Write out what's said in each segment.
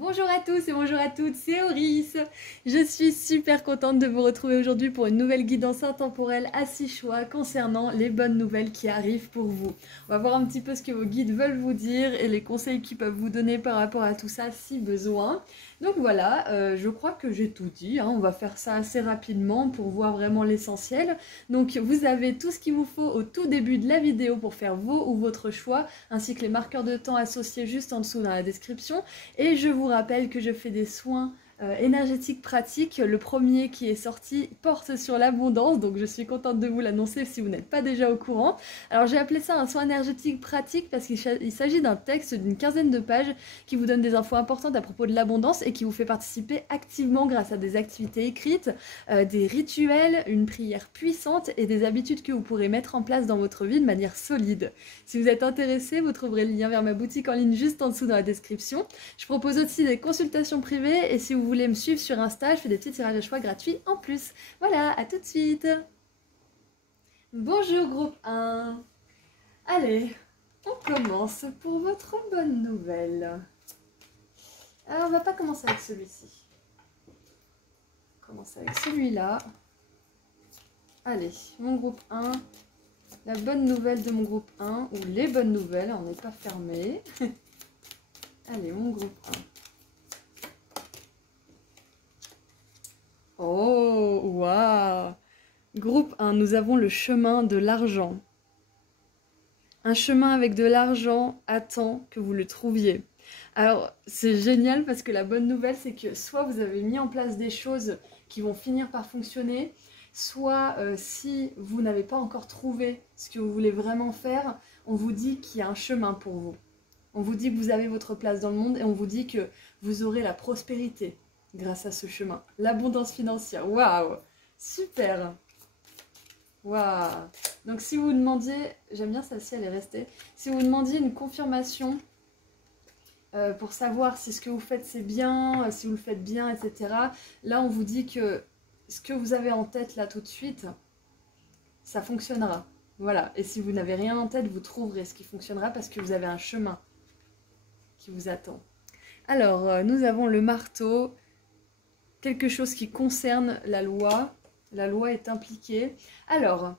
Bonjour à tous et bonjour à toutes, c'est Auris. Je suis super contente de vous retrouver aujourd'hui pour une nouvelle guidance intemporelle à 6 choix concernant les bonnes nouvelles qui arrivent pour vous. On va voir un petit peu ce que vos guides veulent vous dire et les conseils qu'ils peuvent vous donner par rapport à tout ça si besoin. Donc voilà, je crois que j'ai tout dit, hein. On va faire ça assez rapidement pour voir vraiment l'essentiel. Donc vous avez tout ce qu'il vous faut au tout début de la vidéo pour faire vos ou votre choix, ainsi que les marqueurs de temps associés juste en dessous dans la description. Et je vous rappelle que je fais des soins énergétiques pratiques. Le premier qui est sorti porte sur l'abondance, donc je suis contente de vous l'annoncer si vous n'êtes pas déjà au courant. Alors j'ai appelé ça un soin énergétique pratique parce qu'il s'agit d'un texte d'une quinzaine de pages qui vous donne des infos importantes à propos de l'abondance et qui vous fait participer activement grâce à des activités écrites, des rituels, une prière puissante et des habitudes que vous pourrez mettre en place dans votre vie de manière solide. Si vous êtes intéressé, vous trouverez le lien vers ma boutique en ligne juste en dessous dans la description. Je propose aussi des consultations privées et si vous voulez me suivre sur Insta, je fais des petits tirages à choix gratuits en plus. Voilà, à tout de suite. Bonjour groupe 1. Allez, on commence pour votre bonne nouvelle. Alors on va pas commencer avec celui-ci. On commence avec celui-là. Allez, mon groupe 1. La bonne nouvelle de mon groupe 1, ou les bonnes nouvelles, on n'est pas fermé. Allez, mon groupe 1. Oh, waouh! Groupe 1, nous avons le chemin de l'argent. Un chemin avec de l'argent attend que vous le trouviez. Alors, c'est génial parce que la bonne nouvelle, c'est que soit vous avez mis en place des choses qui vont finir par fonctionner, soit si vous n'avez pas encore trouvé ce que vous voulez vraiment faire, on vous dit qu'il y a un chemin pour vous. On vous dit que vous avez votre place dans le monde et on vous dit que vous aurez la prospérité grâce à ce chemin. L'abondance financière, waouh! Super! Waouh! Donc si vous demandiez, j'aime bien celle-ci, elle est restée, si vous demandiez une confirmation pour savoir si ce que vous faites c'est bien, si vous le faites bien, etc. Là on vous dit que ce que vous avez en tête là tout de suite, ça fonctionnera. Voilà, et si vous n'avez rien en tête, vous trouverez ce qui fonctionnera parce que vous avez un chemin qui vous attend. Alors, nous avons le marteau, quelque chose qui concerne la loi. La loi est impliquée. Alors,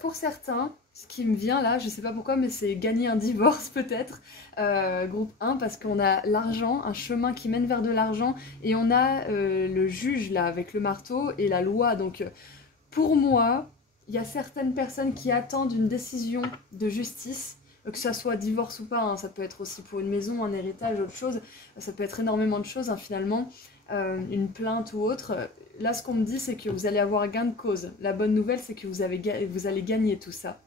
pour certains, ce qui me vient là, je ne sais pas pourquoi, mais c'est gagner un divorce peut-être, groupe 1, parce qu'on a l'argent, un chemin qui mène vers de l'argent, et on a le juge là avec le marteau et la loi. Donc pour moi, il y a certaines personnes qui attendent une décision de justice, que ça soit divorce ou pas, hein, ça peut être aussi pour une maison, un héritage, autre chose, ça peut être énormément de choses hein, finalement, une plainte ou autre. Là, ce qu'on me dit, c'est que vous allez avoir gain de cause. La bonne nouvelle, c'est que vous allez gagner tout ça.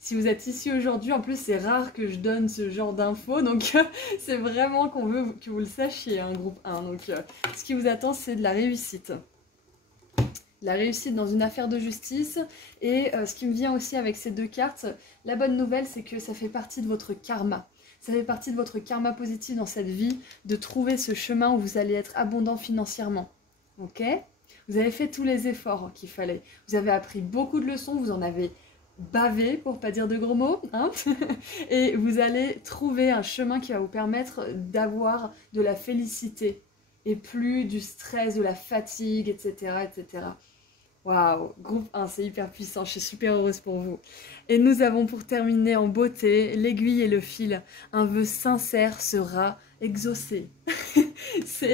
Si vous êtes ici aujourd'hui, en plus, c'est rare que je donne ce genre d'infos, donc c'est vraiment qu'on veut que vous le sachiez, hein, groupe 1. Donc, ce qui vous attend, c'est de la réussite. La réussite dans une affaire de justice. Et ce qui me vient aussi avec ces deux cartes, la bonne nouvelle, c'est que ça fait partie de votre karma. Ça fait partie de votre karma positif dans cette vie, de trouver ce chemin où vous allez être abondant financièrement. Ok ? Vous avez fait tous les efforts qu'il fallait. Vous avez appris beaucoup de leçons, vous en avez bavé, pour pas dire de gros mots, hein. Et vous allez trouver un chemin qui va vous permettre d'avoir de la félicité et plus du stress, de la fatigue, etc. etc. Waouh, groupe 1, c'est hyper puissant, je suis super heureuse pour vous. Et nous avons pour terminer en beauté l'aiguille et le fil. Un vœu sincère sera exaucé. Ça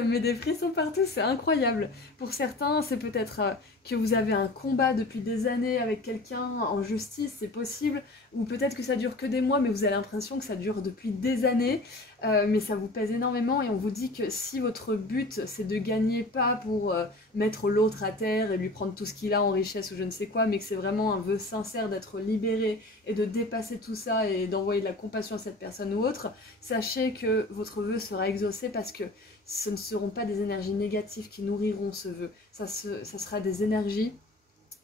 me met des frissons partout, c'est incroyable. Pour certains, c'est peut-être que vous avez un combat depuis des années avec quelqu'un en justice, c'est possible. Ou peut-être que ça dure que des mois, mais vous avez l'impression que ça dure depuis des années. Mais ça vous pèse énormément et on vous dit que si votre but, c'est de gagner pas pour mettre l'autre à terre et lui prendre tout ce qu'il a en richesse ou je ne sais quoi, mais que c'est vraiment un vœu sincère d'être libéré et de dépasser tout ça et d'envoyer de la compassion à cette personne ou autre, sachez que votre vœu sera exaucé parce que ce ne seront pas des énergies négatives qui nourriront ce vœu. Ça sera des énergies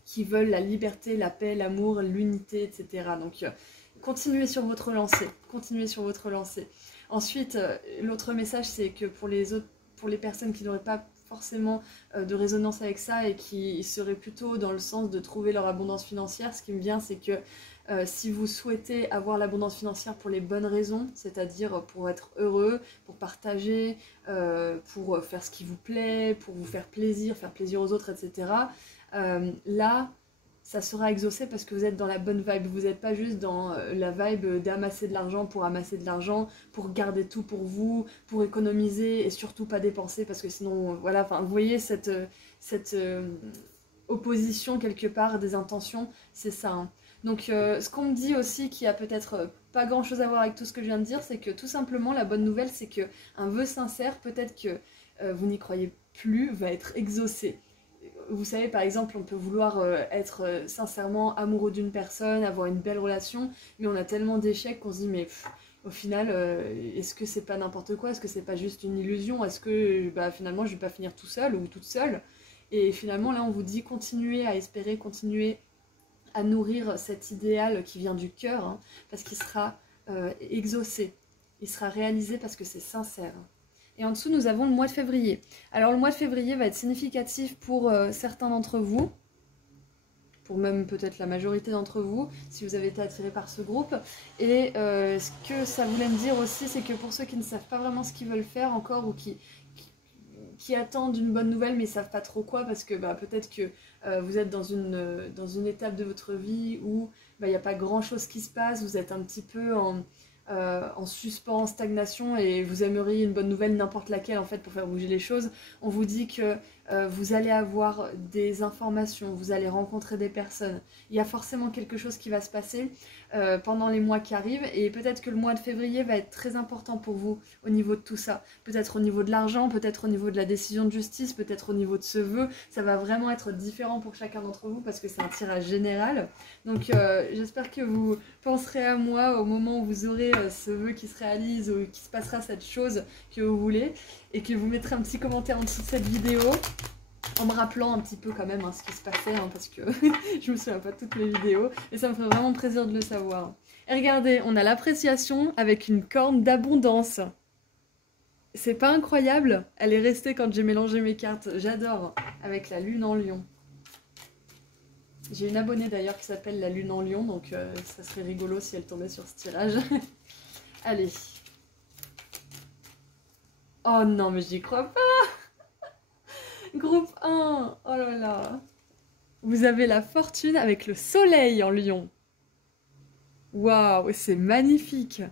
qui veulent la liberté, la paix, l'amour, l'unité, etc. Donc continuez sur votre lancée, continuez sur votre lancée. Ensuite, l'autre message, c'est que pour les personnes qui n'auraient pas forcément de résonance avec ça et qui seraient plutôt dans le sens de trouver leur abondance financière. Ce qui me vient, c'est que si vous souhaitez avoir l'abondance financière pour les bonnes raisons, c'est-à-dire pour être heureux, pour partager, pour faire ce qui vous plaît, pour vous faire plaisir aux autres, etc. Là, ça sera exaucé parce que vous êtes dans la bonne vibe. Vous n'êtes pas juste dans la vibe d'amasser de l'argent pour amasser de l'argent, pour garder tout pour vous, pour économiser et surtout pas dépenser parce que sinon, voilà, enfin, vous voyez cette opposition quelque part des intentions, c'est ça. Hein. Donc ce qu'on me dit aussi qui a peut-être pas grand chose à voir avec tout ce que je viens de dire, c'est que tout simplement la bonne nouvelle c'est que un vœu sincère, peut-être que vous n'y croyez plus, va être exaucé. Vous savez, par exemple, on peut vouloir être sincèrement amoureux d'une personne, avoir une belle relation, mais on a tellement d'échecs qu'on se dit, mais au final, est-ce que c'est pas n'importe quoi? Est-ce que c'est pas juste une illusion? Est-ce que finalement je vais pas finir tout seul ou toute seule? Et finalement, là, on vous dit, continuez à espérer, continuez à nourrir cet idéal qui vient du cœur, hein, parce qu'il sera exaucé, il sera réalisé parce que c'est sincère. Et en dessous, nous avons le mois de février. Alors, le mois de février va être significatif pour certains d'entre vous, pour même peut-être la majorité d'entre vous, si vous avez été attiré par ce groupe. Et ce que ça voulait me dire aussi, c'est que pour ceux qui ne savent pas vraiment ce qu'ils veulent faire encore, ou qui attendent une bonne nouvelle, mais ils ne savent pas trop quoi, parce que peut-être que vous êtes dans une étape de votre vie où il n'y a pas grand-chose qui se passe, vous êtes un petit peu en suspens, en stagnation, et vous aimeriez une bonne nouvelle, n'importe laquelle en fait, pour faire bouger les choses. On vous dit que vous allez avoir des informations, vous allez rencontrer des personnes. Il y a forcément quelque chose qui va se passer pendant les mois qui arrivent, et peut-être que le mois de février va être très important pour vous au niveau de tout ça. Peut-être au niveau de l'argent, peut-être au niveau de la décision de justice, peut-être au niveau de ce vœu. Ça va vraiment être différent pour chacun d'entre vous parce que c'est un tirage général. Donc j'espère que vous penserez à moi au moment où vous aurez ce vœu qui se réalise ou qui se passera cette chose que vous voulez, et que vous mettrez un petit commentaire en dessous de cette vidéo en me rappelant un petit peu quand même ce qui se passait, parce que je me souviens pas de toutes mes vidéos, et ça me ferait vraiment plaisir de le savoir. Et regardez, on a l'appréciation avec une corne d'abondance. C'est pas incroyable? Elle est restée quand j'ai mélangé mes cartes, j'adore, avec la lune en lion. J'ai une abonnée d'ailleurs qui s'appelle la lune en lion, donc ça serait rigolo si elle tombait sur ce tirage. Allez. Oh non, mais j'y crois pas. Groupe 1, oh là là. Vous avez la fortune avec le soleil en lion. Waouh, c'est magnifique.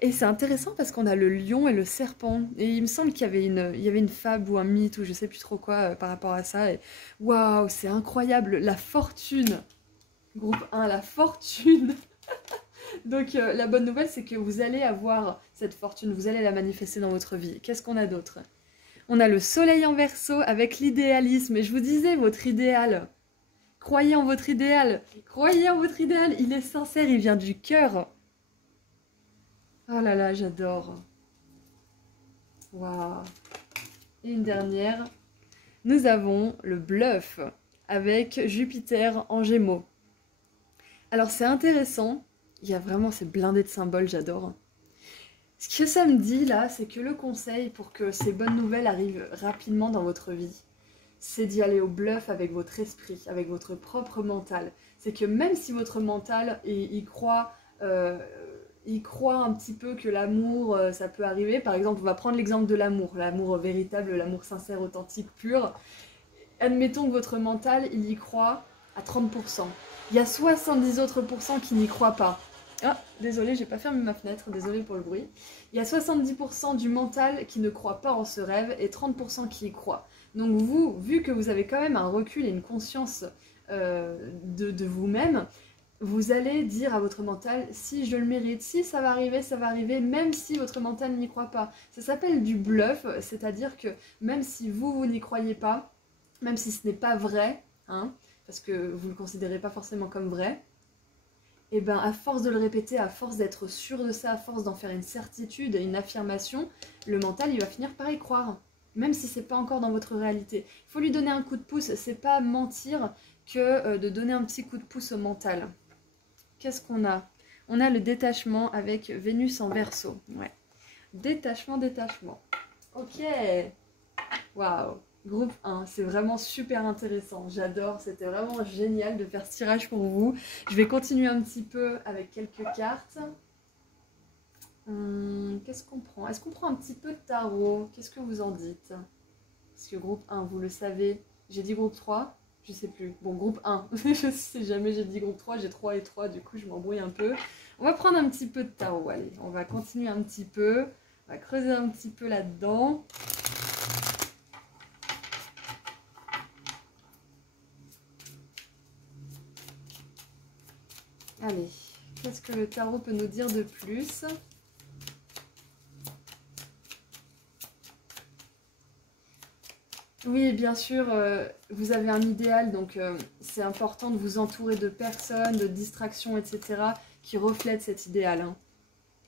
Et c'est intéressant parce qu'on a le lion et le serpent. Et il me semble qu'il y avait une fable ou un mythe ou je sais plus trop quoi par rapport à ça. Et waouh, c'est incroyable, la fortune. Groupe 1, la fortune. Donc la bonne nouvelle, c'est que vous allez avoir cette fortune, vous allez la manifester dans votre vie. Qu'est-ce qu'on a d'autre? On a le soleil en Verseau avec l'idéalisme. Et je vous disais, votre idéal. Croyez en votre idéal. Croyez en votre idéal. Il est sincère, il vient du cœur. Oh là là, j'adore. Waouh. Et une dernière. Nous avons le bluff avec Jupiter en Gémeaux. Alors c'est intéressant. Il y a vraiment ces blindés de symboles, j'adore. Ce que ça me dit là, c'est que le conseil pour que ces bonnes nouvelles arrivent rapidement dans votre vie, c'est d'y aller au bluff avec votre esprit, avec votre propre mental. C'est que même si votre mental y croit un petit peu que l'amour, ça peut arriver. Par exemple, on va prendre l'exemple de l'amour véritable, l'amour sincère, authentique, pur. Admettons que votre mental, il y croit à 30%. Il y a 70 autres pourcents qui n'y croient pas. Ah, désolé, j'ai pas fermé ma fenêtre, désolé pour le bruit. Il y a 70% du mental qui ne croit pas en ce rêve et 30% qui y croient. Donc vous, vu que vous avez quand même un recul et une conscience de vous-même, vous allez dire à votre mental, si je le mérite, si ça va arriver, même si votre mental n'y croit pas. Ça s'appelle du bluff, c'est-à-dire que même si vous n'y croyez pas, même si ce n'est pas vrai, parce que vous ne le considérez pas forcément comme vrai, et bien à force de le répéter, à force d'être sûr de ça, à force d'en faire une certitude, une affirmation, le mental il va finir par y croire, même si c'est pas encore dans votre réalité. Il faut lui donner un coup de pouce, c'est pas mentir que de donner un petit coup de pouce au mental. Qu'est-ce qu'on a? On a le détachement avec Vénus en Verseau. Ouais. Détachement. Ok. Waouh! Groupe 1, c'est vraiment super intéressant. J'adore, c'était vraiment génial de faire ce tirage pour vous. Je vais continuer un petit peu avec quelques cartes. Qu'est-ce qu'on prend? Est-ce qu'on prend un petit peu de tarot? Qu'est-ce que vous en dites? Parce que groupe 1, vous le savez, j'ai dit groupe 3, je sais plus. Bon, groupe 1, je sais jamais, j'ai dit groupe 3, j'ai 3 et 3, du coup je m'embrouille un peu. On va prendre un petit peu de tarot, allez, on va continuer un petit peu, on va creuser un petit peu là-dedans. Allez, qu'est-ce que le tarot peut nous dire de plus? Oui, bien sûr, vous avez un idéal, donc c'est important de vous entourer de personnes, de distractions, etc., qui reflètent cet idéal, hein.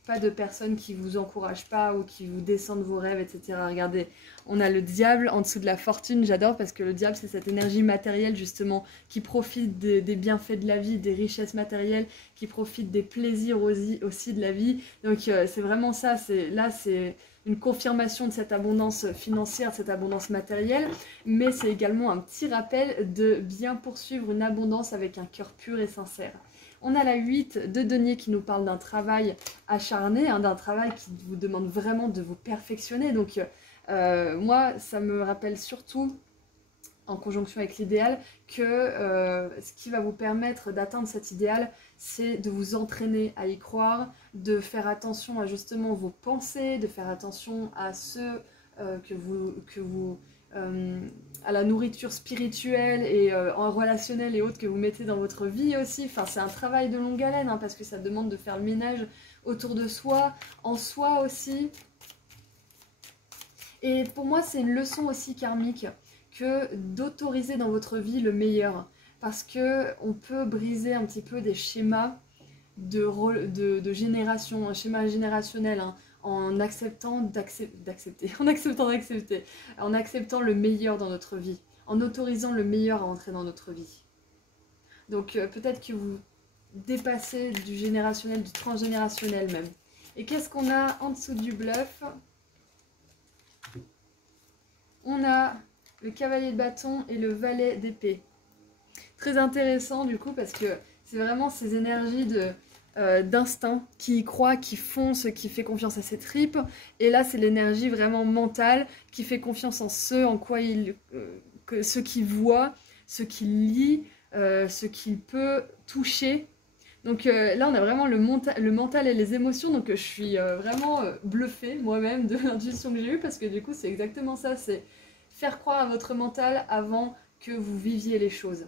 Pas de personnes qui vous encouragent pas ou qui vous descendent vos rêves, etc. Regardez, on a le diable en dessous de la fortune, j'adore parce que le diable c'est cette énergie matérielle justement qui profite des bienfaits de la vie, des richesses matérielles, qui profite des plaisirs aussi de la vie. Donc c'est vraiment ça, c'est une confirmation de cette abondance financière, de cette abondance matérielle, mais c'est également un petit rappel de bien poursuivre une abondance avec un cœur pur et sincère. On a la 8 de denier qui nous parle d'un travail acharné, hein, d'un travail qui vous demande vraiment de vous perfectionner. Donc moi, ça me rappelle surtout, en conjonction avec l'idéal, que ce qui va vous permettre d'atteindre cet idéal, c'est de vous entraîner à y croire, de faire attention à justement vos pensées, de faire attention à ceux à la nourriture spirituelle et en relationnel et autres que vous mettez dans votre vie aussi. Enfin, c'est un travail de longue haleine, hein, parce que ça demande de faire le ménage autour de soi, en soi aussi. Et pour moi, c'est une leçon aussi karmique que d'autoriser dans votre vie le meilleur. Parce que on peut briser un petit peu des schémas de génération, un schéma générationnel, hein, en acceptant d'accepter, en acceptant le meilleur dans notre vie, en autorisant le meilleur à entrer dans notre vie. Donc peut-être que vous dépassez du générationnel, du transgénérationnel même. Et qu'est-ce qu'on a en dessous du bluff? On a le cavalier de bâton et le valet d'épée. Très intéressant du coup parce que c'est vraiment ces énergies d'instinct qui y croient, qui foncent, qui fait confiance à ses tripes. Et là, c'est l'énergie vraiment mentale qui fait confiance en ce qu'il voit, ce qu'il lit, ce qu'il peut toucher. Donc là, on a vraiment le mental et les émotions. Donc je suis vraiment bluffée moi-même de l'intuition que j'ai eue parce que du coup, c'est exactement ça. C'est faire croire à votre mental avant que vous viviez les choses.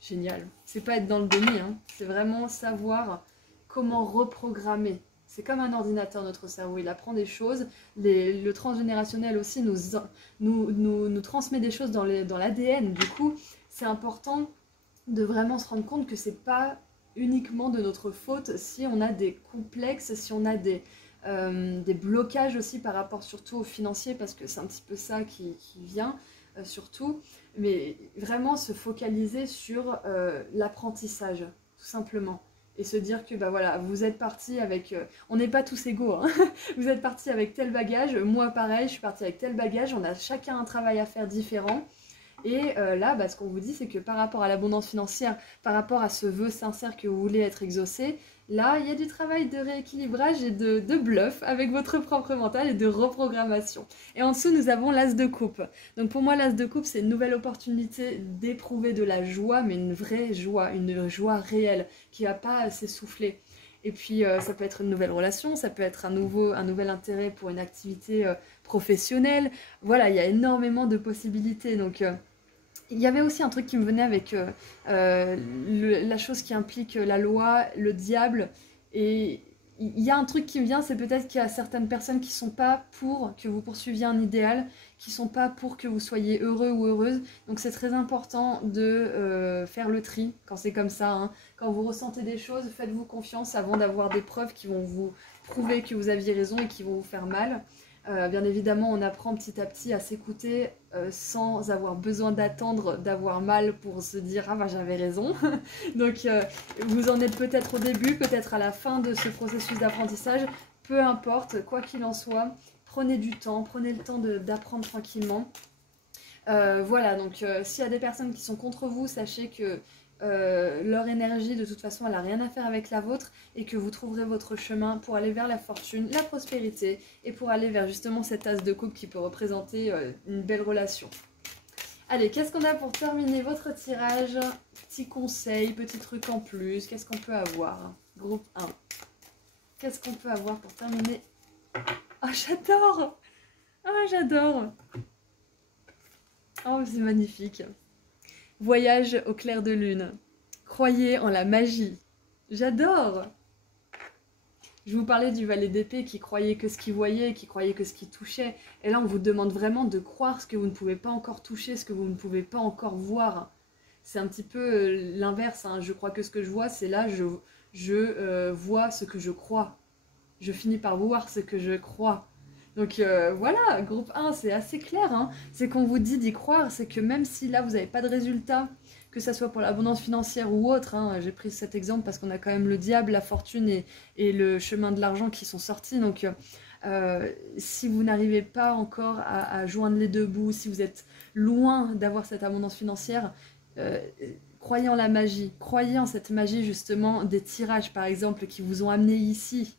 Génial. C'est pas être dans le déni, hein. C'est vraiment savoir comment reprogrammer. C'est comme un ordinateur, notre cerveau. Il apprend des choses. Le transgénérationnel aussi nous transmet des choses dans l'ADN. Du coup, c'est important de vraiment se rendre compte que c'est pas uniquement de notre faute si on a des complexes, si on a des blocages aussi par rapport surtout aux financiers, parce que c'est un petit peu ça qui vient surtout, mais vraiment se focaliser sur l'apprentissage, tout simplement. Et se dire que bah voilà, vous êtes parti avec... on n'est pas tous égaux, hein. Vous êtes parti avec tel bagage, moi pareil, je suis partie avec tel bagage, on a chacun un travail à faire différent. Et là, bah, ce qu'on vous dit, c'est que par rapport à l'abondance financière, par rapport à ce vœu sincère que vous voulez être exaucé, là, il y a du travail de rééquilibrage et de bluff avec votre propre mental et de reprogrammation. Et en dessous, nous avons l'as de coupe. Donc pour moi, l'as de coupe, c'est une nouvelle opportunité d'éprouver de la joie, mais une vraie joie, une joie réelle, qui ne va pas s'essouffler. Et puis, ça peut être une nouvelle relation, ça peut être un nouvel intérêt pour une activité professionnelle. Voilà, il y a énormément de possibilités. Donc, il y avait aussi un truc qui me venait avec la chose qui implique la loi, le diable. Et il y a un truc qui me vient, c'est peut-être qu'il y a certaines personnes qui ne sont pas pour que vous poursuiviez un idéal, qui ne sont pas pour que vous soyez heureux ou heureuse. Donc c'est très important de faire le tri quand c'est comme ça, hein. Quand vous ressentez des choses, faites-vous confiance avant d'avoir des preuves qui vont vous prouver que vous aviez raison et qui vont vous faire mal. Bien évidemment, on apprend petit à petit à s'écouter sans avoir besoin d'attendre d'avoir mal pour se dire « Ah bah j'avais raison ». Donc vous en êtes peut-être au début, peut-être à la fin de ce processus d'apprentissage. Peu importe, quoi qu'il en soit, prenez du temps, prenez le temps d'apprendre tranquillement. Voilà, donc s'il y a des personnes qui sont contre vous, sachez que leur énergie, de toute façon, elle n'a rien à faire avec la vôtre et que vous trouverez votre chemin pour aller vers la fortune, la prospérité et pour aller vers justement cet as de coupe qui peut représenter une belle relation. Allez, qu'est-ce qu'on a pour terminer votre tirage? Petit conseil, petit truc en plus, qu'est-ce qu'on peut avoir? Groupe 1. Qu'est-ce qu'on peut avoir pour terminer? Oh, j'adore! Oh, j'adore! Oh, c'est magnifique. Voyage au clair de lune. Croyez en la magie. J'adore! Je vous parlais du valet d'épée qui croyait que ce qu'il voyait, qui croyait que ce qu'il touchait. Et là, on vous demande vraiment de croire ce que vous ne pouvez pas encore toucher, ce que vous ne pouvez pas encore voir. C'est un petit peu l'inverse. Hein. Je crois que ce que je vois, c'est là, je vois ce que je crois. Je finis par voir ce que je crois. Donc voilà, groupe 1, c'est assez clair. Hein. C'est qu'on vous dit d'y croire, c'est que même si là, vous n'avez pas de résultat, que ça soit pour l'abondance financière ou autre, hein, j'ai pris cet exemple parce qu'on a quand même le diable, la fortune et le chemin de l'argent qui sont sortis. Donc si vous n'arrivez pas encore à joindre les deux bouts, si vous êtes loin d'avoir cette abondance financière, croyez en la magie, croyez en cette magie justement des tirages par exemple qui vous ont amené ici.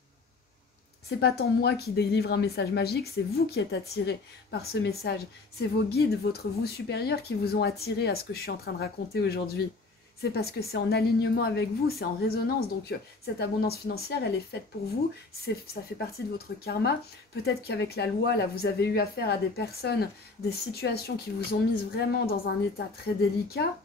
C'est pas tant moi qui délivre un message magique, c'est vous qui êtes attiré par ce message. C'est vos guides, votre vous supérieur qui vous ont attiré à ce que je suis en train de raconter aujourd'hui. C'est parce que c'est en alignement avec vous, c'est en résonance. Donc cette abondance financière, elle est faite pour vous, ça fait partie de votre karma. Peut-être qu'avec la loi, là, vous avez eu affaire à des personnes, des situations qui vous ont mise vraiment dans un état très délicat,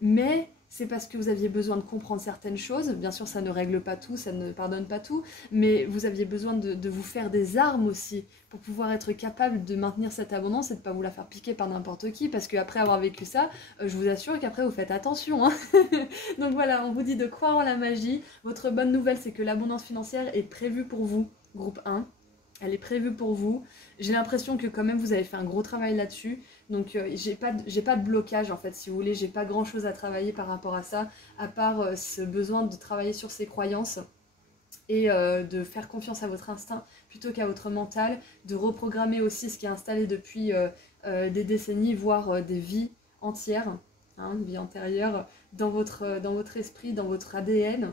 mais c'est parce que vous aviez besoin de comprendre certaines choses. Bien sûr, ça ne règle pas tout, ça ne pardonne pas tout, mais vous aviez besoin de vous faire des armes aussi pour pouvoir être capable de maintenir cette abondance et de ne pas vous la faire piquer par n'importe qui, parce qu'après avoir vécu ça, je vous assure qu'après vous faites attention. Hein. Donc voilà, on vous dit de croire en la magie. Votre bonne nouvelle, c'est que l'abondance financière est prévue pour vous, groupe 1. Elle est prévue pour vous. J'ai l'impression que quand même vous avez fait un gros travail là-dessus. Donc j'ai pas de blocage en fait, si vous voulez. J'ai pas grand chose à travailler par rapport à ça, à part ce besoin de travailler sur ses croyances et de faire confiance à votre instinct plutôt qu'à votre mental, de reprogrammer aussi ce qui est installé depuis des décennies, voire des vies entières, hein, une vie antérieure, dans votre esprit, dans votre ADN.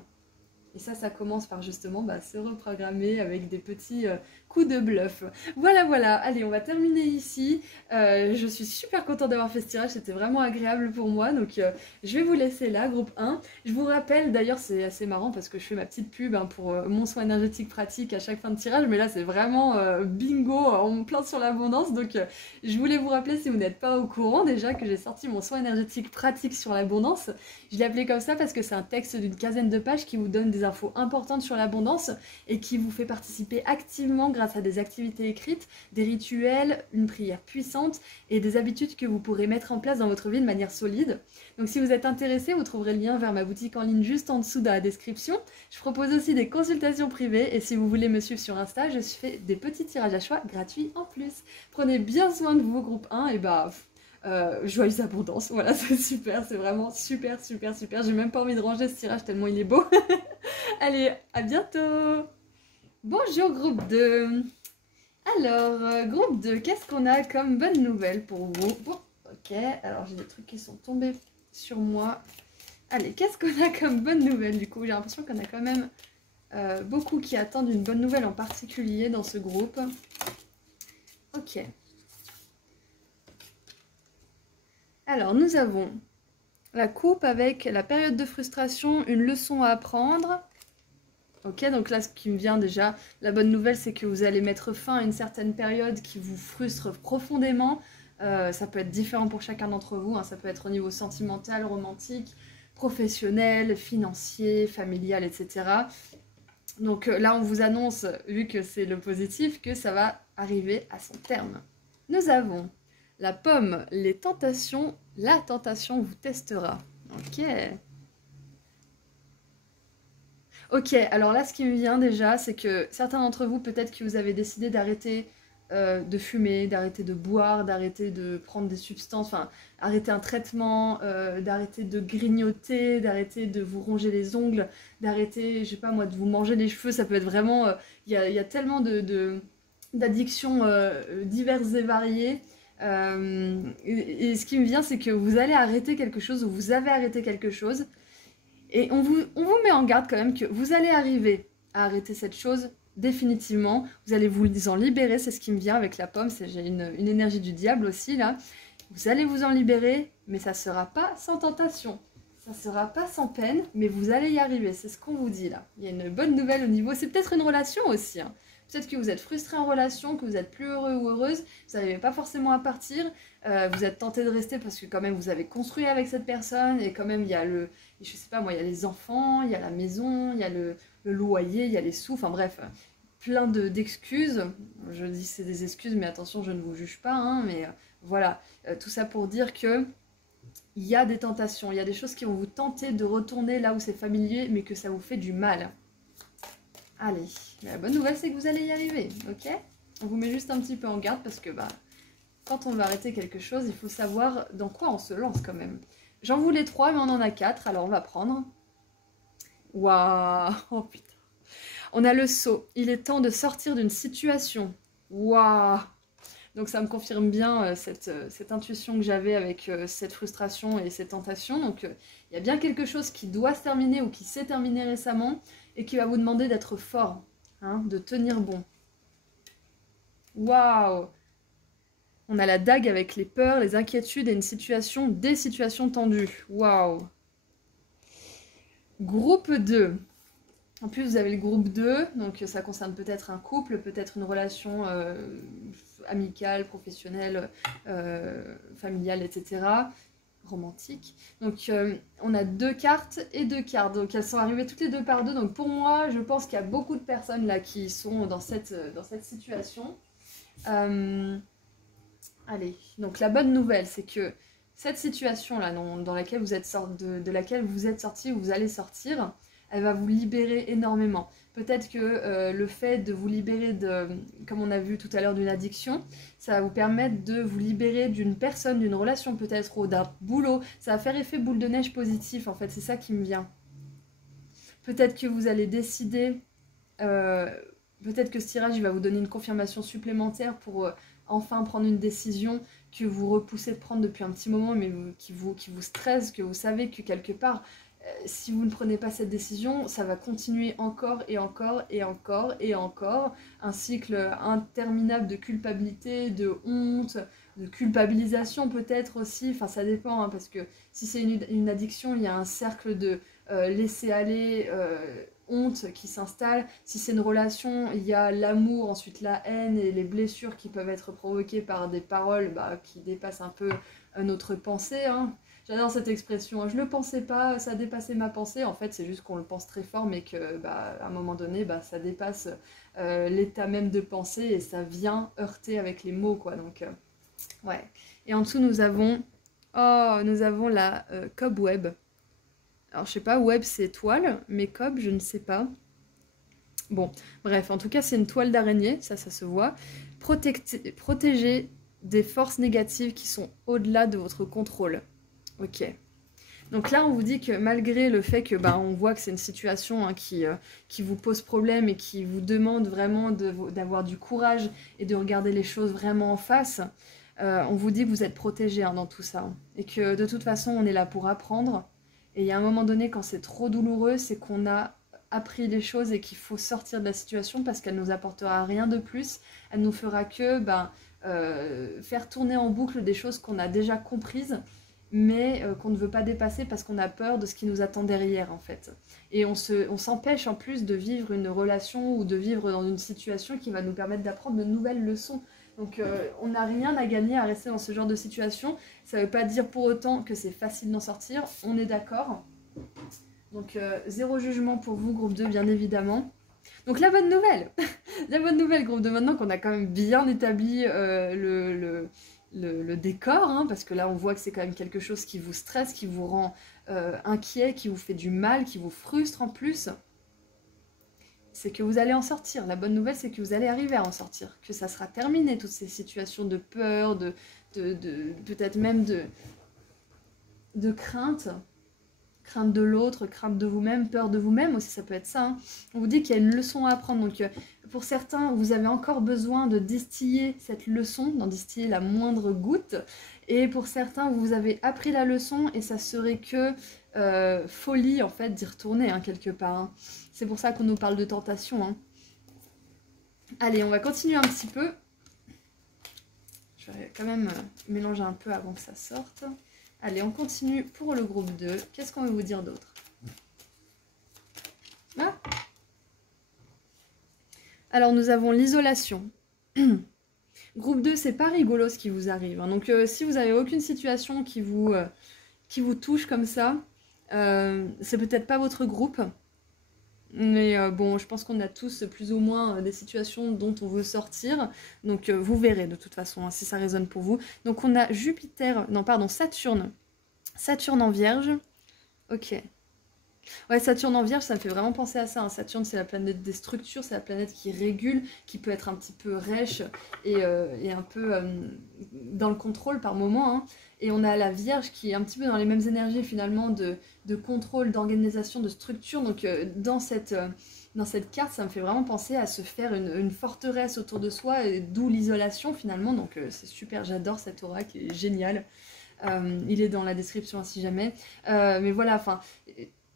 Et ça commence par justement se reprogrammer avec des petits coups de bluff. Voilà, voilà. Allez, on va terminer ici. Je suis super contente d'avoir fait ce tirage. C'était vraiment agréable pour moi. Donc, je vais vous laisser là, groupe 1. Je vous rappelle, d'ailleurs, c'est assez marrant parce que je fais ma petite pub pour mon soin énergétique pratique à chaque fin de tirage. Mais là, c'est vraiment bingo, en plein sur l'abondance. Donc, je voulais vous rappeler, si vous n'êtes pas au courant, déjà que j'ai sorti mon soin énergétique pratique sur l'abondance. Je l'ai appelé comme ça parce que c'est un texte d'une quinzaine de pages qui vous donne des infos importantes sur l'abondance et qui vous fait participer activement grâce à des activités écrites, des rituels, une prière puissante et des habitudes que vous pourrez mettre en place dans votre vie de manière solide. Donc si vous êtes intéressé, vous trouverez le lien vers ma boutique en ligne juste en dessous dans la description. Je propose aussi des consultations privées et si vous voulez me suivre sur Insta, je fais des petits tirages à choix gratuits en plus. Prenez bien soin de vous, groupe 1, et joyeuse abondance, voilà, c'est super, c'est vraiment super, super, super. J'ai même pas envie de ranger ce tirage tellement il est beau. Allez, à bientôt. Bonjour groupe 2. Alors, groupe 2, qu'est-ce qu'on a comme bonne nouvelle pour vous? Bon, ok, alors j'ai des trucs qui sont tombés sur moi. Allez, qu'est-ce qu'on a comme bonne nouvelle du coup? J'ai l'impression qu'on a quand même beaucoup qui attendent une bonne nouvelle en particulier dans ce groupe. Ok. Alors, nous avons la coupe avec la période de frustration, une leçon à apprendre. Ok, donc là, ce qui me vient déjà, la bonne nouvelle, c'est que vous allez mettre fin à une certaine période qui vous frustre profondément. Ça peut être différent pour chacun d'entre vous, hein. Ça peut être au niveau sentimental, romantique, professionnel, financier, familial, etc. Donc là, on vous annonce, vu que c'est le positif, que ça va arriver à son terme. Nous avons la pomme, les tentations, la tentation vous testera. Ok. Ok, alors là, ce qui me vient déjà, c'est que certains d'entre vous, peut-être que vous avez décidé d'arrêter de fumer, d'arrêter de boire, d'arrêter de prendre des substances, enfin, arrêter un traitement, d'arrêter de grignoter, d'arrêter de vous ronger les ongles, d'arrêter, je sais pas moi, de vous manger les cheveux, ça peut être vraiment... Il y a tellement d'addictions diverses et variées. Et ce qui me vient, c'est que vous allez arrêter quelque chose ou vous avez arrêté quelque chose. Et on vous met en garde quand même que vous allez arriver à arrêter cette chose définitivement. Vous allez vous en libérer, c'est ce qui me vient avec la pomme. J'ai une énergie du diable aussi là. Vous allez vous en libérer, mais ça ne sera pas sans tentation. Ça ne sera pas sans peine, mais vous allez y arriver. C'est ce qu'on vous dit là. Il y a une bonne nouvelle au niveau. C'est peut-être une relation aussi. Hein. Peut-être que vous êtes frustré en relation, que vous êtes plus heureux ou heureuse, vous n'arrivez pas forcément à partir, vous êtes tenté de rester parce que quand même vous avez construit avec cette personne et quand même il y a je sais pas moi, il y a les enfants, il y a la maison, il y a le loyer, il y a les sous, enfin bref, plein d'excuses. Je dis c'est des excuses, mais attention, je ne vous juge pas, hein, mais voilà, tout ça pour dire que il y a des tentations, il y a des choses qui vont vous tenter de retourner là où c'est familier, mais que ça vous fait du mal. Allez, la bonne nouvelle c'est que vous allez y arriver, ok? On vous met juste un petit peu en garde parce que quand on veut arrêter quelque chose, il faut savoir dans quoi on se lance quand même. J'en voulais 3 mais on en a 4, alors on va prendre. Waouh, oh putain. On a le saut, il est temps de sortir d'une situation. Waouh. Donc ça me confirme bien cette intuition que j'avais avec cette frustration et cette tentation. Donc il y a bien quelque chose qui doit se terminer ou qui s'est terminé récemment et qui va vous demander d'être fort, hein, de tenir bon. Waouh! On a la dague avec les peurs, les inquiétudes et des situations tendues. Waouh! Groupe 2. En plus, vous avez le groupe 2, donc ça concerne peut-être un couple, peut-être une relation amicale, professionnelle, familiale, etc. Romantique. Donc on a 2 cartes et 2 cartes. Donc elles sont arrivées toutes les deux par deux. Donc pour moi, je pense qu'il y a beaucoup de personnes là qui sont dans cette situation. Allez, donc la bonne nouvelle, c'est que cette situation-là, dans laquelle vous êtes de laquelle vous êtes sorti ou vous allez sortir, elle va vous libérer énormément. Peut-être que le fait de vous libérer comme on a vu tout à l'heure, d'une addiction, ça va vous permettre de vous libérer d'une personne, d'une relation peut-être, ou d'un boulot. Ça va faire effet boule de neige positif, en fait, c'est ça qui me vient. Peut-être que vous allez décider, peut-être que ce tirage il va vous donner une confirmation supplémentaire pour enfin prendre une décision que vous repoussez de prendre depuis un petit moment, mais qui vous stresse, que vous savez que quelque part, si vous ne prenez pas cette décision, ça va continuer encore et encore et encore et encore. Un cycle interminable de culpabilité, de honte, de culpabilisation peut-être aussi. Enfin, ça dépend, hein, parce que si c'est une addiction, il y a un cercle de laisser aller, honte qui s'installe. Si c'est une relation, il y a l'amour, ensuite la haine et les blessures qui peuvent être provoquées par des paroles qui dépassent un peu notre pensée, hein. J'adore cette expression, je le pensais pas, ça dépassait ma pensée. En fait, c'est juste qu'on le pense très fort, mais que à un moment donné, ça dépasse l'état même de pensée et ça vient heurter avec les mots, quoi. Donc, ouais. Et en dessous, nous avons la cobweb. Alors, je sais pas, web c'est toile, mais cob, je ne sais pas. Bon, bref, en tout cas, c'est une toile d'araignée, ça se voit. Protégée des forces négatives qui sont au-delà de votre contrôle. Ok. Donc là, on vous dit que malgré le fait que on voit que c'est une situation, hein, qui vous pose problème et qui vous demande vraiment d'avoir du courage et de regarder les choses vraiment en face, on vous dit que vous êtes protégé, hein, dans tout ça. Et que de toute façon, on est là pour apprendre. Et il y a un moment donné, quand c'est trop douloureux, c'est qu'on a appris les choses et qu'il faut sortir de la situation parce qu'elle nous apportera rien de plus. Elle nous fera que faire tourner en boucle des choses qu'on a déjà comprises, mais qu'on ne veut pas dépasser parce qu'on a peur de ce qui nous attend derrière, en fait. Et on s'empêche en plus de vivre une relation ou de vivre dans une situation qui va nous permettre d'apprendre de nouvelles leçons. Donc on n'a rien à gagner à rester dans ce genre de situation. Ça ne veut pas dire pour autant que c'est facile d'en sortir, on est d'accord. Donc zéro jugement pour vous, groupe 2, bien évidemment. Donc la bonne nouvelle, la bonne nouvelle, groupe 2, maintenant qu'on a quand même bien établi le décor, hein, parce que là on voit que c'est quand même quelque chose qui vous stresse, qui vous rend inquiet, qui vous fait du mal, qui vous frustre en plus, c'est que vous allez en sortir. La bonne nouvelle, c'est que vous allez arriver à en sortir, que ça sera terminé, toutes ces situations de peur, de peut-être même de crainte crainte de l'autre, crainte de vous-même, peur de vous-même aussi, ça peut être ça. Hein. On vous dit qu'il y a une leçon à apprendre. Donc pour certains, vous avez encore besoin de distiller cette leçon, d'en distiller la moindre goutte. Et pour certains, vous avez appris la leçon et ça serait que folie en fait d'y retourner hein, quelque part. Hein. C'est pour ça qu'on nous parle de tentation. Hein. Allez, on va continuer un petit peu. Je vais quand même mélanger un peu avant que ça sorte. Allez, on continue pour le groupe 2. Qu'est-ce qu'on veut vous dire d'autre? Ah. Alors, nous avons l'isolation. Groupe 2, c'est pas rigolo ce qui vous arrive. Hein. Donc, si vous n'avez aucune situation qui vous touche comme ça, c'est peut-être pas votre groupe. Mais bon, je pense qu'on a tous plus ou moins des situations dont on veut sortir. Donc vous verrez de toute façon hein, si ça résonne pour vous. Donc on a Saturne. Saturne en Vierge. Ok. Ouais, Saturne en Vierge, ça me fait vraiment penser à ça. Hein. Saturne, c'est la planète des structures, c'est la planète qui régule, qui peut être un petit peu rêche et un peu dans le contrôle par moment. Hein. Et on a la Vierge qui est un petit peu dans les mêmes énergies finalement de contrôle, d'organisation, de structure. Donc dans cette carte, ça me fait vraiment penser à se faire une forteresse autour de soi, d'où l'isolation finalement. Donc c'est super, j'adore cet aura qui est génial. Il est dans la description si jamais. Mais voilà, enfin...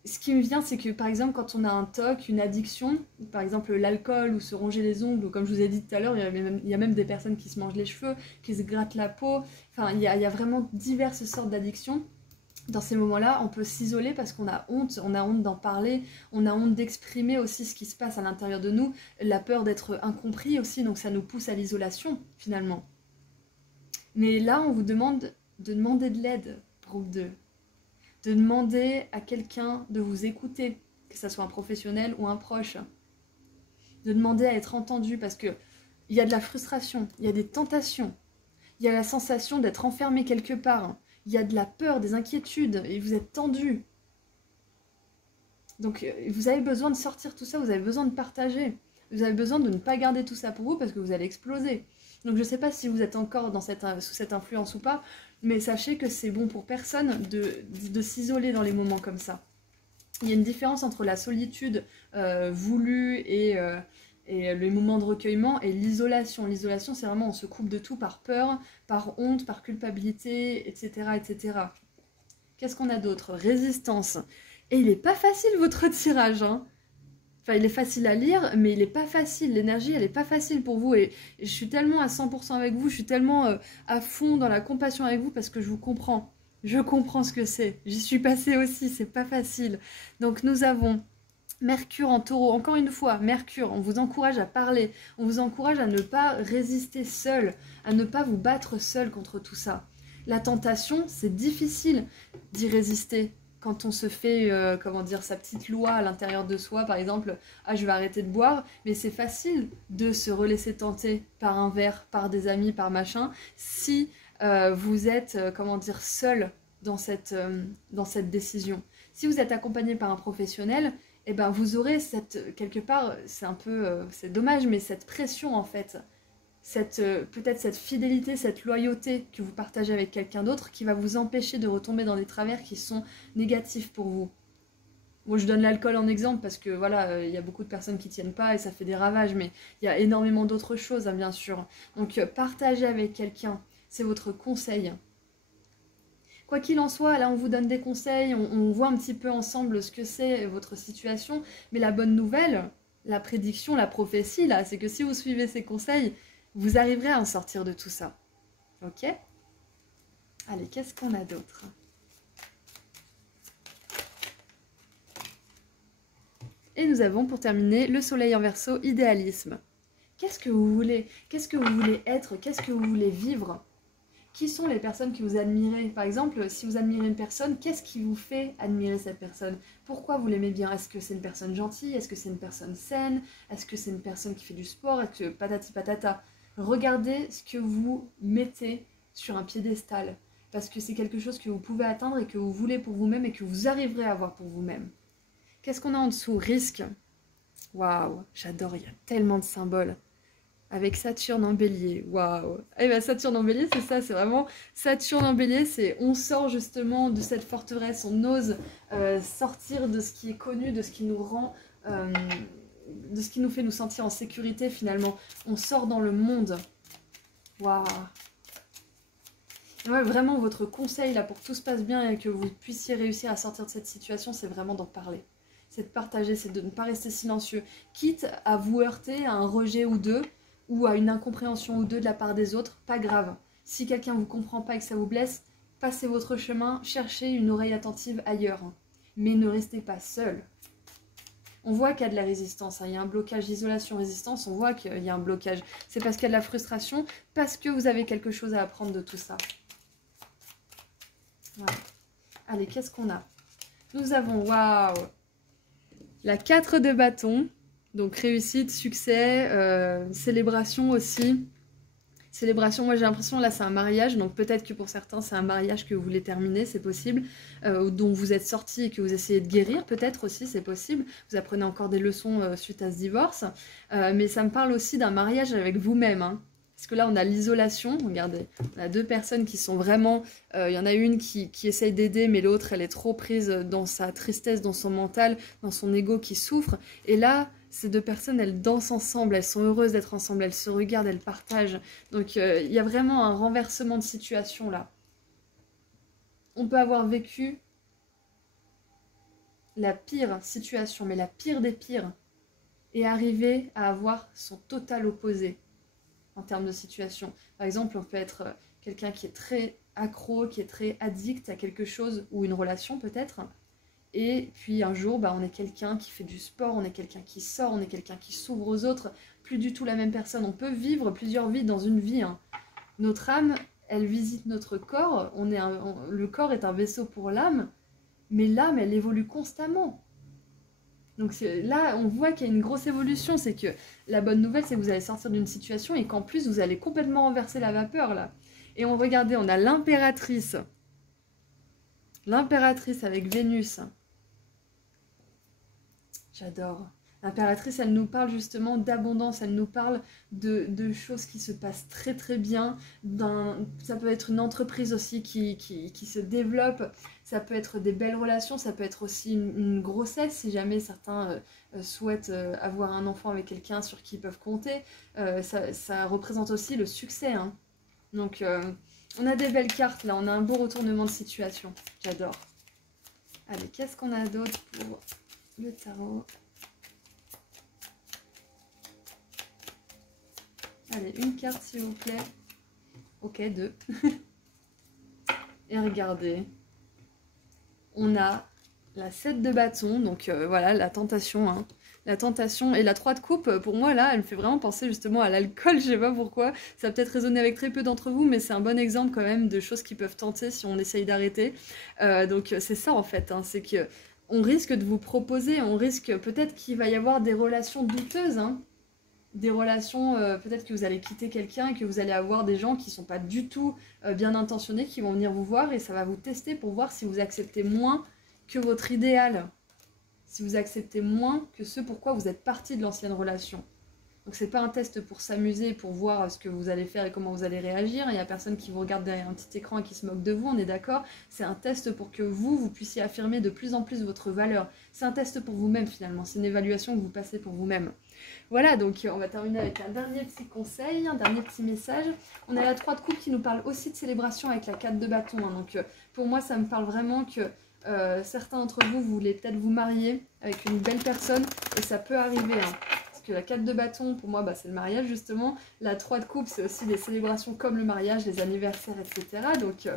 Ce qui me vient, c'est que par exemple, quand on a un TOC, une addiction, par exemple l'alcool ou se ronger les ongles, ou comme je vous ai dit tout à l'heure, il y a même des personnes qui se mangent les cheveux, qui se grattent la peau, enfin il y a vraiment diverses sortes d'addictions. Dans ces moments-là, on peut s'isoler parce qu'on a honte d'en parler, on a honte d'exprimer aussi ce qui se passe à l'intérieur de nous, la peur d'être incompris aussi, donc ça nous pousse à l'isolation finalement. Mais là, on vous demande de demander de l'aide, groupe 2. De demander à quelqu'un de vous écouter, que ce soit un professionnel ou un proche. De demander à être entendu parce que il y a de la frustration, il y a des tentations, il y a la sensation d'être enfermé quelque part, il y a de la peur, des inquiétudes, et vous êtes tendu. Donc vous avez besoin de sortir tout ça, vous avez besoin de partager. Vous avez besoin de ne pas garder tout ça pour vous parce que vous allez exploser. Donc je ne sais pas si vous êtes encore sous cette influence ou pas, mais sachez que c'est bon pour personne de s'isoler dans les moments comme ça. Il y a une différence entre la solitude voulue et les moments de recueillement et l'isolation. L'isolation, c'est vraiment on se coupe de tout par peur, par honte, par culpabilité, etc. etc. Qu'est-ce qu'on a d'autre? Résistance. Et il n'est pas facile votre tirage, hein. Enfin, il est facile à lire, mais il n'est pas facile. L'énergie, elle n'est pas facile pour vous. Et je suis tellement à 100% avec vous, je suis tellement à fond dans la compassion avec vous parce que je vous comprends. Je comprends ce que c'est. J'y suis passée aussi, c'est pas facile. Donc nous avons Mercure en Taureau. Encore une fois, Mercure, on vous encourage à parler. On vous encourage à ne pas résister seul, à ne pas vous battre seul contre tout ça. La tentation, c'est difficile d'y résister. Quand on se fait, sa petite loi à l'intérieur de soi, par exemple, ah je vais arrêter de boire, mais c'est facile de se relaisser tenter par un verre, par des amis, par machin, si vous êtes, seul dans cette décision. Si vous êtes accompagné par un professionnel, eh ben vous aurez quelque part, c'est un peu, c'est dommage, mais cette pression en fait, peut-être cette fidélité, cette loyauté que vous partagez avec quelqu'un d'autre qui va vous empêcher de retomber dans des travers qui sont négatifs pour vous. Bon, je donne l'alcool en exemple parce que voilà, il y a beaucoup de personnes qui tiennent pas et ça fait des ravages, mais il y a énormément d'autres choses, hein, bien sûr. Donc partager avec quelqu'un, c'est votre conseil. Quoi qu'il en soit, là on vous donne des conseils, on voit un petit peu ensemble ce que c'est votre situation, mais la bonne nouvelle, la prédiction, la prophétie, là, c'est que si vous suivez ces conseils, vous arriverez à en sortir de tout ça. Ok? Allez, qu'est-ce qu'on a d'autre? Et nous avons pour terminer le soleil en Verseau, idéalisme. Qu'est-ce que vous voulez? Qu'est-ce que vous voulez être? Qu'est-ce que vous voulez vivre? Qui sont les personnes que vous admirez? Par exemple, si vous admirez une personne, qu'est-ce qui vous fait admirer cette personne? Pourquoi vous l'aimez bien? Est-ce que c'est une personne gentille? Est-ce que c'est une personne saine? Est-ce que c'est une personne qui fait du sport? Est-ce que patati patata? Regardez ce que vous mettez sur un piédestal, parce que c'est quelque chose que vous pouvez atteindre et que vous voulez pour vous-même et que vous arriverez à avoir pour vous-même. Qu'est-ce qu'on a en dessous? Risque. Waouh, j'adore, il y a tellement de symboles. avec Saturne en bélier. Waouh! Eh bien, Saturne en bélier, c'est ça, c'est vraiment Saturne en bélier, c'est on sort justement de cette forteresse, on ose sortir de ce qui est connu, de ce qui nous rend, de ce qui nous fait nous sentir en sécurité finalement. On sort dans le monde. Waouh! Ouais, vraiment, votre conseil là pour que tout se passe bien et que vous puissiez réussir à sortir de cette situation, c'est vraiment d'en parler. C'est de partager, c'est de ne pas rester silencieux. Quitte à vous heurter à un rejet ou deux, ou à une incompréhension ou deux de la part des autres, pas grave. Si quelqu'un ne vous comprend pas et que ça vous blesse, passez votre chemin, cherchez une oreille attentive ailleurs. Mais ne restez pas seul. On voit qu'il y a de la résistance, hein. Il y a un blocage d'isolation-résistance, on voit qu'il y a un blocage. C'est parce qu'il y a de la frustration, parce que vous avez quelque chose à apprendre de tout ça. Voilà. Allez, qu'est-ce qu'on a? Nous avons, waouh, la 4 de bâton. Donc réussite, succès, célébration aussi. Célébration, moi j'ai l'impression là c'est un mariage, donc peut-être que pour certains c'est un mariage que vous voulez terminer, c'est possible, dont vous êtes sorti et que vous essayez de guérir, peut-être aussi c'est possible, vous apprenez encore des leçons suite à ce divorce, mais ça me parle aussi d'un mariage avec vous-même, hein. Parce que là on a l'isolation, regardez, on a deux personnes qui sont vraiment, il y en a une qui essaye d'aider mais l'autre elle est trop prise dans sa tristesse, dans son mental, dans son ego qui souffre, et là ces deux personnes, elles dansent ensemble, elles sont heureuses d'être ensemble, elles se regardent, elles partagent. Donc il y a vraiment un renversement de situation là. On peut avoir vécu la pire situation, mais la pire des pires, et arriver à avoir son total opposé en termes de situation. Par exemple, on peut être quelqu'un qui est très accro, qui est très addict à quelque chose, ou une relation peut-être. Et puis un jour, on est quelqu'un qui fait du sport, on est quelqu'un qui sort, on est quelqu'un qui s'ouvre aux autres, plus du tout la même personne. On peut vivre plusieurs vies dans une vie, hein. Notre âme, elle visite notre corps, le corps est un vaisseau pour l'âme, mais l'âme, elle évolue constamment. Donc là, on voit qu'il y a une grosse évolution, c'est que la bonne nouvelle, c'est que vous allez sortir d'une situation et qu'en plus, vous allez complètement renverser la vapeur, là. Et regardez, on a l'impératrice. L'impératrice avec Vénus. J'adore. L'impératrice, elle nous parle justement d'abondance, elle nous parle de choses qui se passent très très bien. Ça peut être une entreprise aussi qui se développe, ça peut être des belles relations, ça peut être aussi une grossesse si jamais certains souhaitent avoir un enfant avec quelqu'un sur qui ils peuvent compter. Ça représente aussi le succès, hein. Donc on a des belles cartes là, on a un beau retournement de situation. J'adore. Allez, qu'est-ce qu'on a d'autre pour le tarot? Allez, une carte s'il vous plaît. Ok, deux. Et regardez. On a la 7 de bâton, donc voilà, la tentation, hein. La tentation et la 3 de coupe, pour moi là, elle me fait vraiment penser justement à l'alcool, je sais pas pourquoi. Ça va peut-être résonner avec très peu d'entre vous, mais c'est un bon exemple quand même de choses qui peuvent tenter si on essaye d'arrêter. Donc c'est ça en fait, hein, c'est que on risque de vous proposer, on risque peut-être qu'il va y avoir des relations douteuses, hein. Des relations, peut-être que vous allez quitter quelqu'un et que vous allez avoir des gens qui sont pas du tout bien intentionnés, qui vont venir vous voir et ça va vous tester pour voir si vous acceptez moins que votre idéal. Si vous acceptez moins que ce pourquoi vous êtes parti de l'ancienne relation. Donc c'est pas un test pour s'amuser, pour voir ce que vous allez faire et comment vous allez réagir. Il y a personne qui vous regarde derrière un petit écran et qui se moque de vous, on est d'accord. C'est un test pour que vous puissiez affirmer de plus en plus votre valeur. C'est un test pour vous-même finalement, c'est une évaluation que vous passez pour vous-même. Voilà, donc on va terminer avec un dernier petit conseil, un dernier petit message. On a la 3 de coupe qui nous parle aussi de célébration avec la 4 de bâton, hein. Donc pour moi ça me parle vraiment que certains d'entre vous, vous voulez peut-être vous marier avec une belle personne et ça peut arriver, hein. Parce que la 4 de bâton, pour moi, c'est le mariage justement. La 3 de coupe, c'est aussi des célébrations comme le mariage, les anniversaires, etc. Donc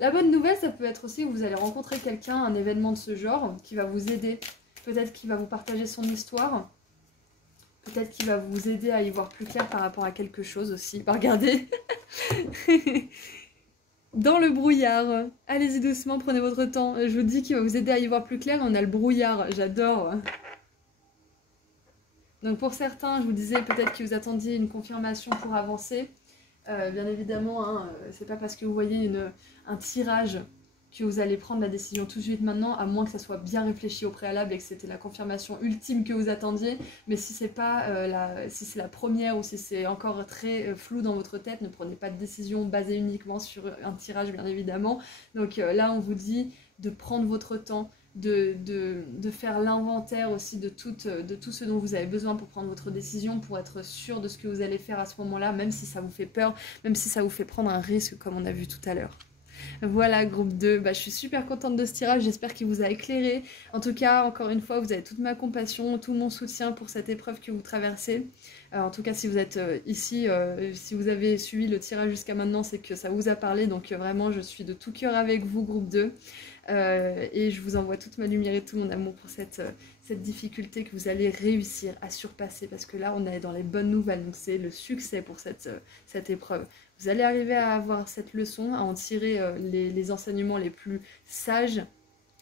la bonne nouvelle, ça peut être aussi que vous allez rencontrer quelqu'un, un événement de ce genre, qui va vous aider. Peut-être qu'il va vous partager son histoire. Peut-être qu'il va vous aider à y voir plus clair par rapport à quelque chose aussi. Regardez. Dans le brouillard. Allez-y doucement, prenez votre temps. Je vous dis qu'il va vous aider à y voir plus clair. On a le brouillard, j'adore. Donc pour certains, je vous disais peut-être que vous attendiez une confirmation pour avancer. Bien évidemment, hein, c'est pas parce que vous voyez un tirage que vous allez prendre la décision tout de suite maintenant, à moins que ça soit bien réfléchi au préalable et que c'était la confirmation ultime que vous attendiez. Mais si c'est pas si c'est la première ou si c'est encore très flou dans votre tête, ne prenez pas de décision basée uniquement sur un tirage, bien évidemment. Donc là, on vous dit de prendre votre temps, de faire l'inventaire aussi de tout ce dont vous avez besoin pour prendre votre décision, pour être sûr de ce que vous allez faire à ce moment-là, même si ça vous fait peur, même si ça vous fait prendre un risque comme on a vu tout à l'heure. Voilà, groupe 2, je suis super contente de ce tirage, j'espère qu'il vous a éclairé. En tout cas, encore une fois, vous avez toute ma compassion, tout mon soutien pour cette épreuve que vous traversez. En tout cas, si vous êtes ici, si vous avez suivi le tirage jusqu'à maintenant, c'est que ça vous a parlé. Donc vraiment, je suis de tout cœur avec vous, groupe 2. Et je vous envoie toute ma lumière et tout mon amour pour cette difficulté que vous allez réussir à surpasser. Parce que là, on est dans les bonnes nouvelles, donc c'est le succès pour cette épreuve. Vous allez arriver à avoir cette leçon, à en tirer les enseignements les plus sages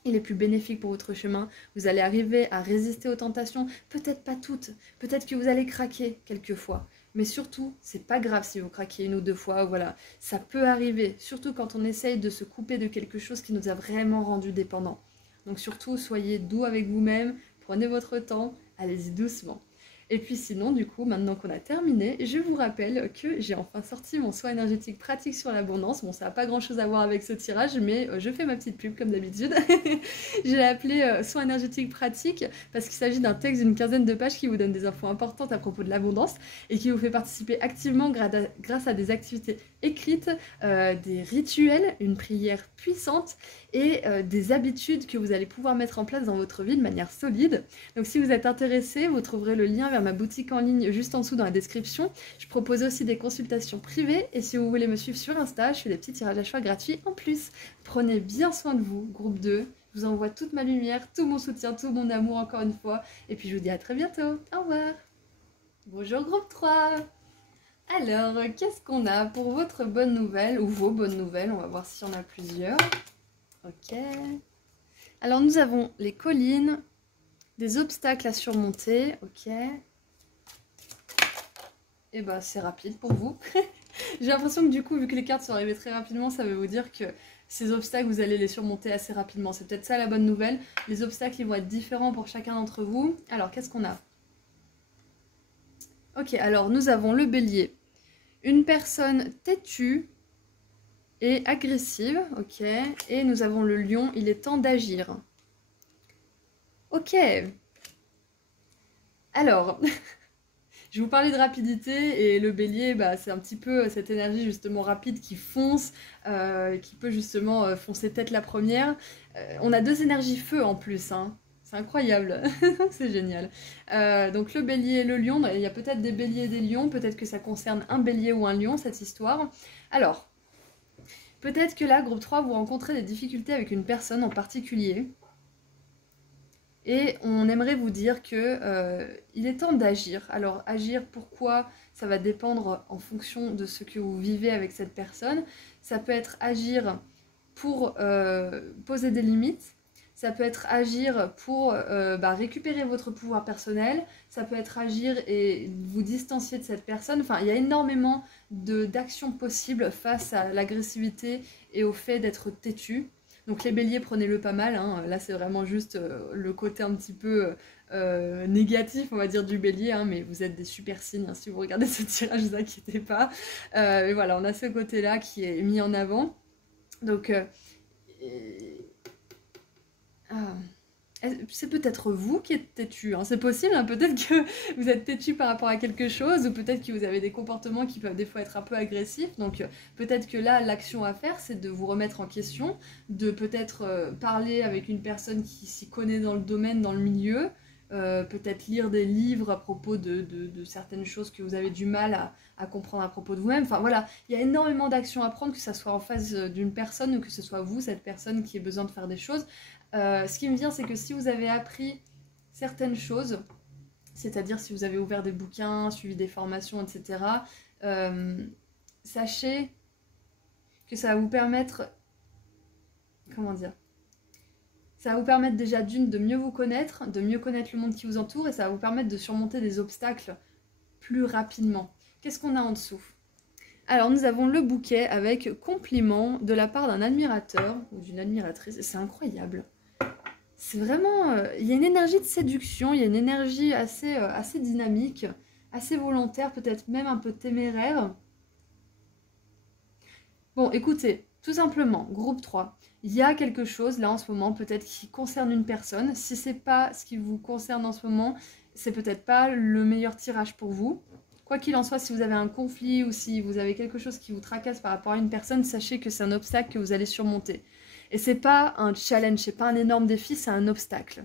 et les plus bénéfiques pour votre chemin. Vous allez arriver à résister aux tentations, peut-être pas toutes, peut-être que vous allez craquer quelquefois. Mais surtout, c'est pas grave si vous craquez une ou deux fois, voilà, ça peut arriver, surtout quand on essaye de se couper de quelque chose qui nous a vraiment rendu dépendants. Donc surtout, soyez doux avec vous-même, prenez votre temps, allez-y doucement. Et puis sinon, du coup, maintenant qu'on a terminé, je vous rappelle que j'ai enfin sorti mon soin énergétique pratique sur l'abondance. Bon, ça n'a pas grand-chose à voir avec ce tirage, mais je fais ma petite pub comme d'habitude. J'ai appelé soin énergétique pratique parce qu'il s'agit d'un texte d'une quinzaine de pages qui vous donne des infos importantes à propos de l'abondance et qui vous fait participer activement grâce à des activités écrites, des rituels, une prière puissante et des habitudes que vous allez pouvoir mettre en place dans votre vie de manière solide. Donc si vous êtes intéressé, vous trouverez le lien vers ma boutique en ligne juste en dessous dans la description. Je propose aussi des consultations privées et si vous voulez me suivre sur Insta, je fais des petits tirages à choix gratuits en plus. Prenez bien soin de vous, groupe 2. Je vous envoie toute ma lumière, tout mon soutien, tout mon amour encore une fois. Et puis je vous dis à très bientôt. Au revoir. Bonjour groupe 3. Alors, qu'est-ce qu'on a pour votre bonne nouvelle ou vos bonnes nouvelles? On va voir s'il y en a plusieurs. Ok. Alors nous avons les collines, des obstacles à surmonter. Ok. Et bah c'est rapide pour vous. J'ai l'impression que du coup, vu que les cartes sont arrivées très rapidement, ça veut vous dire que ces obstacles, vous allez les surmonter assez rapidement. C'est peut-être ça la bonne nouvelle. Les obstacles, ils vont être différents pour chacun d'entre vous. Alors, qu'est-ce qu'on a? Ok, alors nous avons le bélier. Une personne têtue et agressive, ok. Et nous avons le lion, il est temps d'agir. Ok. Alors, je vous parlais de rapidité et le bélier, c'est un petit peu cette énergie justement rapide qui fonce, qui peut justement foncer tête la première. On a deux énergies feu en plus, hein. C'est incroyable, c'est génial. Donc le bélier et le lion, il y a peut-être des béliers et des lions, peut-être que ça concerne un bélier ou un lion cette histoire. Alors, peut-être que là, groupe 3, vous rencontrez des difficultés avec une personne en particulier. Et on aimerait vous dire que il est temps d'agir. Alors agir, pourquoi? Ça va dépendre en fonction de ce que vous vivez avec cette personne. Ça peut être agir pour poser des limites. Ça peut être agir pour récupérer votre pouvoir personnel. Ça peut être agir et vous distancier de cette personne. Enfin, il y a énormément d'actions possibles face à l'agressivité et au fait d'être têtu. Donc les béliers, prenez-le pas mal, hein. Là c'est vraiment juste le côté un petit peu négatif, on va dire, du bélier, hein, mais vous êtes des super signes, hein, si vous regardez ce tirage, ne vous inquiétez pas. Et voilà, on a ce côté-là qui est mis en avant. Donc, c'est peut-être vous qui êtes têtu, hein. C'est possible, hein. Peut-être que vous êtes têtu par rapport à quelque chose, ou peut-être que vous avez des comportements qui peuvent des fois être un peu agressifs, donc peut-être que là, l'action à faire, c'est de vous remettre en question, de peut-être parler avec une personne qui s'y connaît dans le domaine, dans le milieu, peut-être lire des livres à propos de certaines choses que vous avez du mal à comprendre à propos de vous-même. Enfin voilà, il y a énormément d'actions à prendre, que ce soit en face d'une personne ou que ce soit vous, cette personne qui ait besoin de faire des choses. Ce qui me vient, c'est que si vous avez appris certaines choses, c'est-à-dire si vous avez ouvert des bouquins, suivi des formations, etc., sachez que ça va vous permettre, comment dire, ça va vous permettre déjà d'une de mieux vous connaître, de mieux connaître le monde qui vous entoure, et ça va vous permettre de surmonter des obstacles plus rapidement. Qu'est-ce qu'on a en dessous? Alors nous avons le bouquet avec compliment de la part d'un admirateur ou d'une admiratrice. C'est incroyable. C'est vraiment... il y a une énergie de séduction, il y a une énergie assez dynamique, assez volontaire, peut-être même un peu téméraire. Bon, écoutez, tout simplement, groupe 3, il y a quelque chose là en ce moment, peut-être qui concerne une personne. Si c'est pas ce qui vous concerne en ce moment, c'est peut-être pas le meilleur tirage pour vous. Quoi qu'il en soit, si vous avez un conflit ou si vous avez quelque chose qui vous tracasse par rapport à une personne, sachez que c'est un obstacle que vous allez surmonter. Et c'est pas un challenge, c'est pas un énorme défi, c'est un obstacle.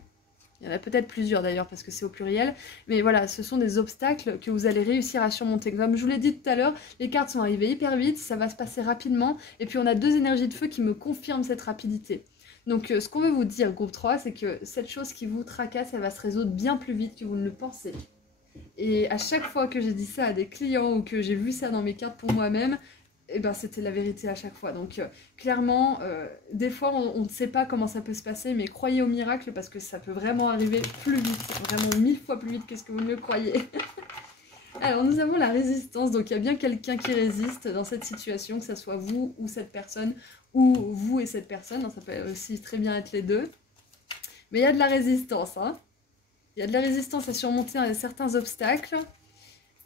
Il y en a peut-être plusieurs d'ailleurs parce que c'est au pluriel, mais voilà, ce sont des obstacles que vous allez réussir à surmonter. Comme je vous l'ai dit tout à l'heure, les cartes sont arrivées hyper vite, ça va se passer rapidement, et puis on a 2 énergies de feu qui me confirment cette rapidité. Donc ce qu'on veut vous dire, groupe 3, c'est que cette chose qui vous tracasse, elle va se résoudre bien plus vite que vous ne le pensez. Et à chaque fois que j'ai dit ça à des clients ou que j'ai vu ça dans mes cartes pour moi-même, eh ben, c'était la vérité à chaque fois. Donc clairement, des fois on ne sait pas comment ça peut se passer, mais croyez au miracle parce que ça peut vraiment arriver plus vite, vraiment 1000 fois plus vite que ce que vous ne le croyez. Alors nous avons la résistance, donc il y a bien quelqu'un qui résiste dans cette situation, que ce soit vous ou cette personne, ou vous et cette personne, ça peut aussi très bien être les deux. Mais il y a de la résistance, hein. Il y a de la résistance à surmonter certains obstacles.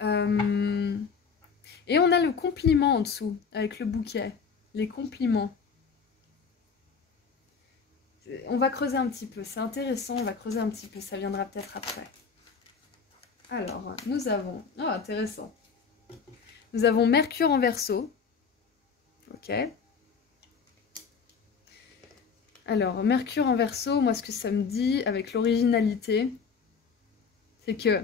Et on a le compliment en dessous, avec le bouquet. Les compliments. On va creuser un petit peu, c'est intéressant, on va creuser un petit peu, ça viendra peut-être après. Alors, nous avons... Oh, intéressant. Nous avons Mercure en Verseau. Ok. Alors, Mercure en Verseau, moi ce que ça me dit, avec l'originalité, c'est que...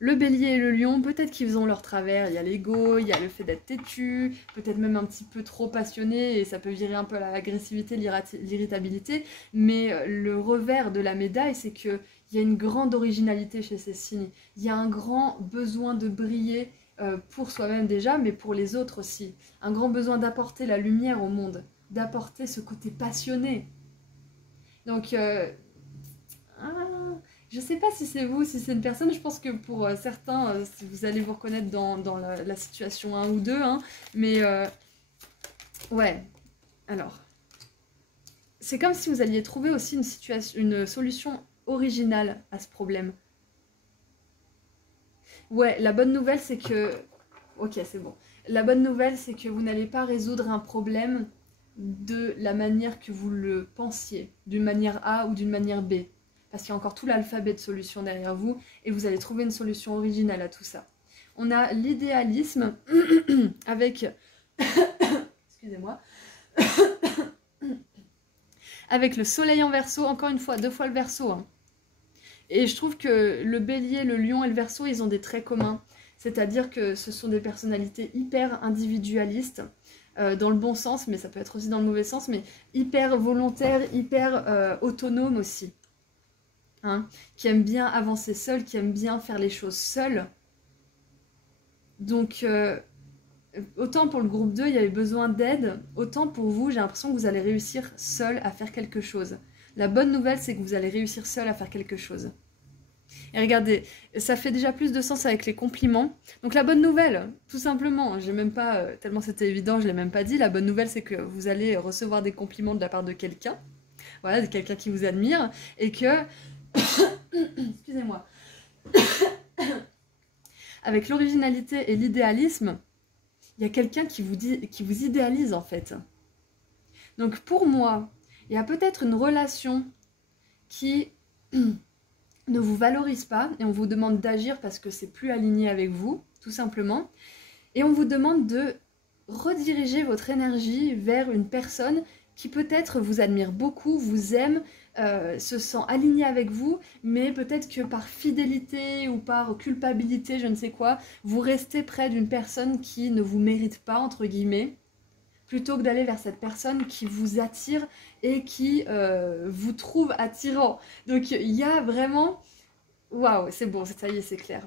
Le bélier et le lion, peut-être qu'ils ont leur travers, il y a l'ego, il y a le fait d'être têtu, peut-être même un petit peu trop passionné, et ça peut virer un peu à l'agressivité, l'irritabilité, mais le revers de la médaille, c'est qu'il y a une grande originalité chez ces signes, il y a un grand besoin de briller pour soi-même déjà, mais pour les autres aussi, un grand besoin d'apporter la lumière au monde, d'apporter ce côté passionné. Donc... je sais pas si c'est vous, si c'est une personne, je pense que pour certains, vous allez vous reconnaître dans la situation 1 ou 2, hein, mais ouais, alors, c'est comme si vous alliez trouver aussi une solution originale à ce problème. Ouais, la bonne nouvelle c'est que, ok c'est bon, la bonne nouvelle c'est que vous n'allez pas résoudre un problème de la manière que vous le pensiez, d'une manière A ou d'une manière B. Parce qu'il y a encore tout l'alphabet de solutions derrière vous, et vous allez trouver une solution originale à tout ça. On a l'idéalisme avec... Excusez-moi. Avec le soleil en Verseau, encore une fois, 2 fois le Verseau. Hein. Et je trouve que le bélier, le lion et le Verseau, ils ont des traits communs. C'est-à-dire que ce sont des personnalités hyper individualistes, dans le bon sens, mais ça peut être aussi dans le mauvais sens, mais hyper volontaires, hyper autonomes aussi. Hein, qui aime bien avancer seul, qui aime bien faire les choses seul. Donc, autant pour le groupe 2, il y avait besoin d'aide, autant pour vous, j'ai l'impression que vous allez réussir seul à faire quelque chose. La bonne nouvelle, c'est que vous allez réussir seul à faire quelque chose. Et regardez, ça fait déjà plus de sens avec les compliments. Donc la bonne nouvelle, tout simplement, j'ai même pas, tellement c'était évident, je l'ai même pas dit, la bonne nouvelle, c'est que vous allez recevoir des compliments de la part de quelqu'un, voilà, de quelqu'un qui vous admire, et que... Excusez-moi. Avec l'originalité et l'idéalisme, il y a quelqu'un qui vous idéalise en fait. Donc pour moi, il y a peut-être une relation qui ne vous valorise pas et on vous demande d'agir parce que c'est plus aligné avec vous, tout simplement. Et on vous demande de rediriger votre énergie vers une personne qui peut-être vous admire beaucoup, vous aime, se sent aligné avec vous, mais peut-être que par fidélité ou par culpabilité, je ne sais quoi, vous restez près d'une personne qui ne vous mérite pas, entre guillemets, plutôt que d'aller vers cette personne qui vous attire et qui vous trouve attirant. Donc il y a vraiment... Waouh, c'est bon, ça y est, c'est clair.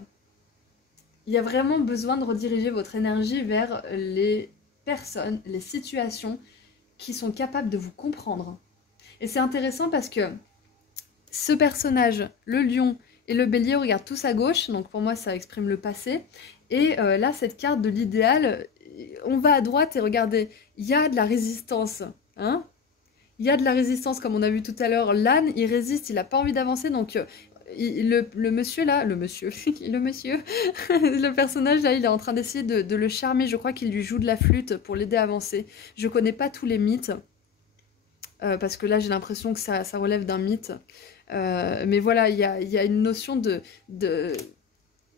Il y a vraiment besoin de rediriger votre énergie vers les personnes, les situations qui sont capables de vous comprendre. Et c'est intéressant parce que ce personnage, le lion Et le bélier regarde tous à gauche, donc pour moi ça exprime le passé. Et là, cette carte de l'idéal, on va à droite et regardez, il y a de la résistance, hein. Il y a de la résistance, comme on a vu tout à l'heure. L'âne, il résiste, il n'a pas envie d'avancer, donc le monsieur là, le monsieur, le personnage là, il est en train d'essayer de le charmer. Je crois qu'il lui joue de la flûte pour l'aider à avancer. Je connais pas tous les mythes, parce que là j'ai l'impression que ça relève d'un mythe. Mais voilà, il y a une notion de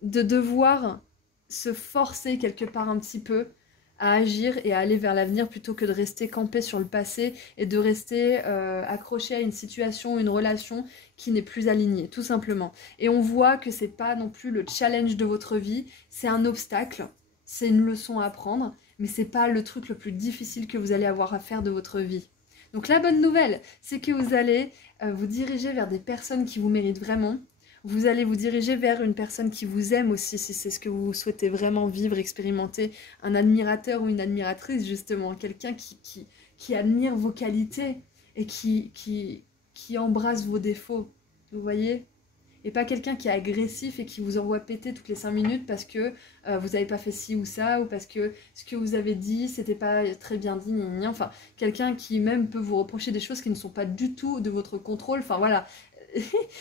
devoir se forcer quelque part un petit peu à agir et à aller vers l'avenir plutôt que de rester campé sur le passé et de rester accroché à une situation, une relation qui n'est plus alignée, tout simplement. Et on voit que c'est pas non plus le challenge de votre vie, c'est un obstacle, c'est une leçon à apprendre, mais c'est pas le truc le plus difficile que vous allez avoir à faire de votre vie. Donc la bonne nouvelle, c'est que vous allez vous diriger vers des personnes qui vous méritent vraiment. Vous allez vous diriger vers une personne qui vous aime aussi, si c'est ce que vous souhaitez vraiment vivre, expérimenter. Un admirateur ou une admiratrice, justement. Quelqu'un qui admire vos qualités et qui embrasse vos défauts. Vous voyez ? Et pas quelqu'un qui est agressif et qui vous envoie péter toutes les 5 minutes parce que vous n'avez pas fait ci ou ça, ou parce que ce que vous avez dit, c'était pas très bien dit, enfin, quelqu'un qui même peut vous reprocher des choses qui ne sont pas du tout de votre contrôle. Enfin voilà,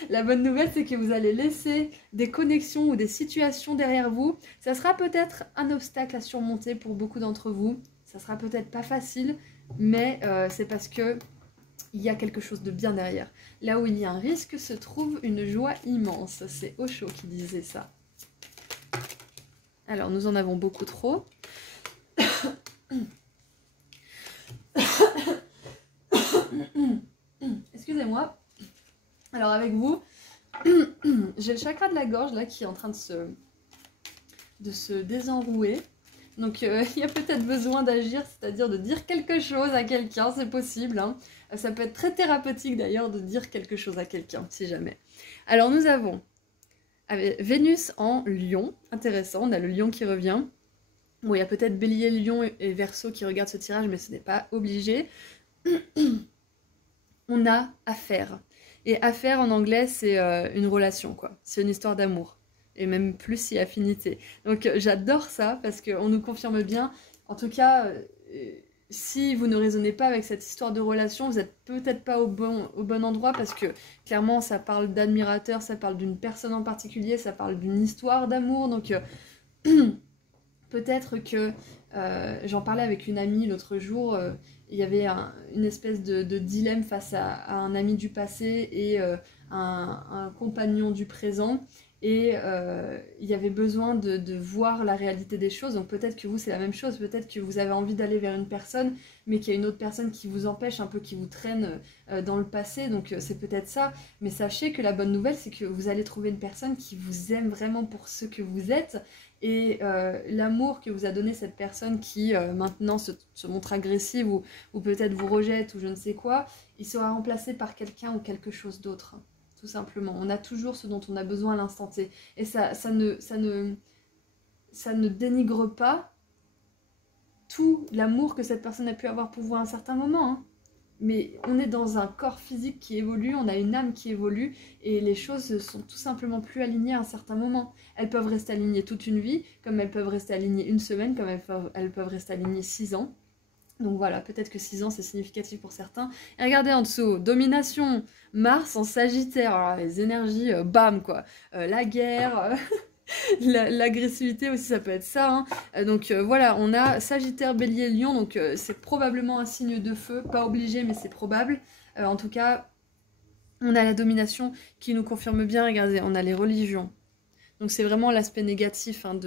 la bonne nouvelle, c'est que vous allez laisser des connexions ou des situations derrière vous. Ça sera peut-être un obstacle à surmonter pour beaucoup d'entre vous. Ça sera peut-être pas facile, mais c'est parce que il y a quelque chose de bien derrière. Là où il y a un risque se trouve une joie immense. C'est Osho qui disait ça. Alors, nous en avons beaucoup trop. Excusez-moi. Alors, avec vous, j'ai le chakra de la gorge là qui est en train de se désenrouer. Donc il y a peut-être besoin d'agir, c'est-à-dire de dire quelque chose à quelqu'un, c'est possible. Hein. Ça peut être très thérapeutique d'ailleurs de dire quelque chose à quelqu'un, si jamais. Alors nous avons Vénus en Lion, intéressant, on a le Lion qui revient. Bon, il y a peut-être Bélier, Lion et Verseau qui regardent ce tirage, mais ce n'est pas obligé. On a affaire. Et affaire en anglais, c'est une relation, quoi. C'est une histoire d'amour. Et même plus si affinité. Donc j'adore ça parce qu'on nous confirme bien, en tout cas, si vous ne raisonnez pas avec cette histoire de relation, vous n'êtes peut-être pas au bon endroit parce que clairement ça parle d'admirateur, ça parle d'une personne en particulier, ça parle d'une histoire d'amour, donc peut-être que, j'en parlais avec une amie l'autre jour, il y avait une espèce de dilemme face à un ami du passé et un compagnon du présent. Et il y avait besoin de voir la réalité des choses, donc peut-être que vous c'est la même chose, peut-être que vous avez envie d'aller vers une personne, mais qu'il y a une autre personne qui vous empêche, un peu qui vous traîne dans le passé, donc c'est peut-être ça, mais sachez que la bonne nouvelle c'est que vous allez trouver une personne qui vous aime vraiment pour ce que vous êtes, et l'amour que vous a donné cette personne qui maintenant se montre agressive ou peut-être vous rejette ou je ne sais quoi, il sera remplacé par quelqu'un ou quelque chose d'autre. Tout simplement. On a toujours ce dont on a besoin à l'instant T. Et ça ne dénigre pas tout l'amour que cette personne a pu avoir pour vous à un certain moment. Hein. Mais on est dans un corps physique qui évolue, on a une âme qui évolue, et les choses sont tout simplement plus alignées à un certain moment. Elles peuvent rester alignées toute une vie, comme elles peuvent rester alignées une semaine, comme elles peuvent rester alignées 6 ans. Donc voilà, peut-être que 6 ans c'est significatif pour certains. Et regardez en dessous, domination, Mars en Sagittaire, alors les énergies, bam quoi. La guerre, l'agressivité aussi ça peut être ça. Hein. Donc voilà, on a Sagittaire, Bélier, Lion, donc c'est probablement un signe de feu, pas obligé mais c'est probable. En tout cas, on a la domination qui nous confirme bien, regardez, on a les religions. Donc c'est vraiment l'aspect négatif hein,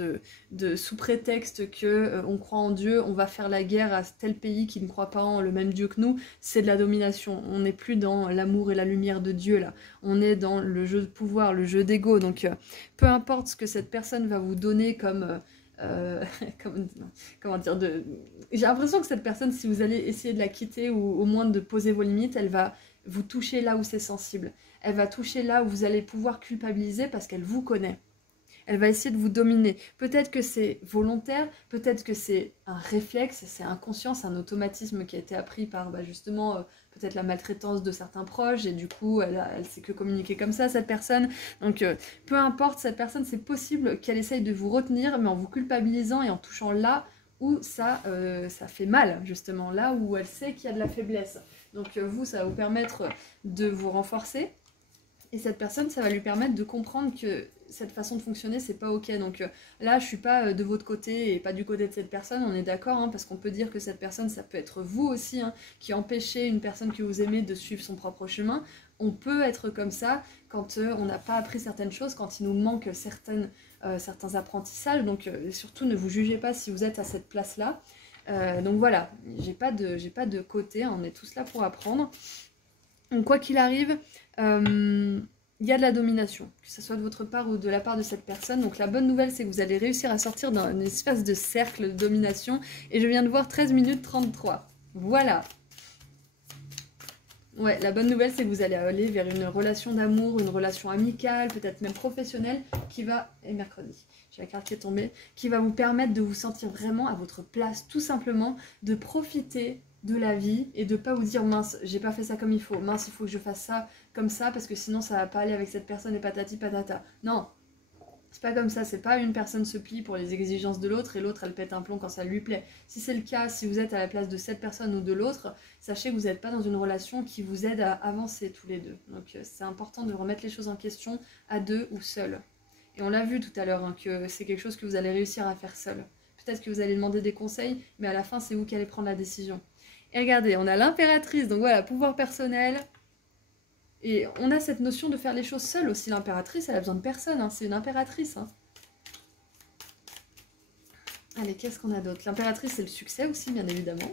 de sous prétexte que on croit en Dieu, on va faire la guerre à tel pays qui ne croit pas en le même Dieu que nous, c'est de la domination. On n'est plus dans l'amour et la lumière de Dieu là, on est dans le jeu de pouvoir, le jeu d'ego. Donc peu importe ce que cette personne va vous donner comme... comment dire, j'ai l'impression que cette personne, si vous allez essayer de la quitter ou au moins de poser vos limites, elle va vous toucher là où c'est sensible. Elle va toucher là où vous allez pouvoir culpabiliser parce qu'elle vous connaît. Elle va essayer de vous dominer. Peut-être que c'est volontaire, peut-être que c'est un réflexe, c'est inconscient, c'est un automatisme qui a été appris par justement peut-être la maltraitance de certains proches et du coup elle sait que communiquer comme ça cette personne. Donc peu importe, cette personne, c'est possible qu'elle essaye de vous retenir mais en vous culpabilisant et en touchant là où ça fait mal, justement, là où elle sait qu'il y a de la faiblesse. Donc vous, ça va vous permettre de vous renforcer. Et cette personne, ça va lui permettre de comprendre que cette façon de fonctionner, c'est pas ok. Donc là, je suis pas de votre côté et pas du côté de cette personne, on est d'accord, hein, parce qu'on peut dire que cette personne, ça peut être vous aussi, hein, qui empêchez une personne que vous aimez de suivre son propre chemin. On peut être comme ça quand on n'a pas appris certaines choses, quand il nous manque certains apprentissages. Donc surtout, ne vous jugez pas si vous êtes à cette place-là. Donc voilà, j'ai pas de côté, hein, on est tous là pour apprendre. Donc quoi qu'il arrive, il y a de la domination, que ce soit de votre part ou de la part de cette personne. Donc la bonne nouvelle, c'est que vous allez réussir à sortir d'un espèce de cercle de domination. Et je viens de voir 13 minutes 33. Voilà. Ouais, la bonne nouvelle, c'est que vous allez aller vers une relation d'amour, une relation amicale, peut-être même professionnelle, qui va... Et mercredi, j'ai la carte qui est tombée, qui va vous permettre de vous sentir vraiment à votre place, tout simplement, de profiter de la vie et de pas vous dire mince, j'ai pas fait ça comme il faut, mince, il faut que je fasse ça comme ça parce que sinon ça va pas aller avec cette personne et patati patata. Non, c'est pas comme ça, c'est pas une personne se plie pour les exigences de l'autre et l'autre elle pète un plomb quand ça lui plaît. Si c'est le cas, si vous êtes à la place de cette personne ou de l'autre, sachez que vous n'êtes pas dans une relation qui vous aide à avancer tous les deux. Donc c'est important de remettre les choses en question à deux ou seul. Et on l'a vu tout à l'heure, hein, que c'est quelque chose que vous allez réussir à faire seul. Peut-être que vous allez demander des conseils, mais à la fin c'est vous qui allez prendre la décision. Et regardez, on a l'impératrice, donc voilà, pouvoir personnel. Et on a cette notion de faire les choses seule aussi. L'impératrice, elle a besoin de personne, hein, c'est une impératrice. Hein. Allez, qu'est-ce qu'on a d'autre? L'impératrice, c'est le succès aussi, bien évidemment.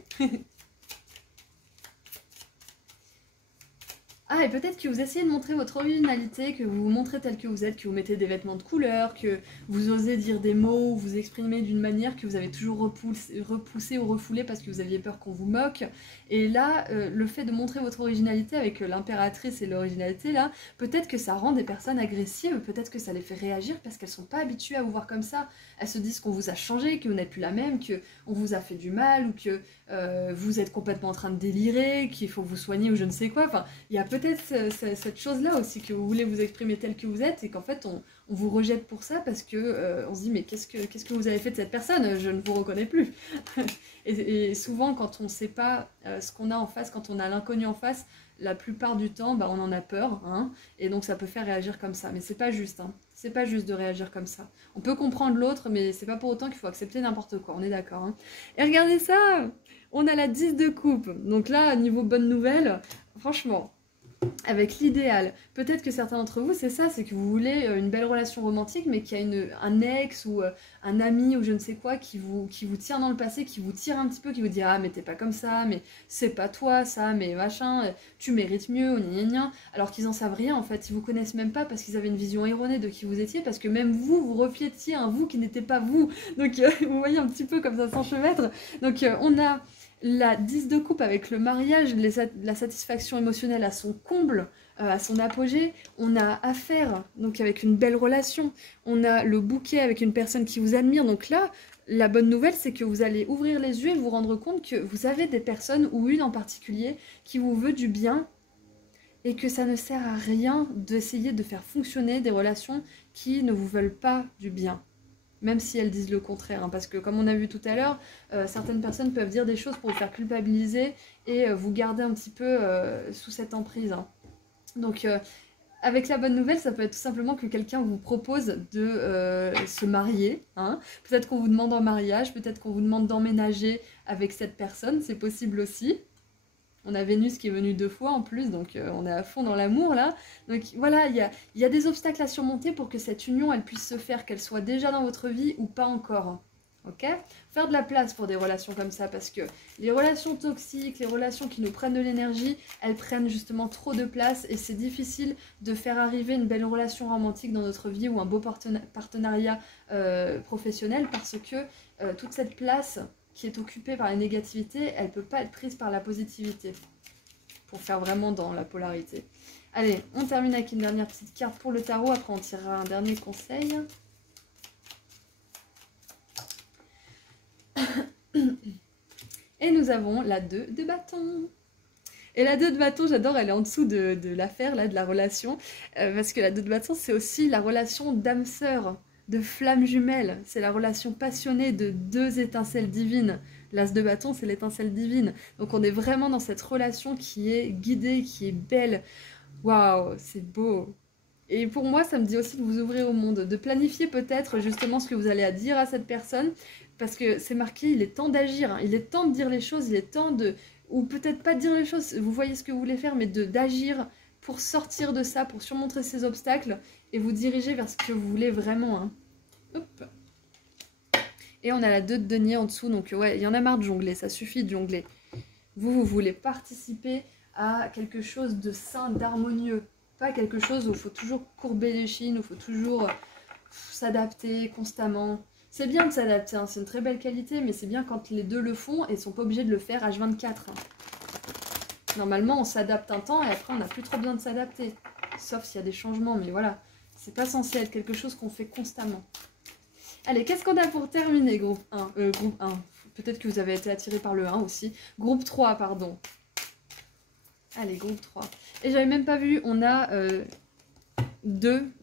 Ah, et peut-être que vous essayez de montrer votre originalité, que vous vous montrez tel que vous êtes, que vous mettez des vêtements de couleur, que vous osez dire des mots, vous exprimez d'une manière que vous avez toujours repoussé ou refoulé parce que vous aviez peur qu'on vous moque. Et là, le fait de montrer votre originalité avec l'impératrice et l'originalité, là, peut-être que ça rend des personnes agressives, peut-être que ça les fait réagir parce qu'elles sont pas habituées à vous voir comme ça. Elles se disent qu'on vous a changé, que vous n'êtes plus la même, qu'on vous a fait du mal ou que vous êtes complètement en train de délirer, qu'il faut vous soigner ou je ne sais quoi. Enfin, il y a peut-être cette chose-là aussi, que vous voulez vous exprimer tel que vous êtes et qu'en fait on vous rejette pour ça parce que on se dit mais qu'est-ce que vous avez fait de cette personne? Je ne vous reconnais plus. et souvent quand on ne sait pas ce qu'on a en face, quand on a l'inconnu en face, la plupart du temps on en a peur, hein, et donc ça peut faire réagir comme ça. Mais c'est pas juste, hein. C'est pas juste de réagir comme ça. On peut comprendre l'autre, mais c'est pas pour autant qu'il faut accepter n'importe quoi, on est d'accord, hein. Et regardez ça, on a la 10 de coupe. Donc là, niveau bonne nouvelle, franchement, avec l'idéal. Peut-être que certains d'entre vous, c'est ça, c'est que vous voulez une belle relation romantique, mais qu'il y a un ex ou un ami ou je ne sais quoi qui vous tire dans le passé, qui vous tire un petit peu, qui vous dit ah mais t'es pas comme ça, mais c'est pas toi ça, mais machin, tu mérites mieux, ou gna gna gna. Alors qu'ils en savent rien en fait, ils vous connaissent même pas parce qu'ils avaient une vision erronée de qui vous étiez, parce que même vous reflétiez un vous qui n'était pas vous. Donc vous voyez un petit peu comme ça s'enchevêtre. Donc on a la 10 de coupe avec le mariage, la satisfaction émotionnelle à son comble, à son apogée. On a affaire, donc avec une belle relation. On a le bouquet avec une personne qui vous admire. Donc là, la bonne nouvelle, c'est que vous allez ouvrir les yeux et vous rendre compte que vous avez des personnes, ou une en particulier, qui vous veut du bien et que ça ne sert à rien d'essayer de faire fonctionner des relations qui ne vous veulent pas du bien. Même si elles disent le contraire, hein, parce que comme on a vu tout à l'heure, certaines personnes peuvent dire des choses pour vous faire culpabiliser et vous garder un petit peu sous cette emprise. Hein. Donc avec la bonne nouvelle, ça peut être tout simplement que quelqu'un vous propose de se marier. Hein. Peut-être qu'on vous demande en mariage, peut-être qu'on vous demande d'emménager avec cette personne, c'est possible aussi. On a Vénus qui est venue 2 fois en plus, donc on est à fond dans l'amour là. Donc voilà, il y a des obstacles à surmonter pour que cette union elle puisse se faire, qu'elle soit déjà dans votre vie ou pas encore. Ok? Faire de la place pour des relations comme ça, parce que les relations toxiques, les relations qui nous prennent de l'énergie, elles prennent justement trop de place et c'est difficile de faire arriver une belle relation romantique dans notre vie ou un beau partenariat professionnel parce que toute cette place qui est occupée par la négativité, elle ne peut pas être prise par la positivité, pour faire vraiment dans la polarité. Allez, on termine avec une dernière petite carte pour le tarot, après on tirera un dernier conseil. Et nous avons la 2 de bâton. Et la 2 de bâton, j'adore, elle est en dessous de l'affaire, là, de la relation. Parce que la 2 de bâton, c'est aussi la relation d'âme-sœur, de flamme jumelle. C'est la relation passionnée de deux étincelles divines. L'as de bâton, c'est l'étincelle divine. Donc on est vraiment dans cette relation qui est guidée, qui est belle. Waouh, c'est beau. Et pour moi, ça me dit aussi de vous ouvrir au monde, de planifier peut-être justement ce que vous allez à dire à cette personne, parce que c'est marqué, il est temps d'agir, hein. Il est temps de dire les choses, il est temps de... Ou peut-être pas de dire les choses, vous voyez ce que vous voulez faire, mais d'agir pour sortir de ça, pour surmonter ces obstacles, et vous diriger vers ce que vous voulez vraiment. Hein. Hop. Et on a la 2 de denier en dessous, donc ouais, il y en a marre de jongler, ça suffit de jongler. Vous voulez participer à quelque chose de sain, d'harmonieux. Pas quelque chose où il faut toujours courber les chines, où il faut toujours s'adapter constamment. C'est bien de s'adapter, hein, c'est une très belle qualité, mais c'est bien quand les deux le font et ne sont pas obligés de le faire H24. Hein. Normalement, on s'adapte un temps et après, on n'a plus trop besoin de s'adapter. Sauf s'il y a des changements, mais voilà. C'est pas censé être quelque chose qu'on fait constamment. Allez, qu'est-ce qu'on a pour terminer, groupe 1 Groupe 1. Peut-être que vous avez été attiré par le 1 aussi. Groupe 3, pardon. Allez, groupe 3. Et j'avais même pas vu, on a 2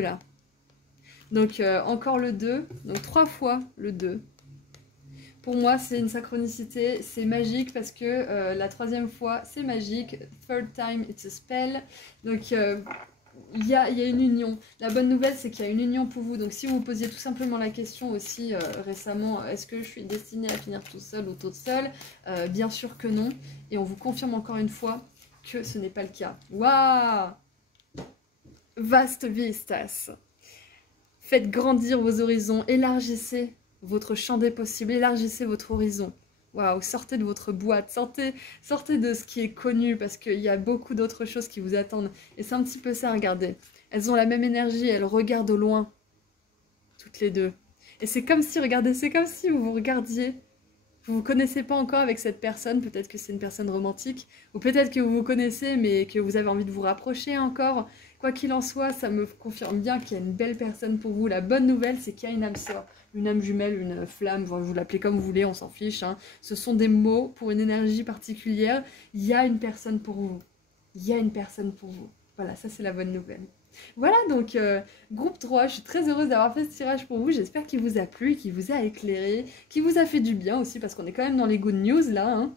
là. Donc encore le 2, donc 3 fois le 2. Pour moi, c'est une synchronicité, c'est magique parce que la 3e fois, c'est magique. Third time, it's a spell. Donc il y a une union. La bonne nouvelle, c'est qu'il y a une union pour vous. Donc si vous vous posiez tout simplement la question aussi récemment, est-ce que je suis destinée à finir tout seul ou toute seule, bien sûr que non. Et on vous confirme encore une fois que ce n'est pas le cas. Waouh! Vaste vistas. Faites grandir vos horizons, élargissez votre champ des possibles, élargissez votre horizon. Waouh, sortez de votre boîte, sortez de ce qui est connu, parce qu'il y a beaucoup d'autres choses qui vous attendent. Et c'est un petit peu ça, regardez. Elles ont la même énergie, elles regardent au loin, toutes les deux. Et c'est comme si, regardez, c'est comme si vous vous regardiez. Vous ne vous connaissez pas encore avec cette personne, peut-être que c'est une personne romantique, ou peut-être que vous vous connaissez, mais que vous avez envie de vous rapprocher encore. Quoi qu'il en soit, ça me confirme bien qu'il y a une belle personne pour vous. La bonne nouvelle, c'est qu'il y a une âme sœur, une âme jumelle, une flamme, vous l'appelez comme vous voulez, on s'en fiche. Hein. Ce sont des mots pour une énergie particulière. Il y a une personne pour vous. Il y a une personne pour vous. Voilà, ça c'est la bonne nouvelle. Voilà donc groupe 3, je suis très heureuse d'avoir fait ce tirage pour vous, j'espère qu'il vous a plu, qu'il vous a éclairé, qu'il vous a fait du bien aussi parce qu'on est quand même dans les good news là, hein.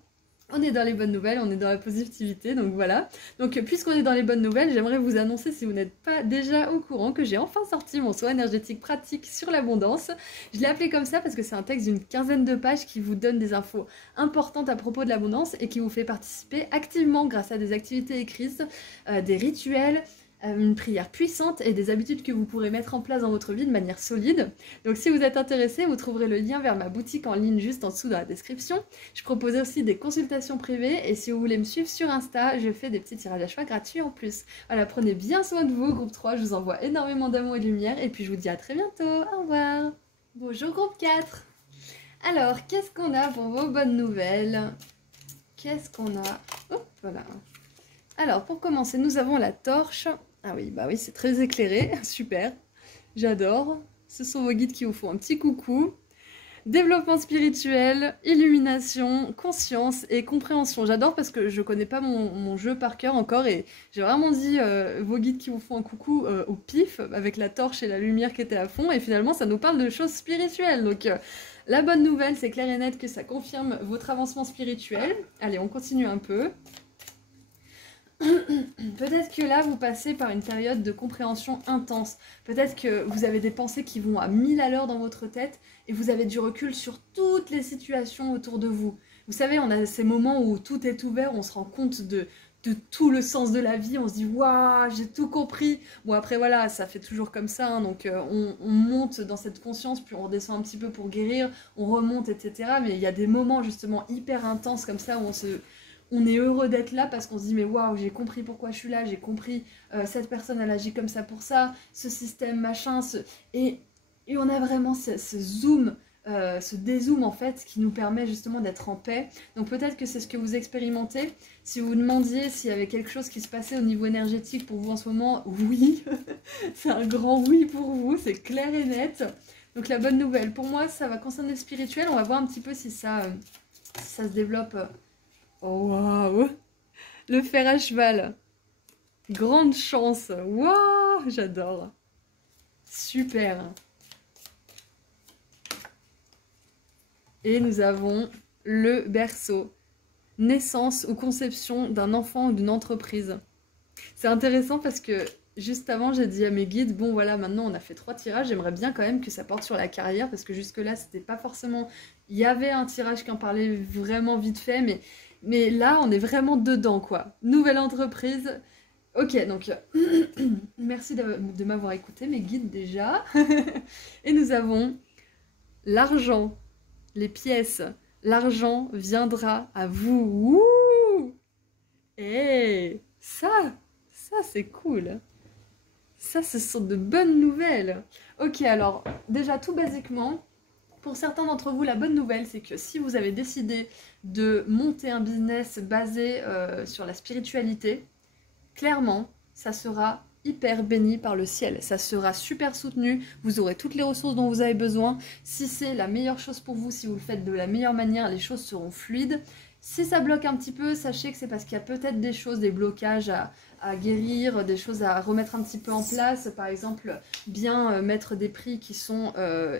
On est dans les bonnes nouvelles, on est dans la positivité, donc voilà. Donc puisqu'on est dans les bonnes nouvelles, j'aimerais vous annoncer, si vous n'êtes pas déjà au courant, que j'ai enfin sorti mon soin énergétique pratique sur l'abondance. Je l'ai appelé comme ça parce que c'est un texte d'une 15aine de pages qui vous donne des infos importantes à propos de l'abondance et qui vous fait participer activement grâce à des activités écrites, des rituels, une prière puissante et des habitudes que vous pourrez mettre en place dans votre vie de manière solide. Donc si vous êtes intéressé, vous trouverez le lien vers ma boutique en ligne juste en dessous dans la description. Je propose aussi des consultations privées et si vous voulez me suivre sur Insta, je fais des petits tirages à choix gratuits en plus. Voilà, prenez bien soin de vous, groupe 3, je vous envoie énormément d'amour et de lumière et puis je vous dis à très bientôt, au revoir. Bonjour groupe 4. Alors, qu'est-ce qu'on a pour vos bonnes nouvelles? Qu'est-ce qu'on a? Hop, voilà. Alors, pour commencer, nous avons la torche. Ah oui, bah oui, c'est très éclairé, super, j'adore. Ce sont vos guides qui vous font un petit coucou. Développement spirituel, illumination, conscience et compréhension. J'adore parce que je connais pas mon jeu par cœur encore et j'ai vraiment dit vos guides qui vous font un coucou au pif avec la torche et la lumière qui était à fond et finalement ça nous parle de choses spirituelles. Donc la bonne nouvelle, c'est clair et net que ça confirme votre avancement spirituel. Allez, on continue un peu. Peut-être que là, vous passez par une période de compréhension intense. Peut-être que vous avez des pensées qui vont à 1000 à l'heure dans votre tête et vous avez du recul sur toutes les situations autour de vous. Vous savez, on a ces moments où tout est ouvert, on se rend compte de tout le sens de la vie, on se dit « Waouh, j'ai tout compris !» Bon, après, voilà, ça fait toujours comme ça, hein, donc on monte dans cette conscience, puis on redescend un petit peu pour guérir, on remonte, etc. Mais il y a des moments justement hyper intenses comme ça où on est heureux d'être là parce qu'on se dit mais waouh, j'ai compris pourquoi je suis là, j'ai compris cette personne elle agit comme ça pour ça, ce système machin, et on a vraiment ce zoom, ce dézoom en fait qui nous permet justement d'être en paix. Donc peut-être que c'est ce que vous expérimentez. Si vous vous demandiez s'il y avait quelque chose qui se passait au niveau énergétique pour vous en ce moment, oui, c'est un grand oui pour vous, c'est clair et net. Donc la bonne nouvelle, pour moi ça va concerner le spirituel, on va voir un petit peu si ça ça se développe. Oh waouh! Le fer à cheval. Grande chance. Waouh! J'adore. Super. Et nous avons le berceau. Naissance ou conception d'un enfant ou d'une entreprise. C'est intéressant parce que juste avant, j'ai dit à mes guides, bon voilà, maintenant on a fait 3 tirages, j'aimerais bien quand même que ça porte sur la carrière parce que jusque-là, c'était pas forcément... Il y avait un tirage qui en parlait vraiment vite fait, mais là, on est vraiment dedans, quoi. Nouvelle entreprise. Ok, donc merci de m'avoir écouté, mes guides déjà. Et nous avons l'argent, les pièces. L'argent viendra à vous. Ouh. Et ça c'est cool. Ça, ce sont de bonnes nouvelles. Ok, alors, déjà, tout basiquement, pour certains d'entre vous, la bonne nouvelle, c'est que si vous avez décidé de monter un business basé sur la spiritualité, clairement, ça sera hyper béni par le ciel. Ça sera super soutenu, vous aurez toutes les ressources dont vous avez besoin. Si c'est la meilleure chose pour vous, si vous le faites de la meilleure manière, les choses seront fluides. Si ça bloque un petit peu, sachez que c'est parce qu'il y a peut-être des choses, des blocages à guérir, des choses à remettre un petit peu en place. Par exemple, bien mettre des prix qui sont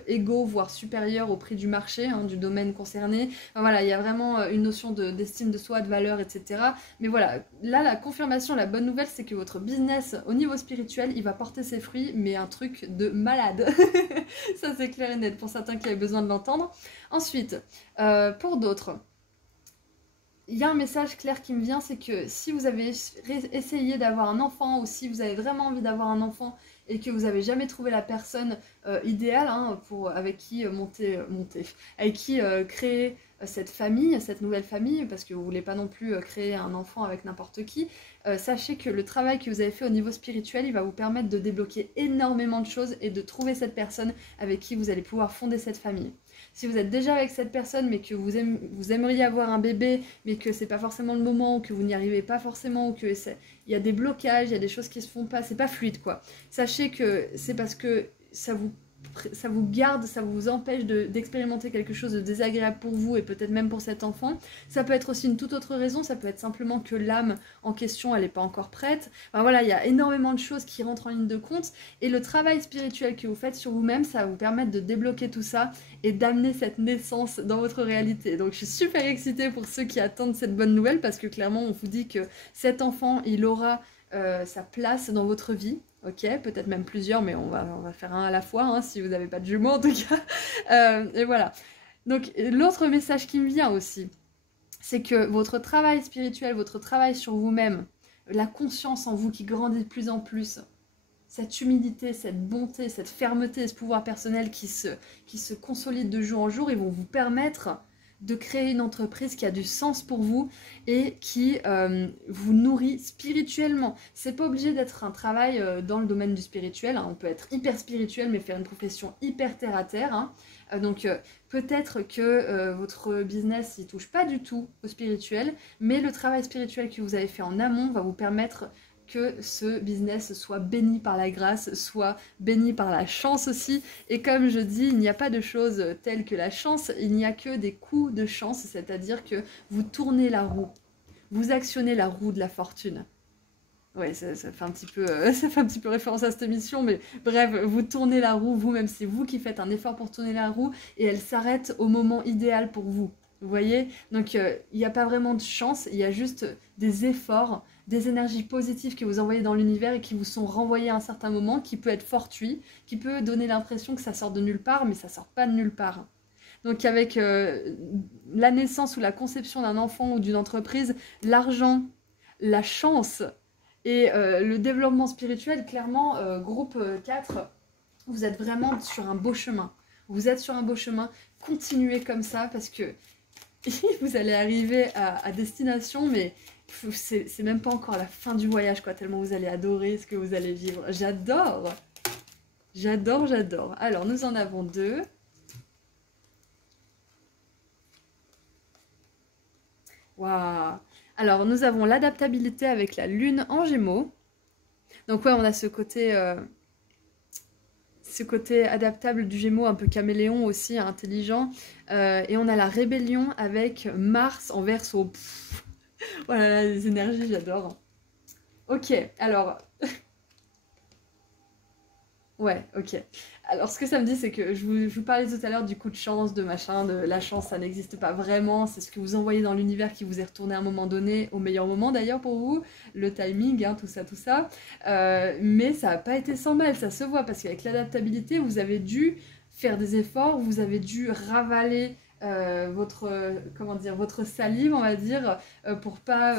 égaux, voire supérieurs au prix du marché, hein, du domaine concerné. Enfin, voilà, il y a vraiment une notion d'estime de soi, de valeur, etc. Mais voilà, là, la confirmation, la bonne nouvelle, c'est que votre business, au niveau spirituel, il va porter ses fruits, mais un truc de malade. Ça, c'est clair et net pour certains qui avaient besoin de l'entendre. Ensuite, pour d'autres... Il y a un message clair qui me vient, c'est que si vous avez essayé d'avoir un enfant ou si vous avez vraiment envie d'avoir un enfant et que vous n'avez jamais trouvé la personne idéale hein, avec qui avec qui créer cette famille, cette nouvelle famille, parce que vous ne voulez pas non plus créer un enfant avec n'importe qui, sachez que le travail que vous avez fait au niveau spirituel, il va vous permettre de débloquer énormément de choses et de trouver cette personne avec qui vous allez pouvoir fonder cette famille. Si vous êtes déjà avec cette personne mais que vous aimeriez avoir un bébé mais que c'est pas forcément le moment ou que vous n'y arrivez pas forcément ou que il y a des blocages, il y a des choses qui se font pas, c'est pas fluide quoi. Sachez que c'est parce que ça vous garde, ça vous empêche d'expérimenter quelque chose de désagréable pour vous et peut-être même pour cet enfant. Ça peut être aussi une toute autre raison, ça peut être simplement que l'âme en question, elle n'est pas encore prête. Enfin voilà, il y a énormément de choses qui rentrent en ligne de compte et le travail spirituel que vous faites sur vous-même, ça va vous permettre de débloquer tout ça et d'amener cette naissance dans votre réalité. Donc je suis super excitée pour ceux qui attendent cette bonne nouvelle parce que clairement, on vous dit que cet enfant, il aura sa place dans votre vie. Ok, peut-être même plusieurs, mais on va faire un à la fois, hein, si vous n'avez pas de jumeaux en tout cas. Et voilà. Donc l'autre message qui me vient aussi, c'est que votre travail spirituel, votre travail sur vous-même, la conscience en vous qui grandit de plus en plus, cette humilité, cette bonté, cette fermeté, ce pouvoir personnel qui se consolide de jour en jour, ils vont vous permettre de créer une entreprise qui a du sens pour vous et qui vous nourrit spirituellement. C'est pas obligé d'être un travail dans le domaine du spirituel, hein. On peut être hyper spirituel mais faire une profession hyper terre à terre, hein. Donc peut-être que votre business il touche pas du tout au spirituel, mais le travail spirituel que vous avez fait en amont va vous permettre que ce business soit béni par la grâce, soit béni par la chance aussi. Et comme je dis, il n'y a pas de choses telles que la chance, il n'y a que des coups de chance, c'est-à-dire que vous tournez la roue, vous actionnez la roue de la fortune. Ouais, ça fait un petit peu, ça fait un petit peu référence à cette émission, mais bref, vous tournez la roue, vous-même, c'est vous qui faites un effort pour tourner la roue, et elle s'arrête au moment idéal pour vous. Vous voyez? Donc, il n'y a pas vraiment de chance, il y a juste des efforts, des énergies positives que vous envoyez dans l'univers et qui vous sont renvoyées à un certain moment, qui peut être fortuit, qui peut donner l'impression que ça sort de nulle part, mais ça sort pas de nulle part. Donc, avec la naissance ou la conception d'un enfant ou d'une entreprise, l'argent, la chance et le développement spirituel, clairement, groupe 4, vous êtes vraiment sur un beau chemin. Vous êtes sur un beau chemin, continuez comme ça parce que vous allez arriver à destination, mais c'est même pas encore la fin du voyage, quoi, tellement vous allez adorer ce que vous allez vivre. J'adore! J'adore, j'adore. Alors, nous en avons 2. Waouh! Alors, nous avons l'adaptabilité avec la lune en Gémeaux. Donc ouais, on a ce côté... ce côté adaptable du Gémeaux, un peu caméléon aussi, intelligent. Et on a la rébellion avec Mars en Verseau. Voilà, les énergies, j'adore. Ok, alors... Ouais, ok. Alors, ce que ça me dit, c'est que je vous parlais tout à l'heure du coup de chance, de machin, de la chance, ça n'existe pas vraiment. C'est ce que vous envoyez dans l'univers qui vous est retourné à un moment donné, au meilleur moment d'ailleurs pour vous, le timing, hein, tout ça, tout ça. Mais ça n'a pas été sans mal, ça se voit, parce qu'avec l'adaptabilité, vous avez dû faire des efforts, vous avez dû ravaler comment dire, votre salive, on va dire, pour pas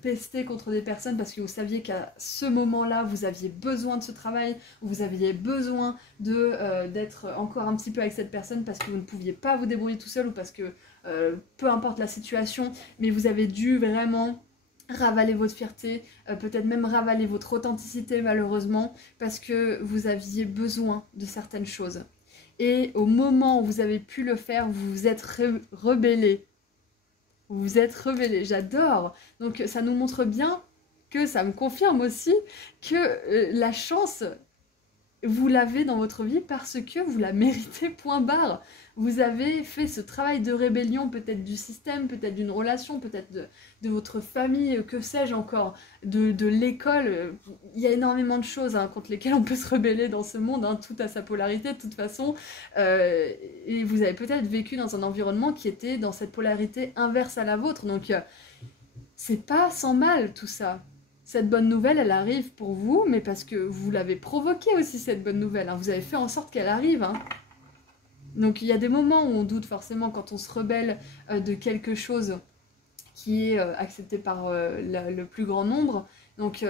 pester contre des personnes parce que vous saviez qu'à ce moment-là, vous aviez besoin de ce travail, vous aviez besoin d'être encore un petit peu avec cette personne parce que vous ne pouviez pas vous débrouiller tout seul ou parce que peu importe la situation, mais vous avez dû vraiment ravaler votre fierté, peut-être même ravaler votre authenticité malheureusement, parce que vous aviez besoin de certaines choses. Et au moment où vous avez pu le faire, vous vous êtes rebellé. Vous vous êtes rebellé, j'adore. Donc ça nous montre bien que ça me confirme aussi que la chance, vous l'avez dans votre vie parce que vous la méritez, point barre. Vous avez fait ce travail de rébellion, peut-être du système, peut-être d'une relation, peut-être de votre famille, que sais-je encore, de l'école. Il y a énormément de choses contre lesquelles on peut se rebeller dans ce monde, hein, tout a sa polarité de toute façon. Et vous avez peut-être vécu dans un environnement qui était dans cette polarité inverse à la vôtre. Donc c'est pas sans mal tout ça. Cette bonne nouvelle, elle arrive pour vous, mais parce que vous l'avez provoquée aussi, cette bonne nouvelle. Hein. Vous avez fait en sorte qu'elle arrive. Hein. Donc il y a des moments où on doute forcément quand on se rebelle de quelque chose qui est accepté par le plus grand nombre. Donc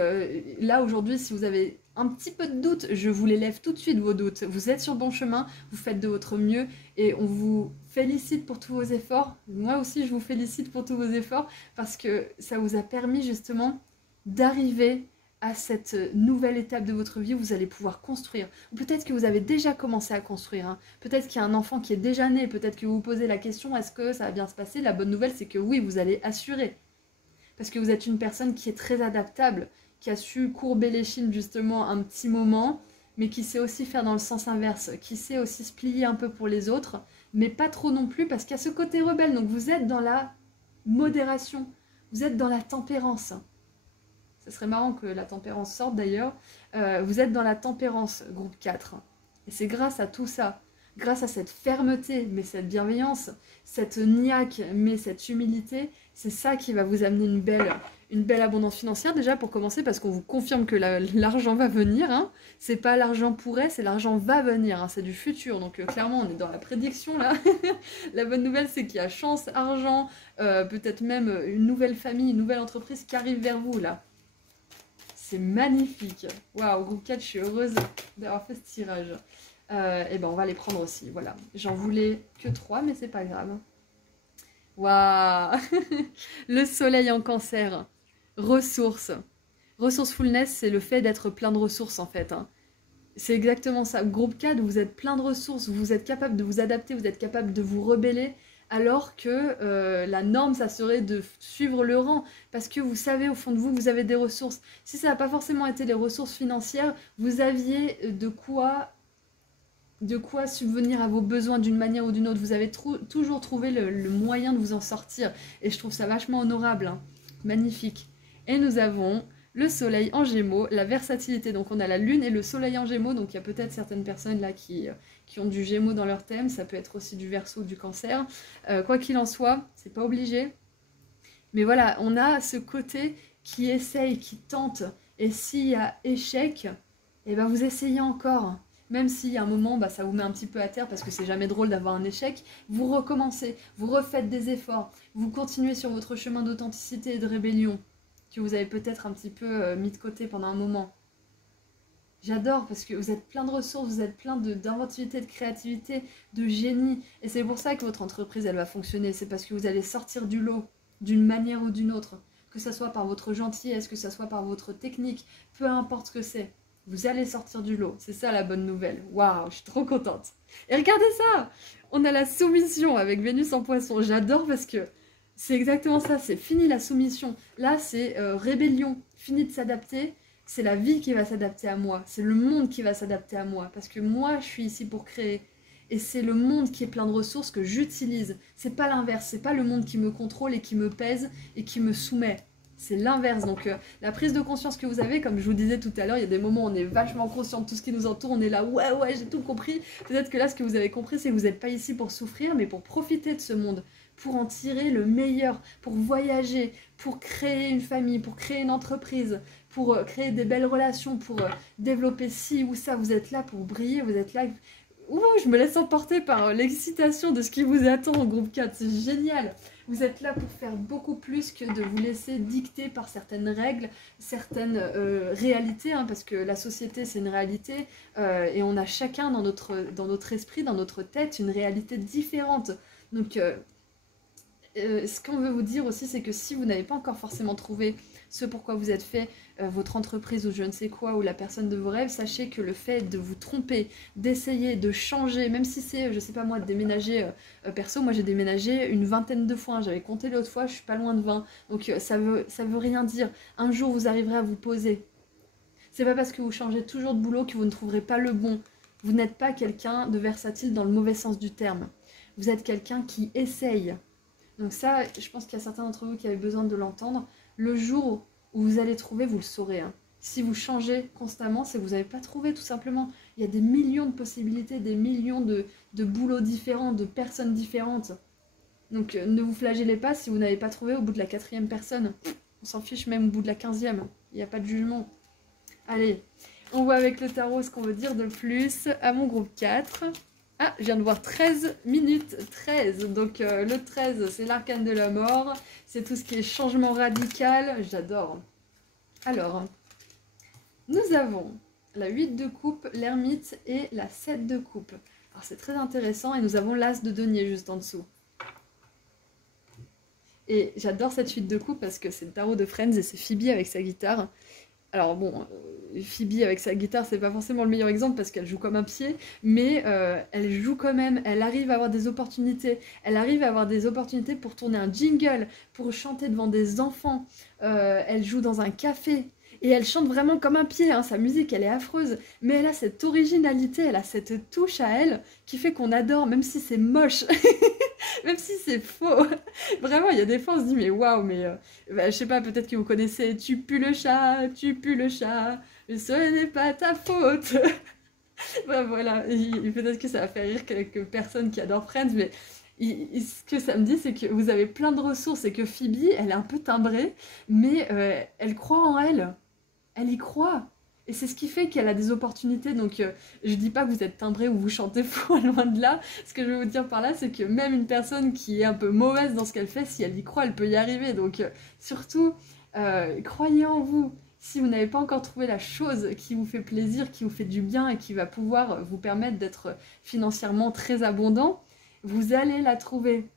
là aujourd'hui, si vous avez un petit peu de doute, je vous les lève tout de suite vos doutes. Vous êtes sur le bon chemin, vous faites de votre mieux et on vous félicite pour tous vos efforts. Moi aussi, je vous félicite pour tous vos efforts parce que ça vous a permis justement d'arriver à cette nouvelle étape de votre vie où vous allez pouvoir construire. Ou peut-être que vous avez déjà commencé à construire. Hein. Peut-être qu'il y a un enfant qui est déjà né. Peut-être que vous vous posez la question, est-ce que ça va bien se passer? La bonne nouvelle, c'est que oui, vous allez assurer. Parce que vous êtes une personne qui est très adaptable, qui a su courber l'échine justement un petit moment, mais qui sait aussi faire dans le sens inverse, qui sait aussi se plier un peu pour les autres, mais pas trop non plus, parce qu'il y a ce côté rebelle. Donc vous êtes dans la modération, vous êtes dans la tempérance. Ce serait marrant que la tempérance sorte d'ailleurs. Vous êtes dans la tempérance, groupe 4. Et c'est grâce à tout ça, grâce à cette fermeté, mais cette bienveillance, cette niaque, mais cette humilité, c'est ça qui va vous amener une belle abondance financière déjà pour commencer, parce qu'on vous confirme que l'argent va venir. Hein. C'est pas l'argent pourrait, c'est l'argent va venir, hein. C'est du futur. Donc clairement, on est dans la prédiction là. La bonne nouvelle, c'est qu'il y a chance, argent, peut-être même une nouvelle famille, une nouvelle entreprise qui arrive vers vous là. C'est magnifique. Waouh, groupe 4, je suis heureuse d'avoir fait ce tirage. Et ben on va les prendre aussi, voilà. J'en voulais que 3, mais c'est pas grave. Waouh. Le soleil en cancer. Ressources. Resourcefulness, c'est le fait d'être plein de ressources en fait. Hein. C'est exactement ça. Groupe 4, vous êtes plein de ressources, vous êtes capable de vous adapter, vous êtes capable de vous rebeller. Alors que la norme, ça serait de suivre le rang, parce que vous savez au fond de vous, vous avez des ressources. Si ça n'a pas forcément été les ressources financières, vous aviez de quoi subvenir à vos besoins d'une manière ou d'une autre. Vous avez toujours trouvé le moyen de vous en sortir, et je trouve ça vachement honorable, hein. Magnifique. Et nous avons le soleil en gémeaux, la versatilité, donc on a la lune et le soleil en gémeaux, donc il y a peut-être certaines personnes là qui ont du gémeaux dans leur thème, ça peut être aussi du verseau ou du cancer, quoi qu'il en soit, c'est pas obligé, mais voilà, on a ce côté qui essaye, qui tente, et s'il y a échec, et ben vous essayez encore, même si à un moment ça vous met un petit peu à terre parce que c'est jamais drôle d'avoir un échec, vous recommencez, vous refaites des efforts, vous continuez sur votre chemin d'authenticité et de rébellion, que vous avez peut-être un petit peu mis de côté pendant un moment. J'adore parce que vous êtes plein de ressources, vous êtes plein d'inventivité, de créativité, de génie. Et c'est pour ça que votre entreprise, elle va fonctionner. C'est parce que vous allez sortir du lot d'une manière ou d'une autre. Que ce soit par votre gentillesse, que ce soit par votre technique, peu importe ce que c'est. Vous allez sortir du lot. C'est ça la bonne nouvelle. Waouh, je suis trop contente. Et regardez ça, on a la soumission avec Vénus en poisson. J'adore parce que c'est exactement ça, c'est fini la soumission. Là, c'est rébellion, fini de s'adapter. c'est la vie qui va s'adapter à moi, c'est le monde qui va s'adapter à moi, parce que moi, je suis ici pour créer. Et c'est le monde qui est plein de ressources que j'utilise. C'est pas l'inverse, c'est pas le monde qui me contrôle et qui me pèse et qui me soumet. C'est l'inverse. Donc la prise de conscience que vous avez, comme je vous disais tout à l'heure, il y a des moments où on est vachement conscient de tout ce qui nous entoure, on est là, ouais, j'ai tout compris. Peut-être que là, ce que vous avez compris, c'est que vous n'êtes pas ici pour souffrir, mais pour profiter de ce monde, pour en tirer le meilleur, pour voyager, pour créer une famille, pour créer une entreprise, pour créer des belles relations, pour développer ci ou ça. Vous êtes là pour briller, vous êtes là... Ouh, je me laisse emporter par l'excitation de ce qui vous attend au groupe 4, c'est génial. Vous êtes là pour faire beaucoup plus que de vous laisser dicter par certaines règles, certaines réalités, hein, parce que la société c'est une réalité, et on a chacun dans notre esprit, dans notre tête, une réalité différente. Donc ce qu'on veut vous dire aussi, c'est que si vous n'avez pas encore forcément trouvé ce pourquoi vous êtes fait, votre entreprise ou je ne sais quoi, ou la personne de vos rêves, sachez que le fait de vous tromper, d'essayer, de changer, même si c'est, je sais pas moi, de déménager, perso, moi j'ai déménagé une vingtaine de fois, hein, j'avais compté l'autre fois, je suis pas loin de 20, donc ça veut rien dire. Un jour vous arriverez à vous poser. C'est pas parce que vous changez toujours de boulot que vous ne trouverez pas le bon. Vous n'êtes pas quelqu'un de versatile dans le mauvais sens du terme. Vous êtes quelqu'un qui essaye. Donc ça, je pense qu'il y a certains d'entre vous qui avaient besoin de l'entendre. Le jour où vous allez trouver, vous le saurez. Hein. Si vous changez constamment, c'est que vous n'avez pas trouvé tout simplement. Il y a des millions de possibilités, des millions de boulots différents, de personnes différentes. Donc ne vous flagellez pas si vous n'avez pas trouvé au bout de la 4e personne. On s'en fiche même au bout de la 15e. Il n'y a pas de jugement. Allez, on voit avec le tarot ce qu'on veut dire de plus à mon groupe 4. Ah, je viens de voir 13 minutes 13. Donc le 13, c'est l'arcane de la mort. C'est tout ce qui est changement radical. J'adore. Alors, nous avons la 8 de coupe, l'ermite et la 7 de coupe. Alors c'est très intéressant et nous avons l'as de denier juste en dessous. Et j'adore cette 8 de coupe parce que c'est le tarot de Friends et c'est Phoebe avec sa guitare. Alors bon, Phoebe avec sa guitare, c'est pas forcément le meilleur exemple parce qu'elle joue comme un pied, mais elle joue quand même, elle arrive à avoir des opportunités. Elle arrive à avoir des opportunités pour tourner un jingle, pour chanter devant des enfants. Elle joue dans un café. Et elle chante vraiment comme un pied, hein. Sa musique elle est affreuse, mais elle a cette originalité, elle a cette touche à elle qui fait qu'on adore, même si c'est moche, même si c'est faux. Vraiment, il y a des fois on se dit mais waouh, mais bah, je sais pas, peut-être que vous connaissez tu pues le chat, ce n'est pas ta faute. Bah, voilà, peut-être que ça va faire rire quelques personnes qui adorent Friends, mais ce que ça me dit, c'est que vous avez plein de ressources et que Phoebe, elle est un peu timbrée, mais elle croit en elle. Elle y croit. Et c'est ce qui fait qu'elle a des opportunités. Donc, je dis pas que vous êtes timbré ou vous chantez faux, loin de là. Ce que je veux vous dire par là, c'est que même une personne qui est un peu mauvaise dans ce qu'elle fait, si elle y croit, elle peut y arriver. Donc, surtout, croyez en vous. Si vous n'avez pas encore trouvé la chose qui vous fait plaisir, qui vous fait du bien et qui va pouvoir vous permettre d'être financièrement très abondant, vous allez la trouver.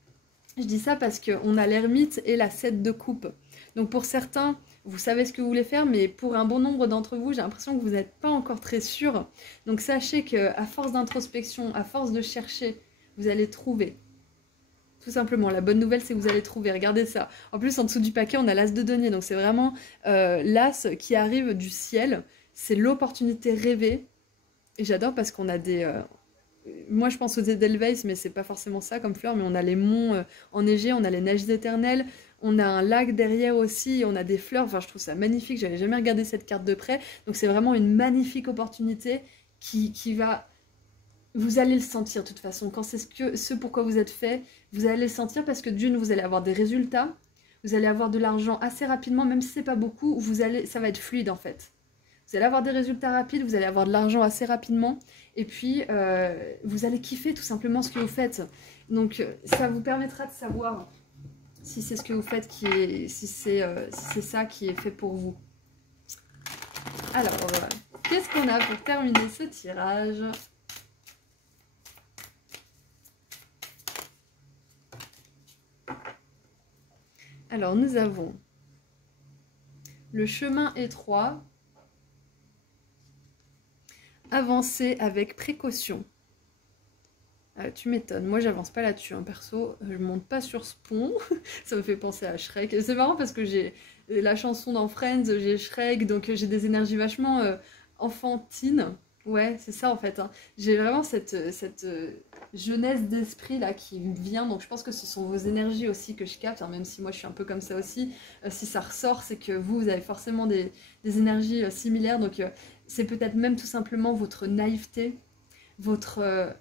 Je dis ça parce qu'on a l'ermite et la 7 de coupe. Donc pour certains, vous savez ce que vous voulez faire, mais pour un bon nombre d'entre vous, j'ai l'impression que vous n'êtes pas encore très sûr. Donc sachez qu'à force d'introspection, à force de chercher, vous allez trouver. Tout simplement, la bonne nouvelle, c'est que vous allez trouver. Regardez ça. En plus, en dessous du paquet, on a l'as de denier. Donc c'est vraiment l'as qui arrive du ciel. C'est l'opportunité rêvée. Et j'adore parce qu'on a des... moi, je pense aux Edelweiss, mais c'est pas forcément ça comme fleur. Mais on a les monts enneigés, on a les neiges éternelles. On a un lac derrière aussi, on a des fleurs, enfin je trouve ça magnifique, j'avais jamais regardé cette carte de près, donc c'est vraiment une magnifique opportunité qui va... Vous allez le sentir de toute façon, quand c'est ce pourquoi vous êtes fait, vous allez le sentir parce que d'une, vous allez avoir des résultats, vous allez avoir de l'argent assez rapidement, même si c'est pas beaucoup, ça va être fluide en fait. Vous allez avoir des résultats rapides, vous allez avoir de l'argent assez rapidement, et puis vous allez kiffer tout simplement ce que vous faites. Donc ça vous permettra de savoir... si c'est ce que vous faites, si c'est ça qui est fait pour vous. Alors, qu'est-ce qu'on a pour terminer ce tirage? Alors, nous avons le chemin étroit, avancer avec précaution. Tu m'étonnes, moi j'avance pas là-dessus, hein. Perso, je monte pas sur ce pont, ça me fait penser à Shrek. C'est marrant parce que la chanson dans Friends, j'ai Shrek, donc j'ai des énergies vachement enfantines. Ouais, c'est ça en fait, hein. J'ai vraiment cette jeunesse d'esprit là qui me vient, donc je pense que ce sont vos énergies aussi que je capte, hein, même si moi je suis un peu comme ça aussi. Si ça ressort, c'est que vous avez forcément des énergies similaires, donc c'est peut-être même tout simplement votre naïveté, votre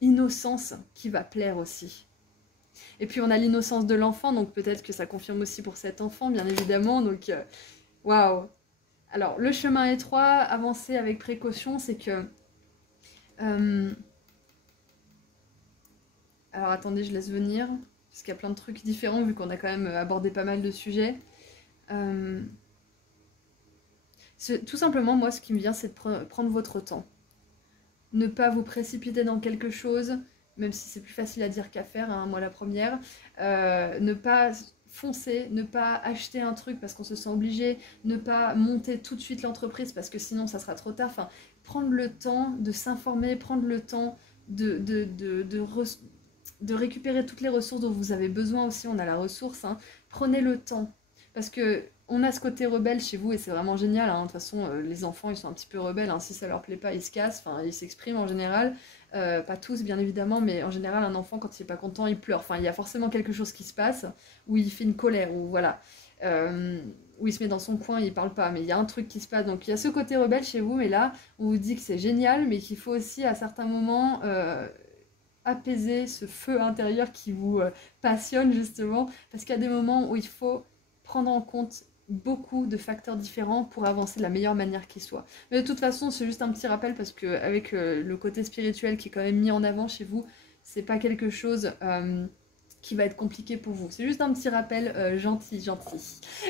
innocence qui va plaire aussi. Et puis on a l'innocence de l'enfant, donc peut-être que ça confirme aussi pour cet enfant, bien évidemment, donc waouh! Alors, le chemin étroit, avancer avec précaution, c'est que... alors, attendez, je laisse venir, parce qu'il y a plein de trucs différents, vu qu'on a quand même abordé pas mal de sujets. Tout simplement, moi, ce qui me vient, c'est de prendre votre temps. Ne pas vous précipiter dans quelque chose, même si c'est plus facile à dire qu'à faire, hein, moi la première. Ne pas foncer, ne pas acheter un truc parce qu'on se sent obligé, ne pas monter tout de suite l'entreprise parce que sinon ça sera trop tard. Enfin, prendre le temps de s'informer, prendre le temps de récupérer toutes les ressources dont vous avez besoin aussi. On a la ressource, hein. Prenez le temps. Parce que on a ce côté rebelle chez vous et c'est vraiment génial, hein. De toute façon, les enfants ils sont un petit peu rebelles, hein. Si ça leur plaît pas, ils se cassent, enfin ils s'expriment en général. Pas tous bien évidemment, mais en général un enfant quand il est pas content il pleure. Enfin il y a forcément quelque chose qui se passe, où il fait une colère, ou voilà. Où il se met dans son coin, il parle pas, mais il y a un truc qui se passe. Donc il y a ce côté rebelle chez vous, mais là on vous dit que c'est génial, mais qu'il faut aussi à certains moments apaiser ce feu intérieur qui vous passionne justement, parce qu'il y a des moments où il faut prendre en compte beaucoup de facteurs différents pour avancer de la meilleure manière qui soit. Mais de toute façon, c'est juste un petit rappel parce que avec le côté spirituel qui est quand même mis en avant chez vous, c'est pas quelque chose qui va être compliqué pour vous. C'est juste un petit rappel gentil.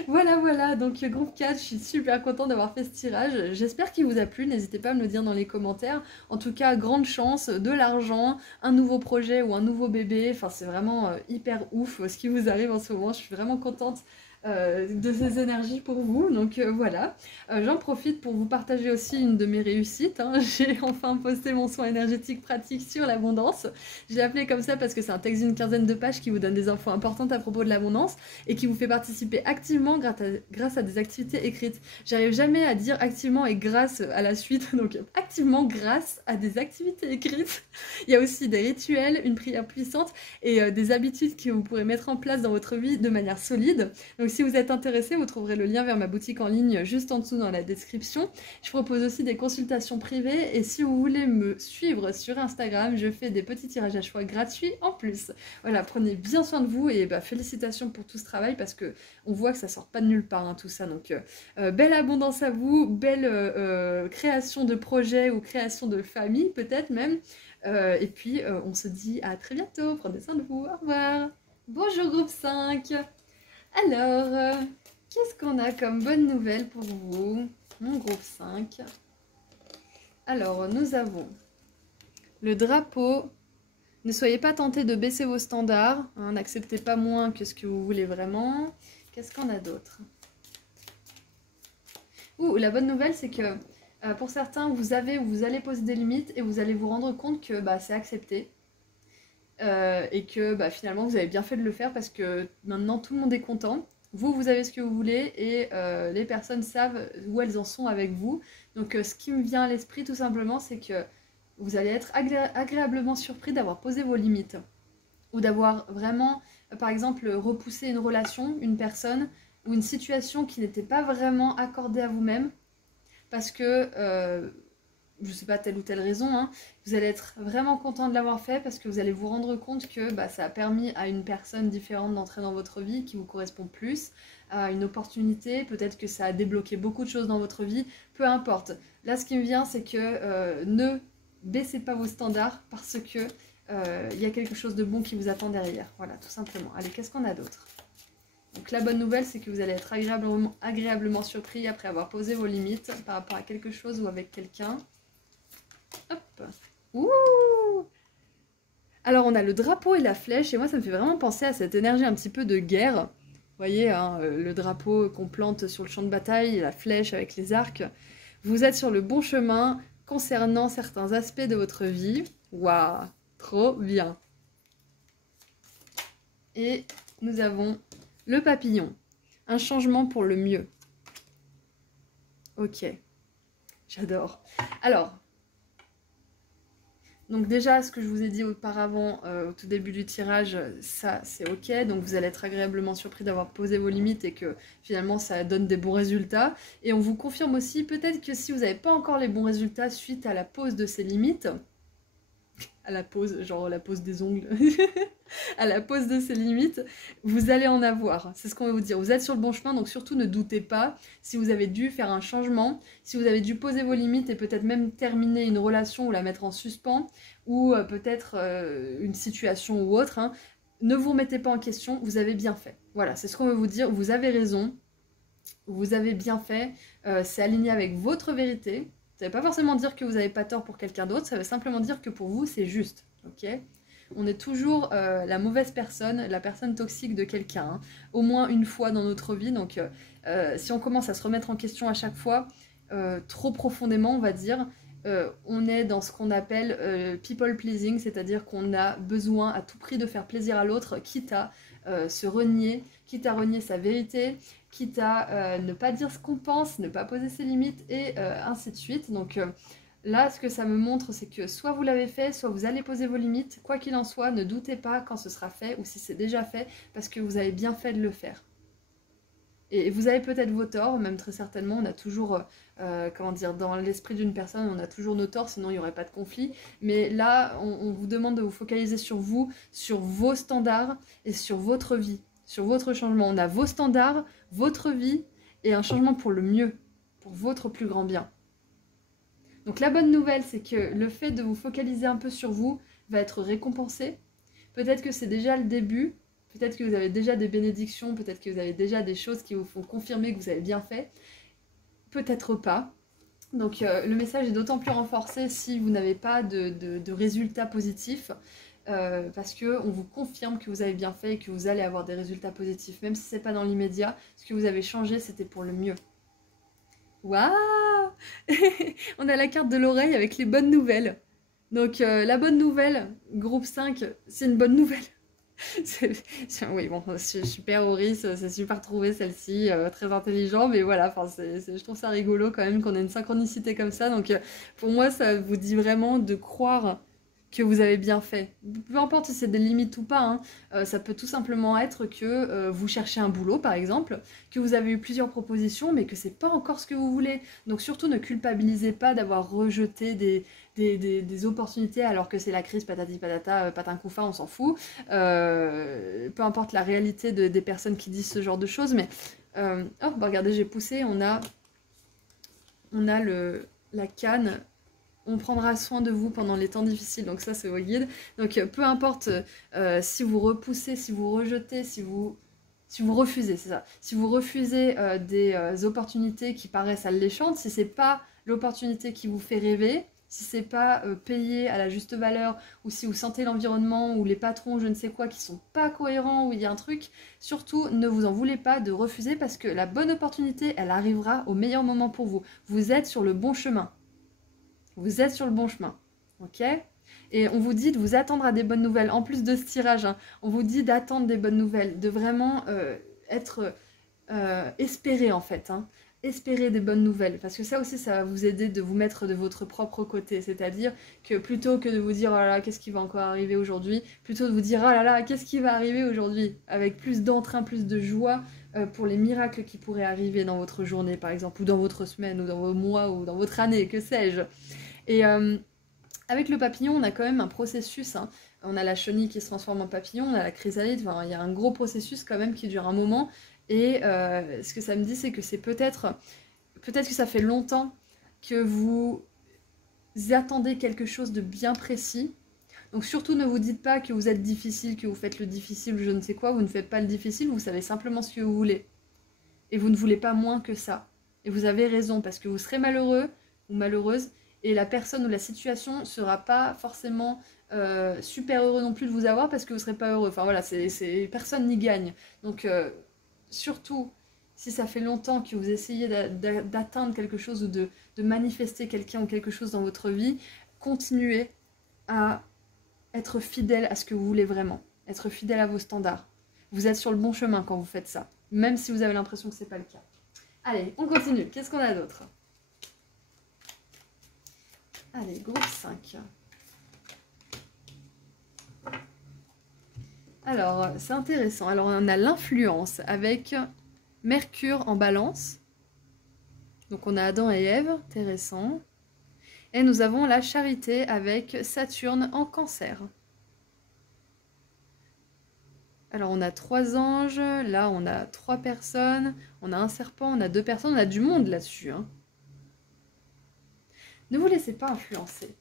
Voilà, voilà, donc groupe 4, je suis super contente d'avoir fait ce tirage. J'espère qu'il vous a plu, n'hésitez pas à me le dire dans les commentaires. En tout cas, grande chance, de l'argent, un nouveau projet ou un nouveau bébé. Enfin, c'est vraiment hyper ouf ce qui vous arrive en ce moment. Je suis vraiment contente de ces énergies pour vous, donc voilà. J'en profite pour vous partager aussi une de mes réussites, hein. J'ai enfin posté mon soin énergétique pratique sur l'abondance. Je l'ai appelé comme ça parce que c'est un texte d'une quinzaine de pages qui vous donne des infos importantes à propos de l'abondance et qui vous fait participer activement grâce à des activités écrites. J'arrive jamais à dire activement et grâce à la suite, donc activement grâce à des activités écrites. Il y a aussi des rituels, une prière puissante et des habitudes que vous pourrez mettre en place dans votre vie de manière solide. Donc si vous êtes intéressé, vous trouverez le lien vers ma boutique en ligne juste en dessous dans la description. Je propose aussi des consultations privées et si vous voulez me suivre sur Instagram, je fais des petits tirages à choix gratuits en plus. Voilà, prenez bien soin de vous et félicitations pour tout ce travail parce que on voit que ça sort pas de nulle part, hein, tout ça. Donc belle abondance à vous, belle création de projets ou création de famille peut-être même. Et puis on se dit à très bientôt, prenez soin de vous, au revoir. Bonjour groupe 5. Alors, qu'est-ce qu'on a comme bonne nouvelle pour vous, mon groupe 5? Alors, nous avons le drapeau. Ne soyez pas tentés de baisser vos standards, hein, n'acceptez pas moins que ce que vous voulez vraiment. Qu'est-ce qu'on a d'autre? La bonne nouvelle, c'est que pour certains, vous allez poser des limites et vous allez vous rendre compte que c'est accepté. Et que finalement vous avez bien fait de le faire parce que maintenant tout le monde est content. Vous avez ce que vous voulez et les personnes savent où elles en sont avec vous. Donc ce qui me vient à l'esprit tout simplement, c'est que vous allez être agréablement surpris d'avoir posé vos limites. Ou d'avoir vraiment, par exemple, repoussé une relation, une personne ou une situation qui n'était pas vraiment accordée à vous-même. Parce que je sais pas, telle ou telle raison, hein, vous allez être vraiment content de l'avoir fait parce que vous allez vous rendre compte que ça a permis à une personne différente d'entrer dans votre vie qui vous correspond plus, à une opportunité, peut-être que ça a débloqué beaucoup de choses dans votre vie, peu importe. Là, ce qui me vient, c'est que ne baissez pas vos standards parce que y a quelque chose de bon qui vous attend derrière. Voilà, tout simplement. Allez, qu'est-ce qu'on a d'autre? Donc la bonne nouvelle, c'est que vous allez être agréablement surpris après avoir posé vos limites par rapport à quelque chose ou avec quelqu'un. Hop. Ouh. Alors on a le drapeau et la flèche et moi ça me fait vraiment penser à cette énergie un petit peu de guerre. Vous voyez, hein, le drapeau qu'on plante sur le champ de bataille et la flèche avec les arcs. Vous êtes sur le bon chemin concernant certains aspects de votre vie. Waouh, trop bien. Et nous avons le papillon. Un changement pour le mieux. Ok, j'adore. Alors, donc déjà, ce que je vous ai dit auparavant, au tout début du tirage, ça c'est ok. Donc vous allez être agréablement surpris d'avoir posé vos limites et que finalement ça donne des bons résultats. Et on vous confirme aussi, peut-être que si vous n'avez pas encore les bons résultats suite à la pose de ces limites, à la pose, genre la pose des ongles, à la pose de ces limites, vous allez en avoir. C'est ce qu'on va vous dire. Vous êtes sur le bon chemin, donc surtout ne doutez pas. Si vous avez dû faire un changement, si vous avez dû poser vos limites et peut-être même terminer une relation ou la mettre en suspens, ou peut-être une situation ou autre, hein, ne vous remettez pas en question, vous avez bien fait. Voilà, c'est ce qu'on veut vous dire. Vous avez raison, vous avez bien fait, c'est aligné avec votre vérité. Ça ne veut pas forcément dire que vous n'avez pas tort pour quelqu'un d'autre, ça veut simplement dire que pour vous, c'est juste, ok ? On est toujours la mauvaise personne, la personne toxique de quelqu'un, hein, au moins une fois dans notre vie. Donc si on commence à se remettre en question à chaque fois, trop profondément, on va dire, on est dans ce qu'on appelle people pleasing, c'est-à-dire qu'on a besoin à tout prix de faire plaisir à l'autre, quitte à se renier, quitte à renier sa vérité, quitte à ne pas dire ce qu'on pense, ne pas poser ses limites, et ainsi de suite. Donc là, ce que ça me montre, c'est que soit vous l'avez fait, soit vous allez poser vos limites. Quoi qu'il en soit, ne doutez pas quand ce sera fait ou si c'est déjà fait, parce que vous avez bien fait de le faire. Et vous avez peut-être vos torts, même très certainement, on a toujours, comment dire, dans l'esprit d'une personne, on a toujours nos torts, sinon il n'y aurait pas de conflit. Mais là, on vous demande de vous focaliser sur vous, sur vos standards et sur votre vie, sur votre changement. On a vos standards, votre vie et un changement pour le mieux, pour votre plus grand bien. Donc la bonne nouvelle, c'est que le fait de vous focaliser un peu sur vous va être récompensé. Peut-être que c'est déjà le début, peut-être que vous avez déjà des bénédictions, peut-être que vous avez déjà des choses qui vous font confirmer que vous avez bien fait. Peut-être pas. Donc le message est d'autant plus renforcé si vous n'avez pas de résultats positifs, parce qu'on vous confirme que vous avez bien fait et que vous allez avoir des résultats positifs. Même si c'est pas dans l'immédiat, ce que vous avez changé, c'était pour le mieux. Waouh! On a la carte de l'oreille avec les bonnes nouvelles. Donc la bonne nouvelle, groupe 5, c'est une bonne nouvelle. Oui, bon, super Auris, c'est super trouvé celle-ci, très intelligent, mais voilà, je trouve ça rigolo quand même qu'on ait une synchronicité comme ça. Donc pour moi, ça vous dit vraiment de croire que vous avez bien fait. Peu importe si c'est des limites ou pas, hein, ça peut tout simplement être que vous cherchez un boulot par exemple, que vous avez eu plusieurs propositions mais que c'est pas encore ce que vous voulez. Donc surtout ne culpabilisez pas d'avoir rejeté des opportunités alors que c'est la crise, patati patata, patin couffin, on s'en fout. Peu importe la réalité des personnes qui disent ce genre de choses, mais oh, bah regardez, j'ai poussé, on a la canne. On prendra soin de vous pendant les temps difficiles, donc ça c'est vos guides. Donc peu importe si vous repoussez, si vous rejetez, si vous refusez, c'est ça. Si vous refusez des opportunités qui paraissent alléchantes, si c'est pas l'opportunité qui vous fait rêver, si c'est pas payé à la juste valeur, ou si vous sentez l'environnement ou les patrons, je ne sais quoi, qui sont pas cohérents, ou il y a un truc, surtout ne vous en voulez pas de refuser parce que la bonne opportunité, elle arrivera au meilleur moment pour vous. Vous êtes sur le bon chemin. Vous êtes sur le bon chemin, ok? Et on vous dit de vous attendre à des bonnes nouvelles. En plus de ce tirage, hein, on vous dit d'attendre des bonnes nouvelles, de vraiment être espéré en fait. Hein, espérer des bonnes nouvelles. Parce que ça aussi, ça va vous aider de vous mettre de votre propre côté. C'est-à-dire que plutôt que de vous dire « Oh là là, qu'est-ce qui va encore arriver aujourd'hui ?» Plutôt de vous dire « Oh là là, qu'est-ce qui va arriver aujourd'hui ?» Avec plus d'entrain, plus de joie pour les miracles qui pourraient arriver dans votre journée, par exemple, ou dans votre semaine, ou dans vos mois, ou dans votre année, que sais-je. Et avec le papillon, on a quand même un processus. Hein. On a la chenille qui se transforme en papillon, on a la chrysalide. Enfin, il y a un gros processus quand même qui dure un moment. Et ce que ça me dit, c'est que c'est peut-être que ça fait longtemps que vous attendez quelque chose de bien précis. Donc surtout ne vous dites pas que vous êtes difficile, que vous faites le difficile ou je ne sais quoi. Vous ne faites pas le difficile, vous savez simplement ce que vous voulez. Et vous ne voulez pas moins que ça. Et vous avez raison, parce que vous serez malheureux ou malheureuse, et la personne ou la situation ne sera pas forcément super heureux non plus de vous avoir parce que vous ne serez pas heureux. Enfin voilà, personne n'y gagne. Donc surtout, si ça fait longtemps que vous essayez d'atteindre quelque chose ou de manifester quelqu'un ou quelque chose dans votre vie, continuez à être fidèle à ce que vous voulez vraiment. Être fidèle à vos standards. Vous êtes sur le bon chemin quand vous faites ça. même si vous avez l'impression que c'est pas le cas. Allez, on continue. Qu'est-ce qu'on a d'autre? Allez, groupe 5. Alors, c'est intéressant. Alors, on a l'influence avec Mercure en balance. Donc, on a Adam et Ève, intéressant. Et nous avons la charité avec Saturne en cancer. Alors, on a 3 anges. Là, on a 3 personnes. On a un serpent, on a 2 personnes. On a du monde là-dessus. Hein. Ne vous laissez pas influencer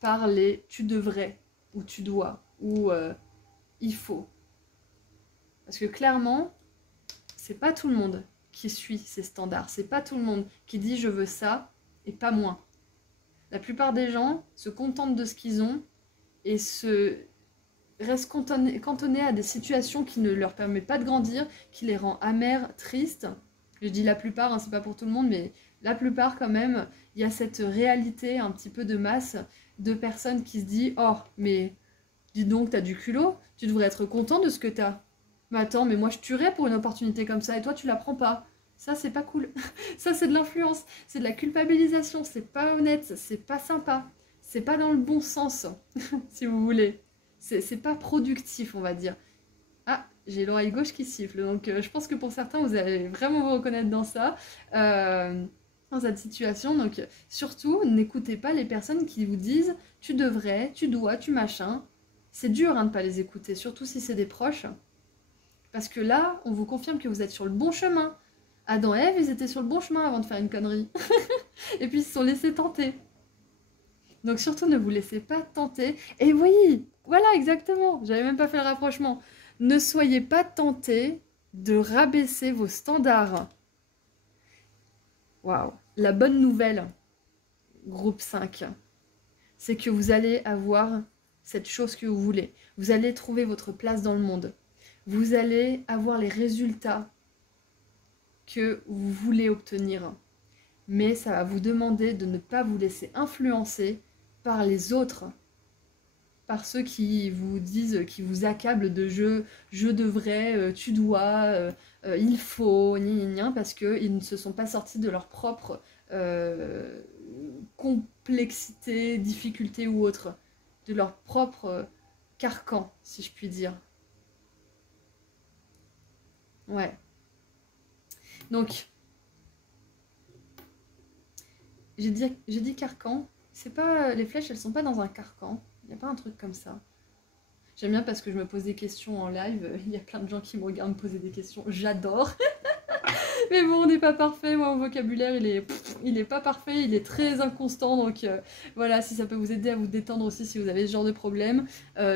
par les « tu devrais » ou « tu dois » ou il faut. Parce que clairement, c'est pas tout le monde qui suit ces standards. C'est pas tout le monde qui dit je veux ça et pas moins. La plupart des gens se contentent de ce qu'ils ont et restent cantonnés à des situations qui ne leur permettent pas de grandir, qui les rend amers, tristes. Je dis la plupart, hein, c'est pas pour tout le monde, mais la plupart quand même, il y a cette réalité un petit peu de masse de personnes qui se disent « Oh, mais dis donc, t'as du culot, tu devrais être content de ce que t'as. Mais attends, mais moi je tuerais pour une opportunité comme ça et toi tu la prends pas. Ça c'est pas cool. Ça c'est de l'influence, c'est de la culpabilisation, c'est pas honnête, c'est pas sympa, c'est pas dans le bon sens, si vous voulez. C'est pas productif, on va dire. Ah, j'ai l'oreille gauche qui siffle, donc je pense que pour certains vous allez vraiment vous reconnaître dans ça. Dans cette situation, donc surtout n'écoutez pas les personnes qui vous disent tu devrais, tu dois, tu machin. C'est dur hein, de ne pas les écouter, surtout si c'est des proches. Parce que là, on vous confirme que vous êtes sur le bon chemin. Adam et Ève, ils étaient sur le bon chemin avant de faire une connerie. Et puis ils se sont laissés tenter. Donc surtout, ne vous laissez pas tenter. Et oui, voilà, exactement. J'avais même pas fait le rapprochement. Ne soyez pas tentés de rabaisser vos standards. Waouh. La bonne nouvelle, groupe 5, c'est que vous allez avoir cette chose que vous voulez. Vous allez trouver votre place dans le monde. Vous allez avoir les résultats que vous voulez obtenir. Mais ça va vous demander de ne pas vous laisser influencer par les autres. Par ceux qui vous disent, qui vous accablent de je devrais, tu dois, il faut, parce qu'ils ne se sont pas sortis de leur propre complexité, difficulté ou autre. De leur propre carcan, si je puis dire. Ouais. Donc, j'ai dit carcan. C'est pas, les flèches, elles sont pas dans un carcan. Il n'y a pas un truc comme ça. J'aime bien parce que je me pose des questions en live. Il y a plein de gens qui me regardent me poser des questions. J'adore. Mais bon, on n'est pas parfait. Moi, mon vocabulaire, il est pas parfait. Il est très inconstant. Donc voilà, si ça peut vous aider à vous détendre aussi si vous avez ce genre de problème,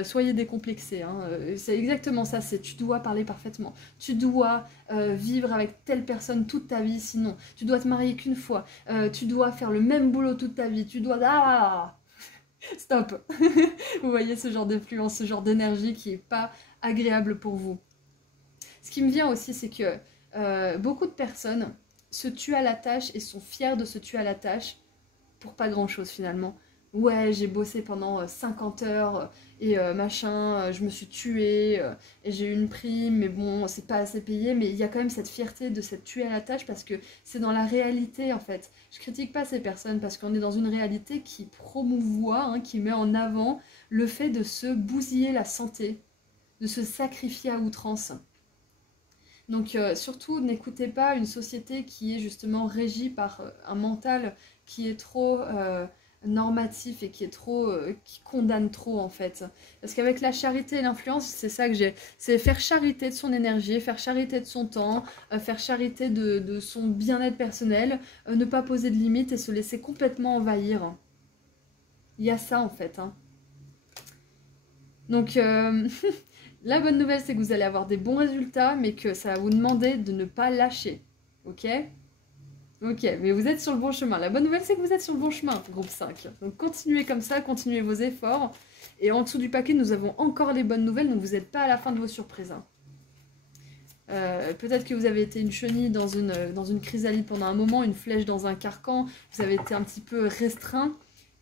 soyez décomplexés. Hein. C'est exactement ça. C'est tu dois parler parfaitement. Tu dois vivre avec telle personne toute ta vie. Sinon, tu dois te marier qu'une fois. Tu dois faire le même boulot toute ta vie. Tu dois... Ah stop. Vous voyez ce genre d'influence, ce genre d'énergie qui n'est pas agréable pour vous. Ce qui me vient aussi, c'est que beaucoup de personnes se tuent à la tâche et sont fiers de se tuer à la tâche pour pas grand chose finalement. Ouais, j'ai bossé pendant 50 heures et machin, je me suis tuée et j'ai eu une prime, mais bon, c'est pas assez payé. Mais il y a quand même cette fierté de s'être tuée à la tâche parce que c'est dans la réalité en fait. Je critique pas ces personnes parce qu'on est dans une réalité qui promouvoit, hein, qui met en avant le fait de se bousiller la santé, de se sacrifier à outrance. Donc surtout, n'écoutez pas une société qui est justement régie par un mental qui est trop normatif et qui est trop, qui condamne trop en fait. Parce qu'avec la charité et l'influence, c'est ça que j'ai. C'est faire charité de son énergie, faire charité de son temps, faire charité de son bien-être personnel, ne pas poser de limites et se laisser complètement envahir. Il y a ça en fait. Hein. Donc... La bonne nouvelle, c'est que vous allez avoir des bons résultats, mais que ça va vous demander de ne pas lâcher. Ok? Ok, mais vous êtes sur le bon chemin. La bonne nouvelle, c'est que vous êtes sur le bon chemin, groupe 5. Donc continuez comme ça, continuez vos efforts. Et en dessous du paquet, nous avons encore les bonnes nouvelles, donc vous n'êtes pas à la fin de vos surprises. Hein. Peut-être que vous avez été une chenille dans une chrysalide pendant un moment, une flèche dans un carcan. Vous avez été un petit peu restreint,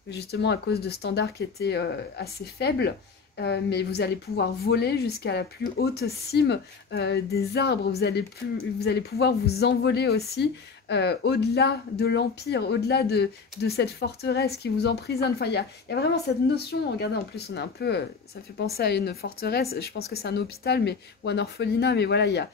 justement à cause de standards qui étaient assez faibles. mais vous allez pouvoir voler jusqu'à la plus haute cime des arbres. Vous allez pouvoir vous envoler aussi au-delà de l'Empire, au-delà de cette forteresse qui vous emprisonne. Enfin, il y a vraiment cette notion. Regardez, en plus, on est un peu... ça fait penser à une forteresse. Je pense que c'est un hôpital ou un orphelinat, mais voilà, il y a,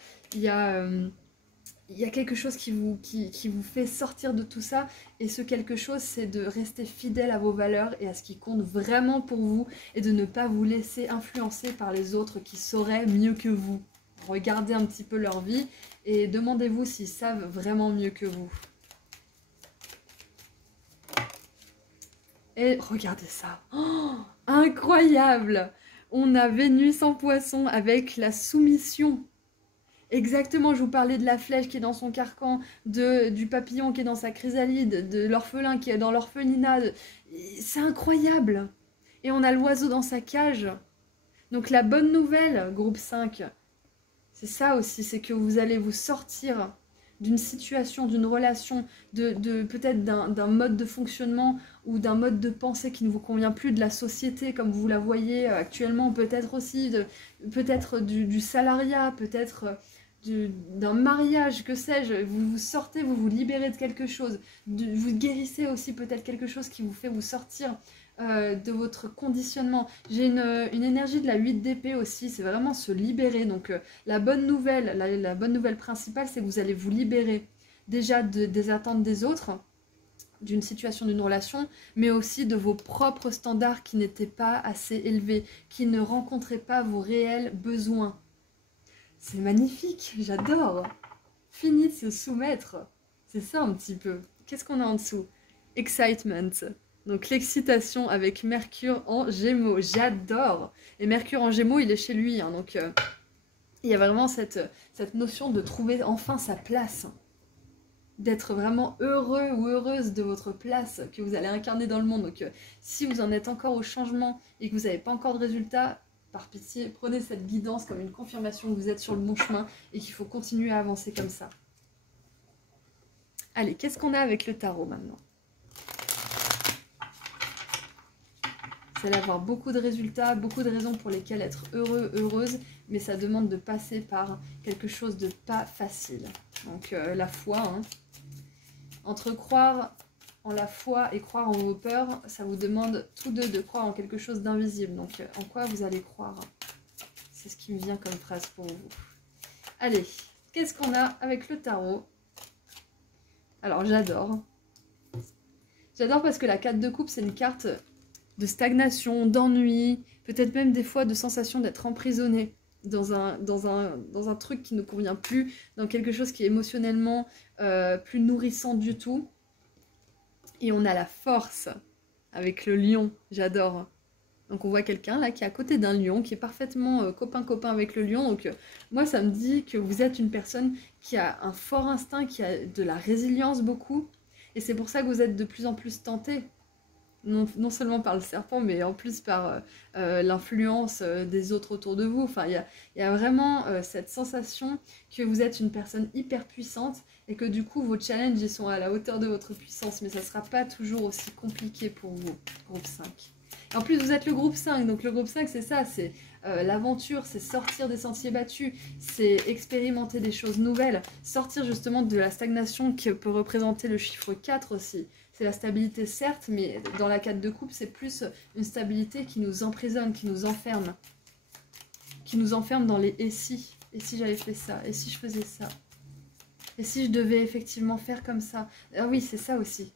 il y a quelque chose qui vous fait sortir de tout ça, et ce quelque chose, c'est de rester fidèle à vos valeurs et à ce qui compte vraiment pour vous, et de ne pas vous laisser influencer par les autres qui sauraient mieux que vous. Regardez un petit peu leur vie et demandez-vous s'ils savent vraiment mieux que vous. Et regardez ça, oh, incroyable! On a Vénus en Poisson avec la soumission. Exactement, je vous parlais de la flèche qui est dans son carcan, du papillon qui est dans sa chrysalide, de l'orphelin qui est dans l'orphelinat. C'est incroyable. Et on a l'oiseau dans sa cage. Donc la bonne nouvelle, groupe 5, c'est ça aussi, c'est que vous allez vous sortir d'une situation, d'une relation, peut-être d'un mode de fonctionnement ou d'un mode de pensée qui ne vous convient plus, de la société comme vous la voyez actuellement, peut-être aussi, peut-être du salariat, peut-être d'un mariage, que sais-je. Vous vous sortez, vous vous libérez de quelque chose, vous guérissez aussi peut-être quelque chose qui vous fait vous sortir de votre conditionnement. J'ai une énergie de la 8 d'épée aussi, c'est vraiment se libérer. Donc la bonne nouvelle, la bonne nouvelle principale, c'est que vous allez vous libérer déjà des attentes des autres, d'une situation, d'une relation, mais aussi de vos propres standards qui n'étaient pas assez élevés, qui ne rencontraient pas vos réels besoins. C'est magnifique, j'adore. Fini de se soumettre. C'est ça un petit peu. Qu'est-ce qu'on a en dessous? Excitement. Donc l'excitation avec Mercure en Gémeaux. J'adore. Et Mercure en Gémeaux, il est chez lui. Hein, donc il y a vraiment cette notion de trouver enfin sa place. D'être vraiment heureux ou heureuse de votre place que vous allez incarner dans le monde. Donc si vous en êtes encore au changement et que vous n'avez pas encore de résultats, par pitié, prenez cette guidance comme une confirmation que vous êtes sur le bon chemin et qu'il faut continuer à avancer comme ça. Allez, qu'est-ce qu'on a avec le tarot maintenant? Vous allez avoir beaucoup de résultats, beaucoup de raisons pour lesquelles être heureux, heureuse, mais ça demande de passer par quelque chose de pas facile. Donc la foi, hein. Entre croire en la foi et croire en vos peurs, ça vous demande tous deux de croire en quelque chose d'invisible. Donc en quoi vous allez croire? C'est ce qui me vient comme phrase pour vous. Allez, qu'est-ce qu'on a avec le tarot? Alors j'adore. J'adore parce que la 4 de coupe, c'est une carte de stagnation, d'ennui, peut-être même des fois de sensation d'être emprisonné dans un truc qui ne convient plus, dans quelque chose qui est émotionnellement plus nourrissant du tout. Et on a la force avec le lion, j'adore. Donc on voit quelqu'un là qui est à côté d'un lion, qui est parfaitement copain-copain avec le lion. Donc moi ça me dit que vous êtes une personne qui a un fort instinct, qui a de la résilience beaucoup. Et c'est pour ça que vous êtes de plus en plus tenté. Non seulement par le serpent, mais en plus par l'influence des autres autour de vous. Enfin, il y a vraiment cette sensation que vous êtes une personne hyper puissante et que du coup, vos challenges ils sont à la hauteur de votre puissance, mais ça ne sera pas toujours aussi compliqué pour vous, groupe 5. Et en plus, vous êtes le groupe 5, donc le groupe 5, c'est ça, c'est l'aventure, c'est sortir des sentiers battus, c'est expérimenter des choses nouvelles, sortir justement de la stagnation qui peut représenter le chiffre 4 aussi. C'est la stabilité certes, mais dans la 4 de coupe, c'est plus une stabilité qui nous emprisonne, qui nous enferme dans les « et si j'avais fait ça, et si je faisais ça, et si je devais effectivement faire comme ça ». Ah oui, c'est ça aussi.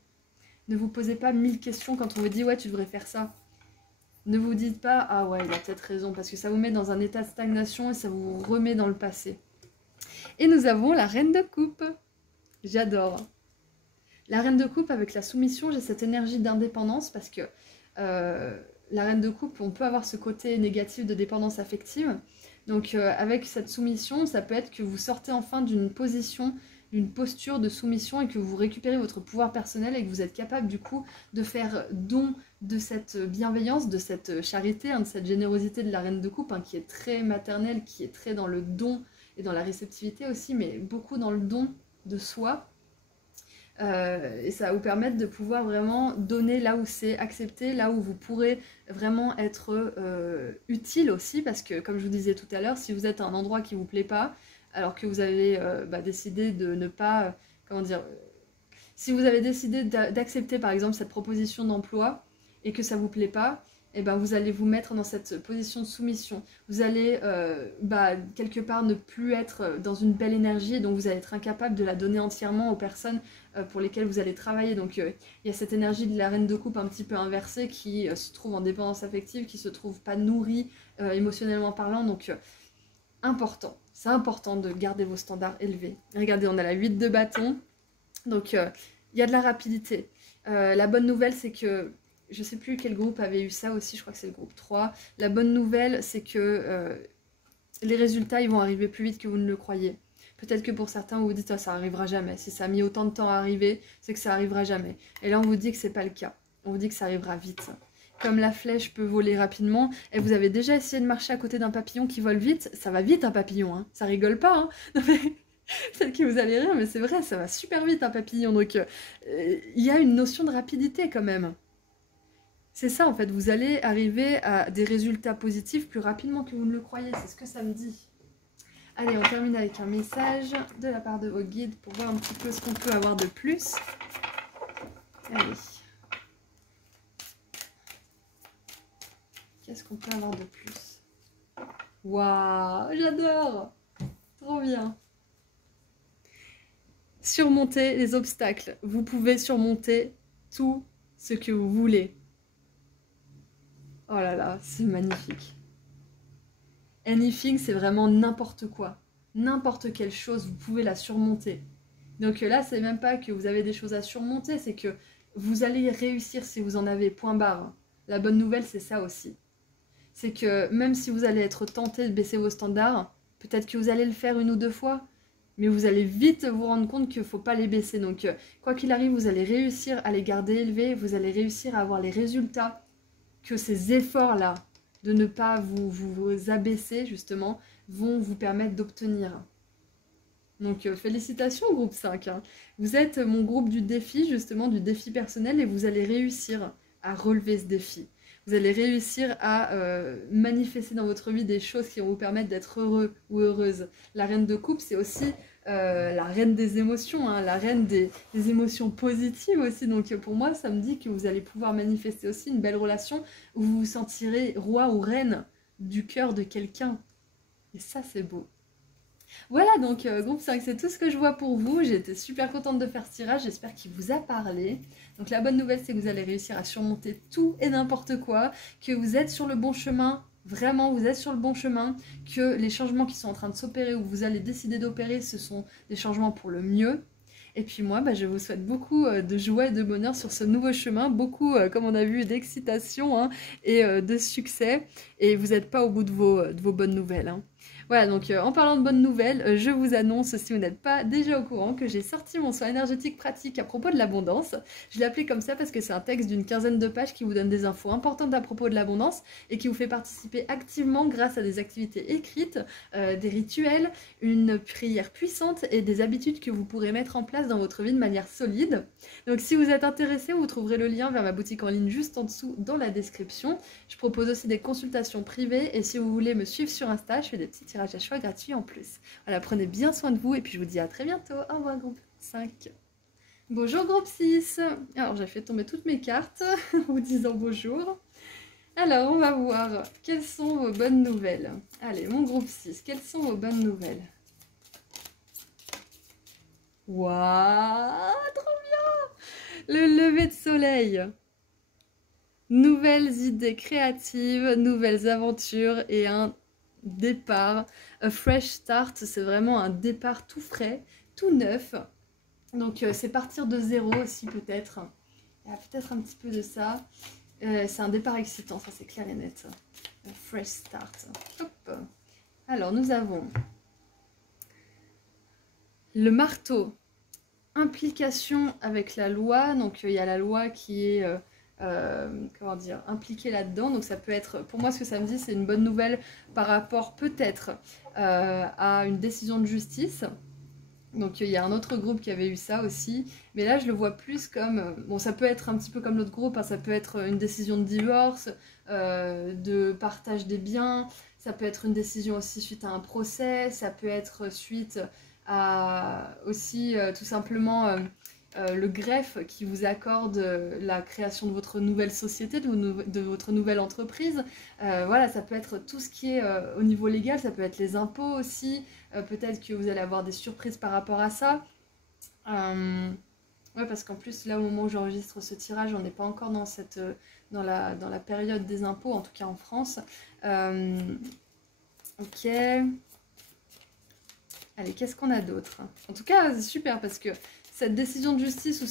Ne vous posez pas 1000 questions quand on vous dit « ouais, tu devrais faire ça ». Ne vous dites pas « ah ouais, il a peut-être raison », parce que ça vous met dans un état de stagnation et ça vous remet dans le passé. Et nous avons la reine de coupe. J'adore. La reine de coupe, avec la soumission, j'ai cette énergie d'indépendance parce que la reine de coupe, on peut avoir ce côté négatif de dépendance affective. Donc avec cette soumission, ça peut être que vous sortez enfin d'une position, d'une posture de soumission et que vous récupérez votre pouvoir personnel et que vous êtes capable du coup de faire don de cette bienveillance, de cette charité, hein, de cette générosité de la reine de coupe, hein, qui est très maternelle, qui est très dans le don et dans la réceptivité aussi, mais beaucoup dans le don de soi. Et ça va vous permettre de pouvoir vraiment donner là où c'est accepté, là où vous pourrez vraiment être utile aussi, parce que comme je vous disais tout à l'heure, si vous êtes à un endroit qui vous plaît pas, alors que vous avez décidé de ne pas, comment dire, si vous avez décidé d'accepter par exemple cette proposition d'emploi et que ça vous plaît pas, et ben vous allez vous mettre dans cette position de soumission. Vous allez quelque part ne plus être dans une belle énergie, et donc vous allez être incapable de la donner entièrement aux personnes pour lesquelles vous allez travailler. Donc il y a cette énergie de la reine de coupe un petit peu inversée qui se trouve en dépendance affective, qui se trouve pas nourrie émotionnellement parlant. Donc important, c'est important de garder vos standards élevés. Regardez, on a la 8 de bâton, donc il y a de la rapidité. La bonne nouvelle, c'est que je sais plus quel groupe avait eu ça aussi, je crois que c'est le groupe 3. La bonne nouvelle, c'est que les résultats, ils vont arriver plus vite que vous ne le croyez. Peut-être que pour certains, vous vous dites, ça arrivera jamais. Si ça a mis autant de temps à arriver, c'est que ça arrivera jamais. Et là, on vous dit que c'est pas le cas. On vous dit que ça arrivera vite. Comme la flèche peut voler rapidement, et vous avez déjà essayé de marcher à côté d'un papillon qui vole vite, ça va vite un papillon, hein. Ça rigole pas, hein. Non, mais... Peut-être que vous allez rire, mais c'est vrai, ça va super vite un papillon. Donc il y a une notion de rapidité quand même. C'est ça en fait, vous allez arriver à des résultats positifs plus rapidement que vous ne le croyez, c'est ce que ça me dit. Allez, on termine avec un message de la part de vos guides pour voir un petit peu ce qu'on peut avoir de plus. Allez. Qu'est-ce qu'on peut avoir de plus? Waouh, j'adore! Trop bien! Surmonter les obstacles. Vous pouvez surmonter tout ce que vous voulez. Oh là là, c'est magnifique. Anything, c'est vraiment n'importe quoi. N'importe quelle chose, vous pouvez la surmonter. Donc là, c'est même pas que vous avez des choses à surmonter, c'est que vous allez réussir si vous en avez, point barre. La bonne nouvelle, c'est ça aussi. C'est que même si vous allez être tenté de baisser vos standards, peut-être que vous allez le faire une ou deux fois, mais vous allez vite vous rendre compte qu'il ne faut pas les baisser. Donc quoi qu'il arrive, vous allez réussir à les garder élevés, vous allez réussir à avoir les résultats que ces efforts-là, de ne pas vous abaisser justement, vont vous permettre d'obtenir. Donc félicitations groupe 5, hein. Vous êtes mon groupe du défi, justement du défi personnel, et vous allez réussir à relever ce défi. Vous allez réussir à manifester dans votre vie des choses qui vont vous permettre d'être heureux ou heureuse. La reine de coupe, c'est aussi la reine des émotions, hein, la reine des émotions positives aussi. Donc pour moi, ça me dit que vous allez pouvoir manifester aussi une belle relation où vous vous sentirez roi ou reine du cœur de quelqu'un. Et ça, c'est beau. Voilà, donc groupe 5, c'est tout ce que je vois pour vous. J'ai été super contente de faire ce tirage, j'espère qu'il vous a parlé. Donc la bonne nouvelle, c'est que vous allez réussir à surmonter tout et n'importe quoi, que vous êtes sur le bon chemin, vraiment vous êtes sur le bon chemin, que les changements qui sont en train de s'opérer ou vous allez décider d'opérer, ce sont des changements pour le mieux. Et puis moi, je vous souhaite beaucoup de joie et de bonheur sur ce nouveau chemin, beaucoup, comme on a vu, d'excitation, hein, et de succès. Et vous n'êtes pas au bout de vos bonnes nouvelles, hein. Voilà, donc en parlant de bonnes nouvelles, je vous annonce, si vous n'êtes pas déjà au courant, que j'ai sorti mon soin énergétique pratique à propos de l'abondance. Je l'ai appelé comme ça parce que c'est un texte d'une quinzaine de pages qui vous donne des infos importantes à propos de l'abondance et qui vous fait participer activement grâce à des activités écrites, des rituels, une prière puissante et des habitudes que vous pourrez mettre en place dans votre vie de manière solide. Donc si vous êtes intéressé, vous trouverez le lien vers ma boutique en ligne juste en dessous dans la description. Je propose aussi des consultations privées et si vous voulez me suivre sur Insta, je fais des petits tirages à choix gratuits en plus. Voilà, prenez bien soin de vous et puis je vous dis à très bientôt. Au revoir groupe 5. Bonjour groupe 6. Alors j'ai fait tomber toutes mes cartes en vous disant bonjour. Alors on va voir quelles sont vos bonnes nouvelles. Allez, mon groupe 6, quelles sont vos bonnes nouvelles? Waouh, trop bien! Le lever de soleil. Nouvelles idées créatives, nouvelles aventures et un départ. A fresh start, c'est vraiment un départ tout frais, tout neuf. Donc c'est partir de zéro aussi peut-être. Il y a peut-être un petit peu de ça. C'est un départ excitant, ça c'est clair et net. A fresh start. Hop. Alors nous avons le marteau. Implication avec la loi. Donc il y a la loi qui est... comment dire, impliqué là-dedans. Donc ça peut être, pour moi ce que ça me dit, c'est une bonne nouvelle par rapport peut-être à une décision de justice. Donc il y a un autre groupe qui avait eu ça aussi, mais là je le vois plus comme, bon ça peut être un petit peu comme l'autre groupe, hein, ça peut être une décision de divorce, de partage des biens, ça peut être une décision aussi suite à un procès, ça peut être suite à aussi tout simplement le greffe qui vous accorde la création de votre nouvelle société, de votre nouvelle entreprise. Voilà, ça peut être tout ce qui est au niveau légal, ça peut être les impôts aussi. Peut-être que vous allez avoir des surprises par rapport à ça. Ouais, parce qu'en plus, là, au moment où j'enregistre ce tirage, on n'est pas encore dans dans la période des impôts, en tout cas en France. Ok. Allez, qu'est-ce qu'on a d'autre? En tout cas, c'est super parce que cette décision de justice ou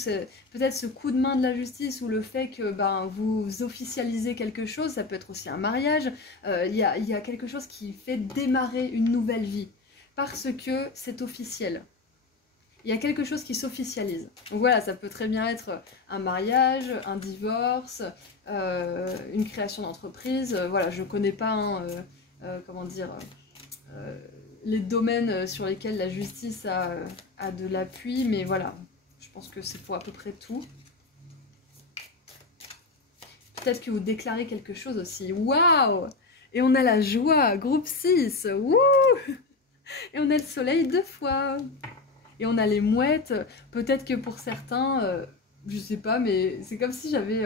peut-être ce coup de main de la justice ou le fait que ben, vous officialisez quelque chose, ça peut être aussi un mariage, il y a quelque chose qui fait démarrer une nouvelle vie parce que c'est officiel. Il y a quelque chose qui s'officialise. Donc voilà, ça peut très bien être un mariage, un divorce, une création d'entreprise. Voilà, je connais pas, hein, comment dire, les domaines sur lesquels la justice a de l'appui, mais voilà, je pense que c'est pour à peu près tout. Peut-être que vous déclarez quelque chose aussi. Waouh! Et on a la joie, groupe 6. Wouh! Et on a le soleil 2 fois. Et on a les mouettes. Peut-être que pour certains, je sais pas, mais c'est comme si j'avais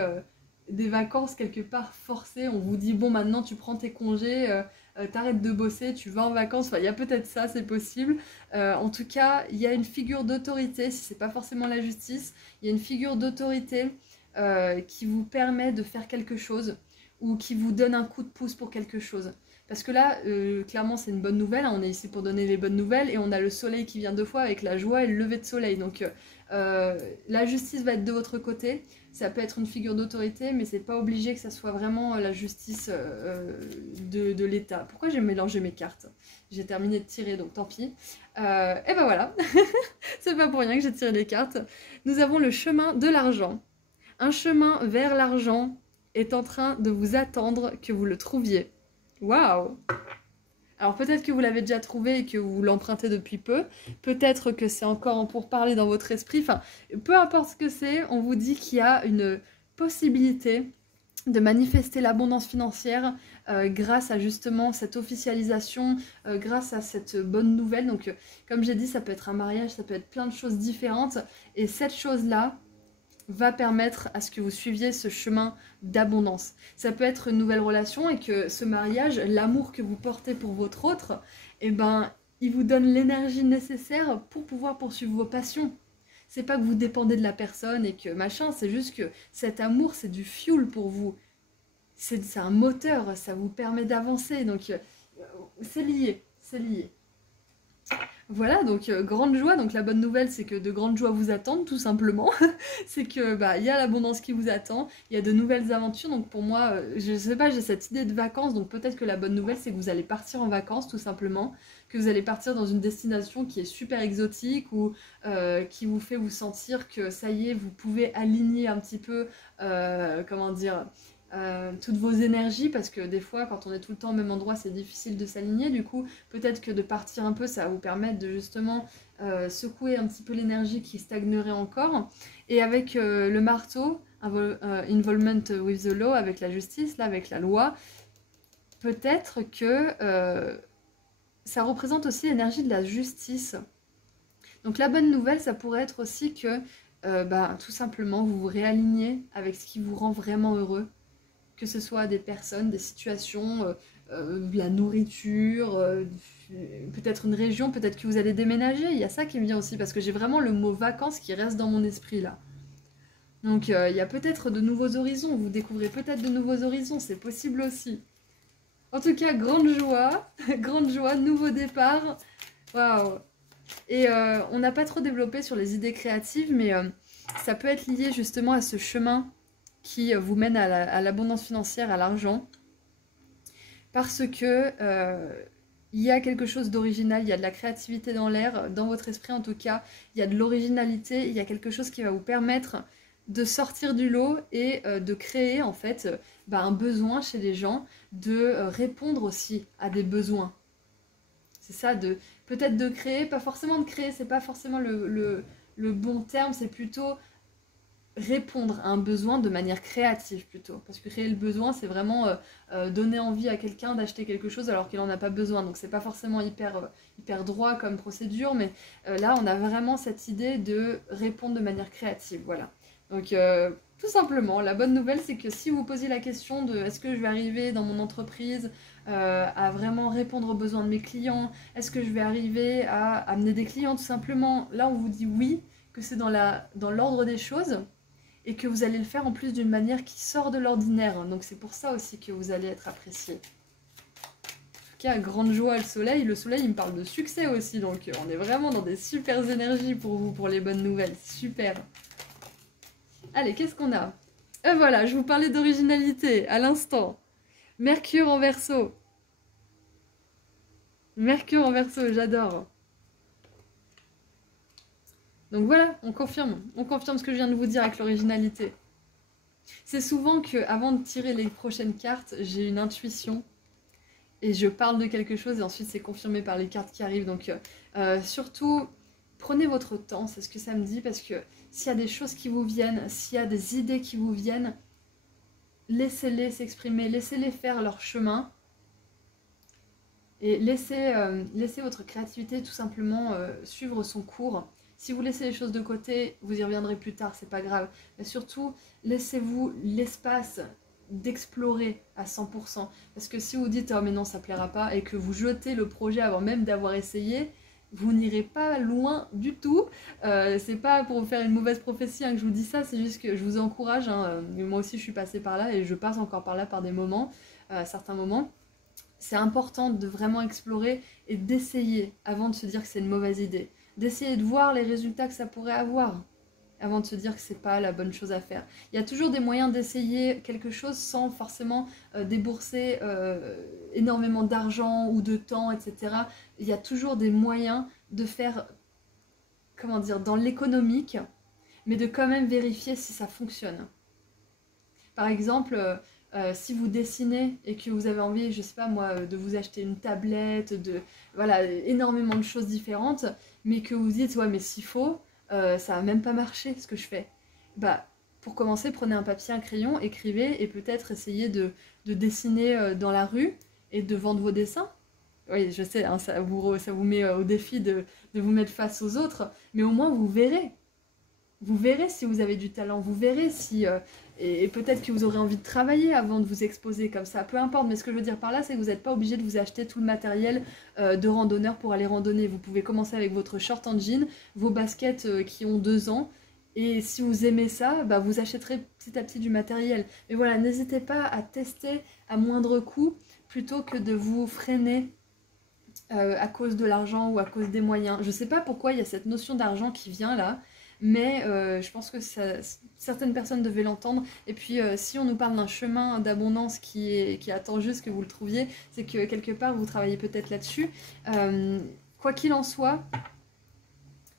des vacances quelque part forcées. On vous dit, bon, maintenant tu prends tes congés, t'arrêtes de bosser, tu vas en vacances. Enfin, il y a peut-être ça, c'est possible. En tout cas, il y a une figure d'autorité, si c'est pas forcément la justice, il y a une figure d'autorité qui vous permet de faire quelque chose ou qui vous donne un coup de pouce pour quelque chose. Parce que là, clairement, c'est une bonne nouvelle, hein, on est ici pour donner les bonnes nouvelles, et on a le soleil qui vient 2 fois avec la joie et le lever de soleil. Donc la justice va être de votre côté, ça peut être une figure d'autorité, mais c'est pas obligé que ça soit vraiment la justice de l'État. Pourquoi j'ai mélangé mes cartes? J'ai terminé de tirer, donc tant pis. Et ben voilà, c'est pas pour rien que j'ai tiré les cartes. Nous avons le chemin de l'argent. Un chemin vers l'argent est en train de vous attendre que vous le trouviez. Waouh! Alors peut-être que vous l'avez déjà trouvé et que vous l'empruntez depuis peu. Peut-être que c'est encore en pourparlers dans votre esprit. Enfin, peu importe ce que c'est, on vous dit qu'il y a une possibilité de manifester l'abondance financière grâce à justement cette officialisation, grâce à cette bonne nouvelle. Donc comme j'ai dit, ça peut être un mariage, ça peut être plein de choses différentes. Et cette chose-là va permettre à ce que vous suiviez ce chemin d'abondance. Ça peut être une nouvelle relation et que ce mariage, l'amour que vous portez pour votre autre, eh ben, il vous donne l'énergie nécessaire pour pouvoir poursuivre vos passions. C'est pas que vous dépendez de la personne et que machin, c'est juste que cet amour, c'est du fuel pour vous. C'est un moteur, ça vous permet d'avancer. Donc, c'est lié, c'est lié. Voilà, donc grande joie. Donc la bonne nouvelle, c'est que de grandes joies vous attendent, tout simplement. C'est que bah il y a l'abondance qui vous attend, il y a de nouvelles aventures. Donc pour moi, je sais pas, j'ai cette idée de vacances. Donc peut-être que la bonne nouvelle, c'est que vous allez partir en vacances, tout simplement, que vous allez partir dans une destination qui est super exotique ou qui vous fait vous sentir que ça y est, vous pouvez aligner un petit peu, comment dire. Toutes vos énergies, parce que des fois quand on est tout le temps au même endroit c'est difficile de s'aligner. Du coup peut-être que de partir un peu ça va vous permettre de justement secouer un petit peu l'énergie qui stagnerait encore. Et avec le marteau, involvement with the law, avec la justice, là avec la loi, peut-être que ça représente aussi l'énergie de la justice. Donc la bonne nouvelle, ça pourrait être aussi que bah, tout simplement vous vous réalignez avec ce qui vous rend vraiment heureux, que ce soit des personnes, des situations, de la nourriture, peut-être une région, peut-être que vous allez déménager. Il y a ça qui me vient aussi, parce que j'ai vraiment le mot vacances qui reste dans mon esprit là. Donc il y a peut-être de nouveaux horizons, vous découvrez peut-être de nouveaux horizons, c'est possible aussi. En tout cas, grande joie, nouveau départ. Waouh! Et on n'a pas trop développé sur les idées créatives, mais ça peut être lié justement à ce chemin qui vous mène à l'abondance financière, à l'argent. Parce que il y a quelque chose d'original, il y a de la créativité dans l'air, dans votre esprit en tout cas, il y a de l'originalité, il y a quelque chose qui va vous permettre de sortir du lot et de créer en fait un besoin chez les gens, de répondre aussi à des besoins. C'est ça, peut-être de créer, pas forcément de créer, c'est pas forcément le bon terme, c'est plutôt répondre à un besoin de manière créative plutôt. Parce que créer le besoin, c'est vraiment donner envie à quelqu'un d'acheter quelque chose alors qu'il n'en a pas besoin. Donc c'est pas forcément hyper droit comme procédure, mais là on a vraiment cette idée de répondre de manière créative. Voilà. Donc tout simplement, la bonne nouvelle c'est que si vous posez la question de est-ce que je vais arriver dans mon entreprise à vraiment répondre aux besoins de mes clients, est-ce que je vais arriver à amener des clients tout simplement, là on vous dit oui, que c'est dans l'ordre des choses et que vous allez le faire en plus d'une manière qui sort de l'ordinaire. Donc c'est pour ça aussi que vous allez être apprécié. En tout cas, grande joie le soleil. Le soleil, il me parle de succès aussi. Donc on est vraiment dans des super énergies pour vous, pour les bonnes nouvelles. Super. Allez, qu'est-ce qu'on a? Voilà, je vous parlais d'originalité à l'instant. Mercure en Verseau. Mercure en Verseau, j'adore. Donc voilà, on confirme ce que je viens de vous dire avec l'originalité. C'est souvent que avant de tirer les prochaines cartes, j'ai une intuition et je parle de quelque chose et ensuite c'est confirmé par les cartes qui arrivent. Donc surtout, prenez votre temps, c'est ce que ça me dit, parce que s'il y a des choses qui vous viennent, s'il y a des idées qui vous viennent, laissez-les s'exprimer, laissez-les faire leur chemin et laissez votre créativité tout simplement suivre son cours. Si vous laissez les choses de côté, vous y reviendrez plus tard, c'est pas grave. Mais surtout, laissez-vous l'espace d'explorer à 100%. Parce que si vous dites « Oh mais non, ça plaira pas » et que vous jetez le projet avant même d'avoir essayé, vous n'irez pas loin du tout. C'est pas pour vous faire une mauvaise prophétie hein, que je vous dis ça, c'est juste que je vous encourage. Hein, moi aussi, je suis passée par là et je passe encore par là par des moments, certains moments. C'est important de vraiment explorer et d'essayer avant de se dire que c'est une mauvaise idée. D'essayer de voir les résultats que ça pourrait avoir avant de se dire que c'est pas la bonne chose à faire. Il y a toujours des moyens d'essayer quelque chose sans forcément débourser énormément d'argent ou de temps, etc. Il y a toujours des moyens de faire, comment dire, dans l'économique, mais de quand même vérifier si ça fonctionne. Par exemple, si vous dessinez et que vous avez envie, je sais pas moi, de vous acheter une tablette, voilà, énormément de choses différentes, mais que vous dites, ouais, mais s'il faut, ça va même pas marcher ce que je fais. Bah, pour commencer, prenez un papier, un crayon, écrivez et peut-être essayez de dessiner dans la rue et de vendre vos dessins. Oui, je sais, hein, ça vous met au défi de vous mettre face aux autres, mais au moins vous verrez. Vous verrez si vous avez du talent, vous verrez si... et peut-être que vous aurez envie de travailler avant de vous exposer comme ça, peu importe. Mais ce que je veux dire par là, c'est que vous n'êtes pas obligé de vous acheter tout le matériel de randonneur pour aller randonner. Vous pouvez commencer avec votre short en jean, vos baskets qui ont 2 ans. Et si vous aimez ça, bah vous achèterez petit à petit du matériel. Mais voilà, n'hésitez pas à tester à moindre coût plutôt que de vous freiner à cause de l'argent ou à cause des moyens. Je sais pas pourquoi il y a cette notion d'argent qui vient là. Mais je pense que certaines personnes devaient l'entendre. Et puis si on nous parle d'un chemin d'abondance qui attend juste que vous le trouviez, c'est que quelque part vous travaillez peut-être là-dessus. Quoi qu'il en soit,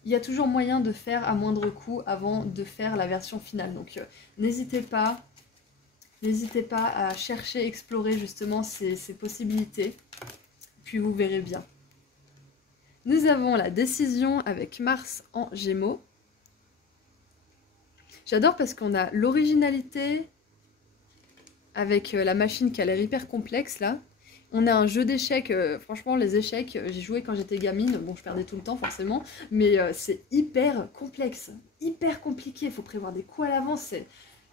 il y a toujours moyen de faire à moindre coût avant de faire la version finale. Donc n'hésitez pas à chercher, explorer justement ces possibilités. Puis vous verrez bien. Nous avons la décision avec Mars en Gémeaux. J'adore parce qu'on a l'originalité avec la machine qui a l'air hyper complexe là. On a un jeu d'échecs, franchement les échecs, j'ai joué quand j'étais gamine, bon je perdais tout le temps forcément, mais c'est hyper complexe, hyper compliqué, il faut prévoir des coups à l'avance,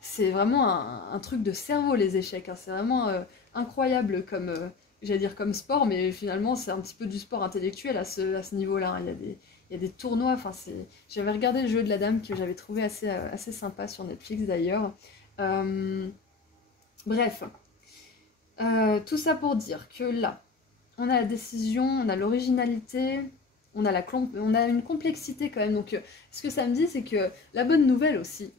c'est vraiment un truc de cerveau les échecs, hein. C'est vraiment incroyable comme, j'allais dire comme sport, mais finalement c'est un petit peu du sport intellectuel à ce niveau-là, hein. Il y a des tournois, enfin j'avais regardé le jeu de la dame que j'avais trouvé assez sympa sur Netflix d'ailleurs. Bref, tout ça pour dire que là, on a la décision, on a l'originalité, on a une complexité quand même. Donc ce que ça me dit, c'est que la bonne nouvelle aussi,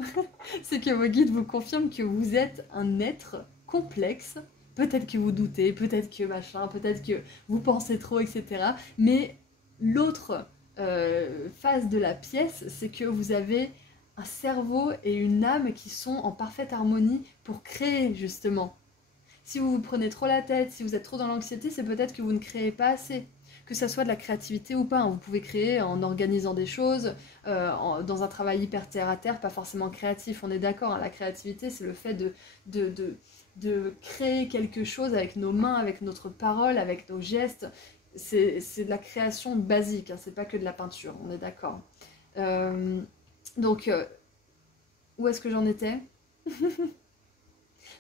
c'est que vos guides vous confirment que vous êtes un être complexe. Peut-être que vous doutez, peut-être que machin, peut-être que vous pensez trop, etc. Mais l'autre phase de la pièce, c'est que vous avez un cerveau et une âme qui sont en parfaite harmonie pour créer justement. Si vous vous prenez trop la tête, si vous êtes trop dans l'anxiété, c'est peut-être que vous ne créez pas assez. que ça soit de la créativité ou pas, hein. Vous pouvez créer en organisant des choses, dans un travail hyper terre à terre, pas forcément créatif, on est d'accord, hein. La créativité, c'est le fait de créer quelque chose avec nos mains, avec notre parole, avec nos gestes. C'est de la création basique, hein. C'est pas que de la peinture, on est d'accord. Donc, où est-ce que j'en étais?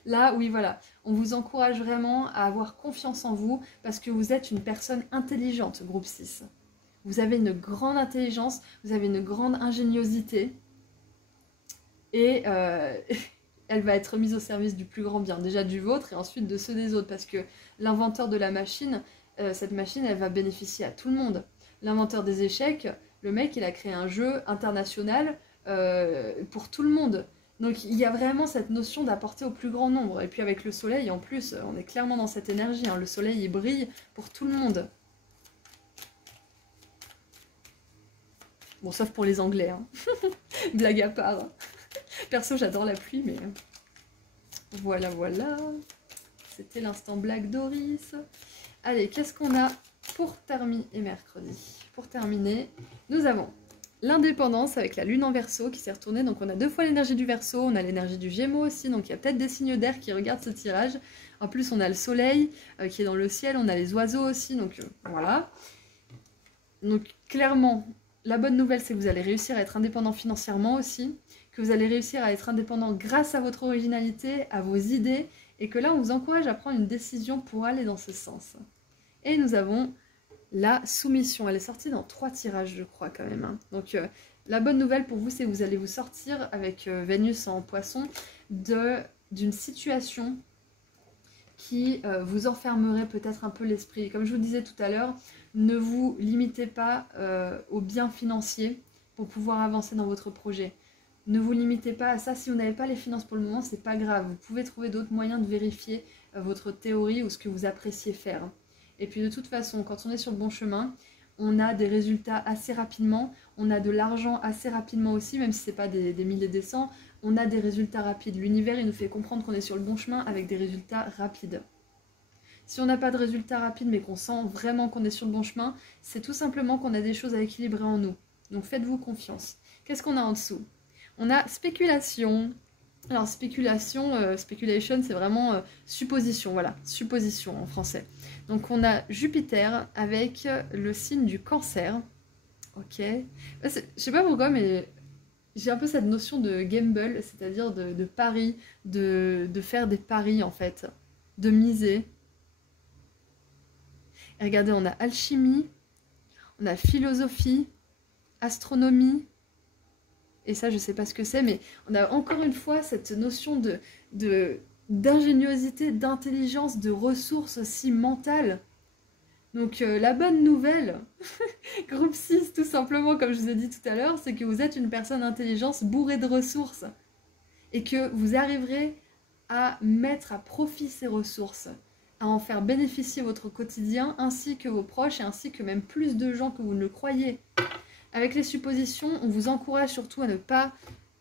Là, oui, voilà. On vous encourage vraiment à avoir confiance en vous parce que vous êtes une personne intelligente, groupe 6. Vous avez une grande intelligence, vous avez une grande ingéniosité et elle va être mise au service du plus grand bien, déjà du vôtre et ensuite de ceux des autres parce que l'inventeur de la machine, cette machine, elle va bénéficier à tout le monde. L'inventeur des échecs, le mec, il a créé un jeu international pour tout le monde. Donc il y a vraiment cette notion d'apporter au plus grand nombre. Et puis avec le soleil, en plus, on est clairement dans cette énergie, hein. Le soleil, il brille pour tout le monde. Bon, sauf pour les Anglais, hein. Blague à part. Perso, j'adore la pluie, mais... Voilà, voilà. C'était l'instant blague Doris. Allez, qu'est-ce qu'on a pour terminer et mercredi? Pour terminer, nous avons l'indépendance avec la lune en Verseau qui s'est retournée. Donc on a 2 fois l'énergie du Verseau, on a l'énergie du Gémeaux aussi. Donc il y a peut-être des signes d'air qui regardent ce tirage. En plus, on a le soleil qui est dans le ciel, on a les oiseaux aussi. Donc voilà. Donc clairement, la bonne nouvelle, c'est que vous allez réussir à être indépendant financièrement aussi, que vous allez réussir à être indépendant grâce à votre originalité, à vos idées, et que là, on vous encourage à prendre une décision pour aller dans ce sens. Et nous avons la soumission. Elle est sortie dans 3 tirages, je crois, quand même, hein. Donc, la bonne nouvelle pour vous, c'est que vous allez vous sortir avec Vénus en Poisson d'une situation qui vous enfermerait peut-être un peu l'esprit. Comme je vous disais tout à l'heure, ne vous limitez pas aux biens financiers pour pouvoir avancer dans votre projet. Ne vous limitez pas à ça. Si vous n'avez pas les finances pour le moment, c'est pas grave. Vous pouvez trouver d'autres moyens de vérifier votre théorie ou ce que vous appréciez faire. Et puis de toute façon, quand on est sur le bon chemin, on a des résultats assez rapidement. On a de l'argent assez rapidement aussi, même si c'est pas des milliers et des cents. On a des résultats rapides. L'univers, il nous fait comprendre qu'on est sur le bon chemin avec des résultats rapides. Si on n'a pas de résultats rapides, mais qu'on sent vraiment qu'on est sur le bon chemin, c'est tout simplement qu'on a des choses à équilibrer en nous. Donc faites-vous confiance. Qu'est-ce qu'on a en dessous? On a spéculation. Alors spéculation, speculation, c'est vraiment supposition, voilà, supposition en français. Donc on a Jupiter avec le signe du Cancer. Ok. Je sais pas pourquoi, mais j'ai un peu cette notion de gamble, c'est-à-dire de pari, de faire des paris en fait, de miser. Et regardez, on a alchimie, on a philosophie, astronomie, et ça je sais pas ce que c'est, mais on a encore une fois cette notion d'ingéniosité, d'intelligence, de ressources aussi mentales. Donc la bonne nouvelle, groupe 6 tout simplement, comme je vous ai dit tout à l'heure, c'est que vous êtes une personne d'intelligence bourrée de ressources et que vous arriverez à mettre à profit ces ressources, à en faire bénéficier votre quotidien ainsi que vos proches et ainsi que même plus de gens que vous ne le croyez. Avec les suppositions, on vous encourage surtout à ne pas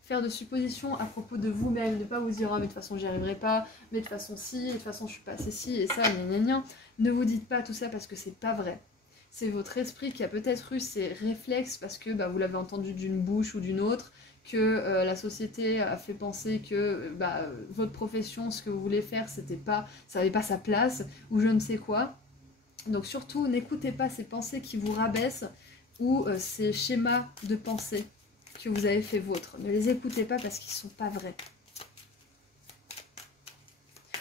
faire de suppositions à propos de vous-même, ne pas vous dire « Ah, mais de toute façon, j'y arriverai pas, mais de toute façon, si, et de toute façon, je suis pas assez ci, et ça, gna gna gna ». Ne vous dites pas tout ça parce que c'est pas vrai. C'est votre esprit qui a peut-être eu ces réflexes parce que vous l'avez entendu d'une bouche ou d'une autre, que la société a fait penser que votre profession, ce que vous voulez faire, ça n'avait pas sa place, ou je ne sais quoi. Donc surtout, n'écoutez pas ces pensées qui vous rabaissent, ou ces schémas de pensée que vous avez fait vôtres. Ne les écoutez pas parce qu'ils ne sont pas vrais.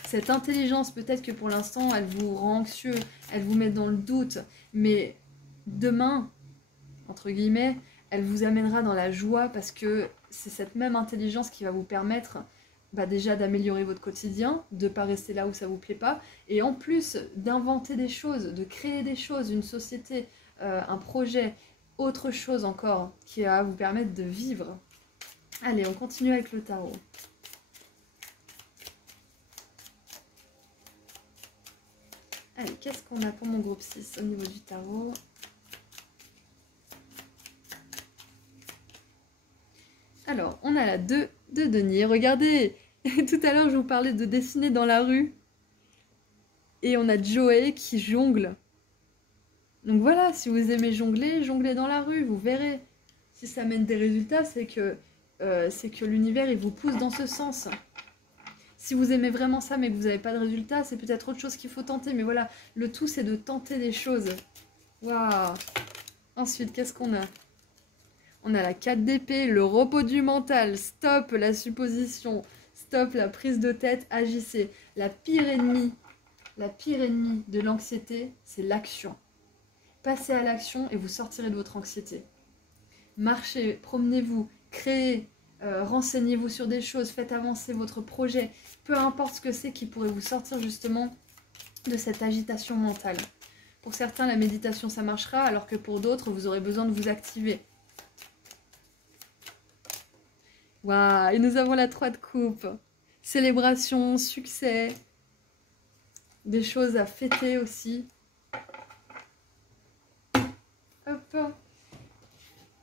Cette intelligence, peut-être que pour l'instant, elle vous rend anxieux, elle vous met dans le doute, mais demain, entre guillemets, elle vous amènera dans la joie parce que c'est cette même intelligence qui va vous permettre déjà d'améliorer votre quotidien, de ne pas rester là où ça ne vous plaît pas, et en plus d'inventer des choses, de créer des choses, une société, un projet, autre chose encore qui va vous permettre de vivre. Allez, on continue avec le tarot. Allez, qu'est-ce qu'on a pour mon groupe 6 au niveau du tarot? Alors, on a la 2 de denier. Regardez, tout à l'heure, je vous parlais de dessiner dans la rue. Et on a Joey qui jongle. Donc voilà, si vous aimez jongler, jonglez dans la rue, vous verrez. Si ça mène des résultats, c'est que l'univers, il vous pousse dans ce sens. Si vous aimez vraiment ça, mais que vous n'avez pas de résultats, c'est peut-être autre chose qu'il faut tenter. Mais voilà, le tout, c'est de tenter des choses. Waouh! Ensuite, qu'est-ce qu'on a? On a la 4 d'épée, le repos du mental. Stop la supposition. Stop la prise de tête, agissez. La pire ennemie de l'anxiété, c'est l'action. Passez à l'action et vous sortirez de votre anxiété. Marchez, promenez-vous, créez, renseignez-vous sur des choses, faites avancer votre projet. Peu importe ce que c'est qui pourrait vous sortir justement de cette agitation mentale. Pour certains, la méditation, ça marchera, alors que pour d'autres, vous aurez besoin de vous activer. Waouh, et nous avons la 3 de coupe. Célébration, succès, des choses à fêter aussi. Hop.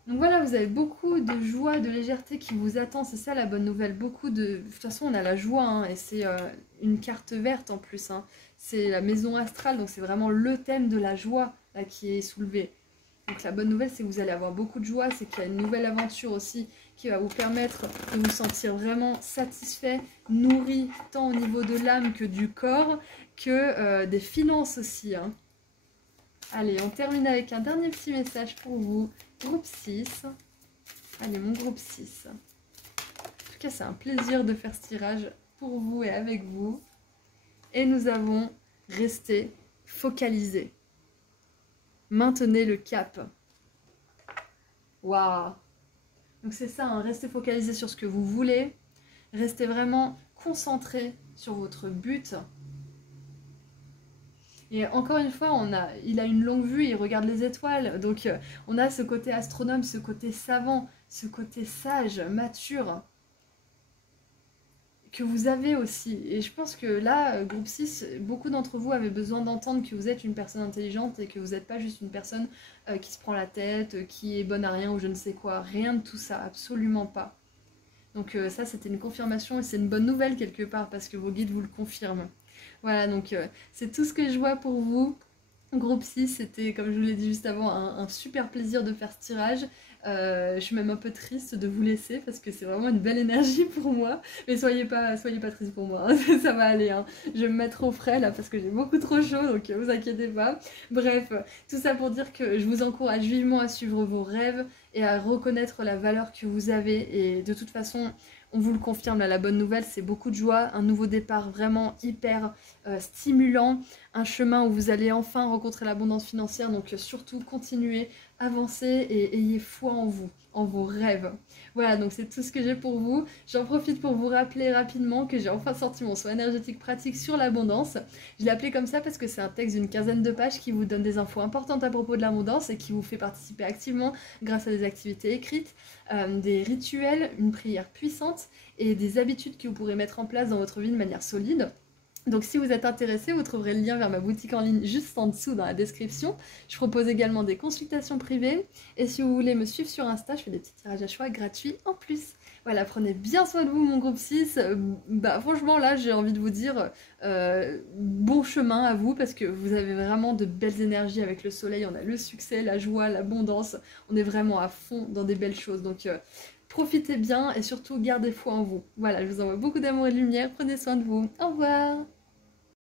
Donc voilà, vous avez beaucoup de joie, de légèreté qui vous attend, c'est ça la bonne nouvelle. De toute façon, on a la joie, hein, et c'est une carte verte en plus. Hein. C'est la maison astrale, donc c'est vraiment le thème de la joie là, qui est soulevé. Donc la bonne nouvelle, c'est que vous allez avoir beaucoup de joie, c'est qu'il y a une nouvelle aventure aussi qui va vous permettre de vous sentir vraiment satisfait, nourri, tant au niveau de l'âme que du corps, que des finances aussi. Hein. Allez, on termine avec un dernier petit message pour vous. Groupe 6. Allez, mon groupe 6. En tout cas, c'est un plaisir de faire ce tirage pour vous et avec vous. Et nous avons resté focalisé. Maintenez le cap. Waouh! Donc c'est ça, hein, restez focalisé sur ce que vous voulez. Restez vraiment concentré sur votre but. Et encore une fois, il a une longue vue, il regarde les étoiles. Donc on a ce côté astronome, ce côté savant, ce côté sage, mature, que vous avez aussi. Et je pense que là, groupe 6, beaucoup d'entre vous avaient besoin d'entendre que vous êtes une personne intelligente et que vous n'êtes pas juste une personne qui se prend la tête, qui est bonne à rien ou je ne sais quoi. Rien de tout ça, absolument pas. Donc ça, c'était une confirmation et c'est une bonne nouvelle quelque part parce que vos guides vous le confirment. Voilà, donc c'est tout ce que je vois pour vous. Groupe 6, c'était, comme je vous l'ai dit juste avant, un super plaisir de faire ce tirage. Je suis même un peu triste de vous laisser parce que c'est vraiment une belle énergie pour moi. Mais soyez pas triste pour moi, hein. Ça va aller. Hein. Je vais me mettre au frais là parce que j'ai beaucoup trop chaud, donc vous inquiétez pas. Bref, tout ça pour dire que je vous encourage vivement à suivre vos rêves et à reconnaître la valeur que vous avez. Et de toute façon, on vous le confirme, là, la bonne nouvelle, c'est beaucoup de joie, un nouveau départ vraiment hyper stimulant, un chemin où vous allez enfin rencontrer l'abondance financière, donc surtout continuez, avancez et ayez foi en vous, en vos rêves. Voilà, donc c'est tout ce que j'ai pour vous. J'en profite pour vous rappeler rapidement que j'ai enfin sorti mon soin énergétique pratique sur l'abondance. Je l'ai appelé comme ça parce que c'est un texte d'une quinzaine de pages qui vous donne des infos importantes à propos de l'abondance et qui vous fait participer activement grâce à des activités écrites, des rituels, une prière puissante et des habitudes que vous pourrez mettre en place dans votre vie de manière solide. Donc si vous êtes intéressé, vous trouverez le lien vers ma boutique en ligne juste en dessous dans la description. Je propose également des consultations privées. Et si vous voulez me suivre sur Insta, je fais des petits tirages à choix gratuits en plus. Voilà, prenez bien soin de vous mon groupe 6. Franchement là, j'ai envie de vous dire bon chemin à vous parce que vous avez vraiment de belles énergies avec le soleil. On a le succès, la joie, l'abondance. On est vraiment à fond dans des belles choses. Donc profitez bien et surtout gardez foi en vous. Voilà, je vous envoie beaucoup d'amour et de lumière. Prenez soin de vous. Au revoir.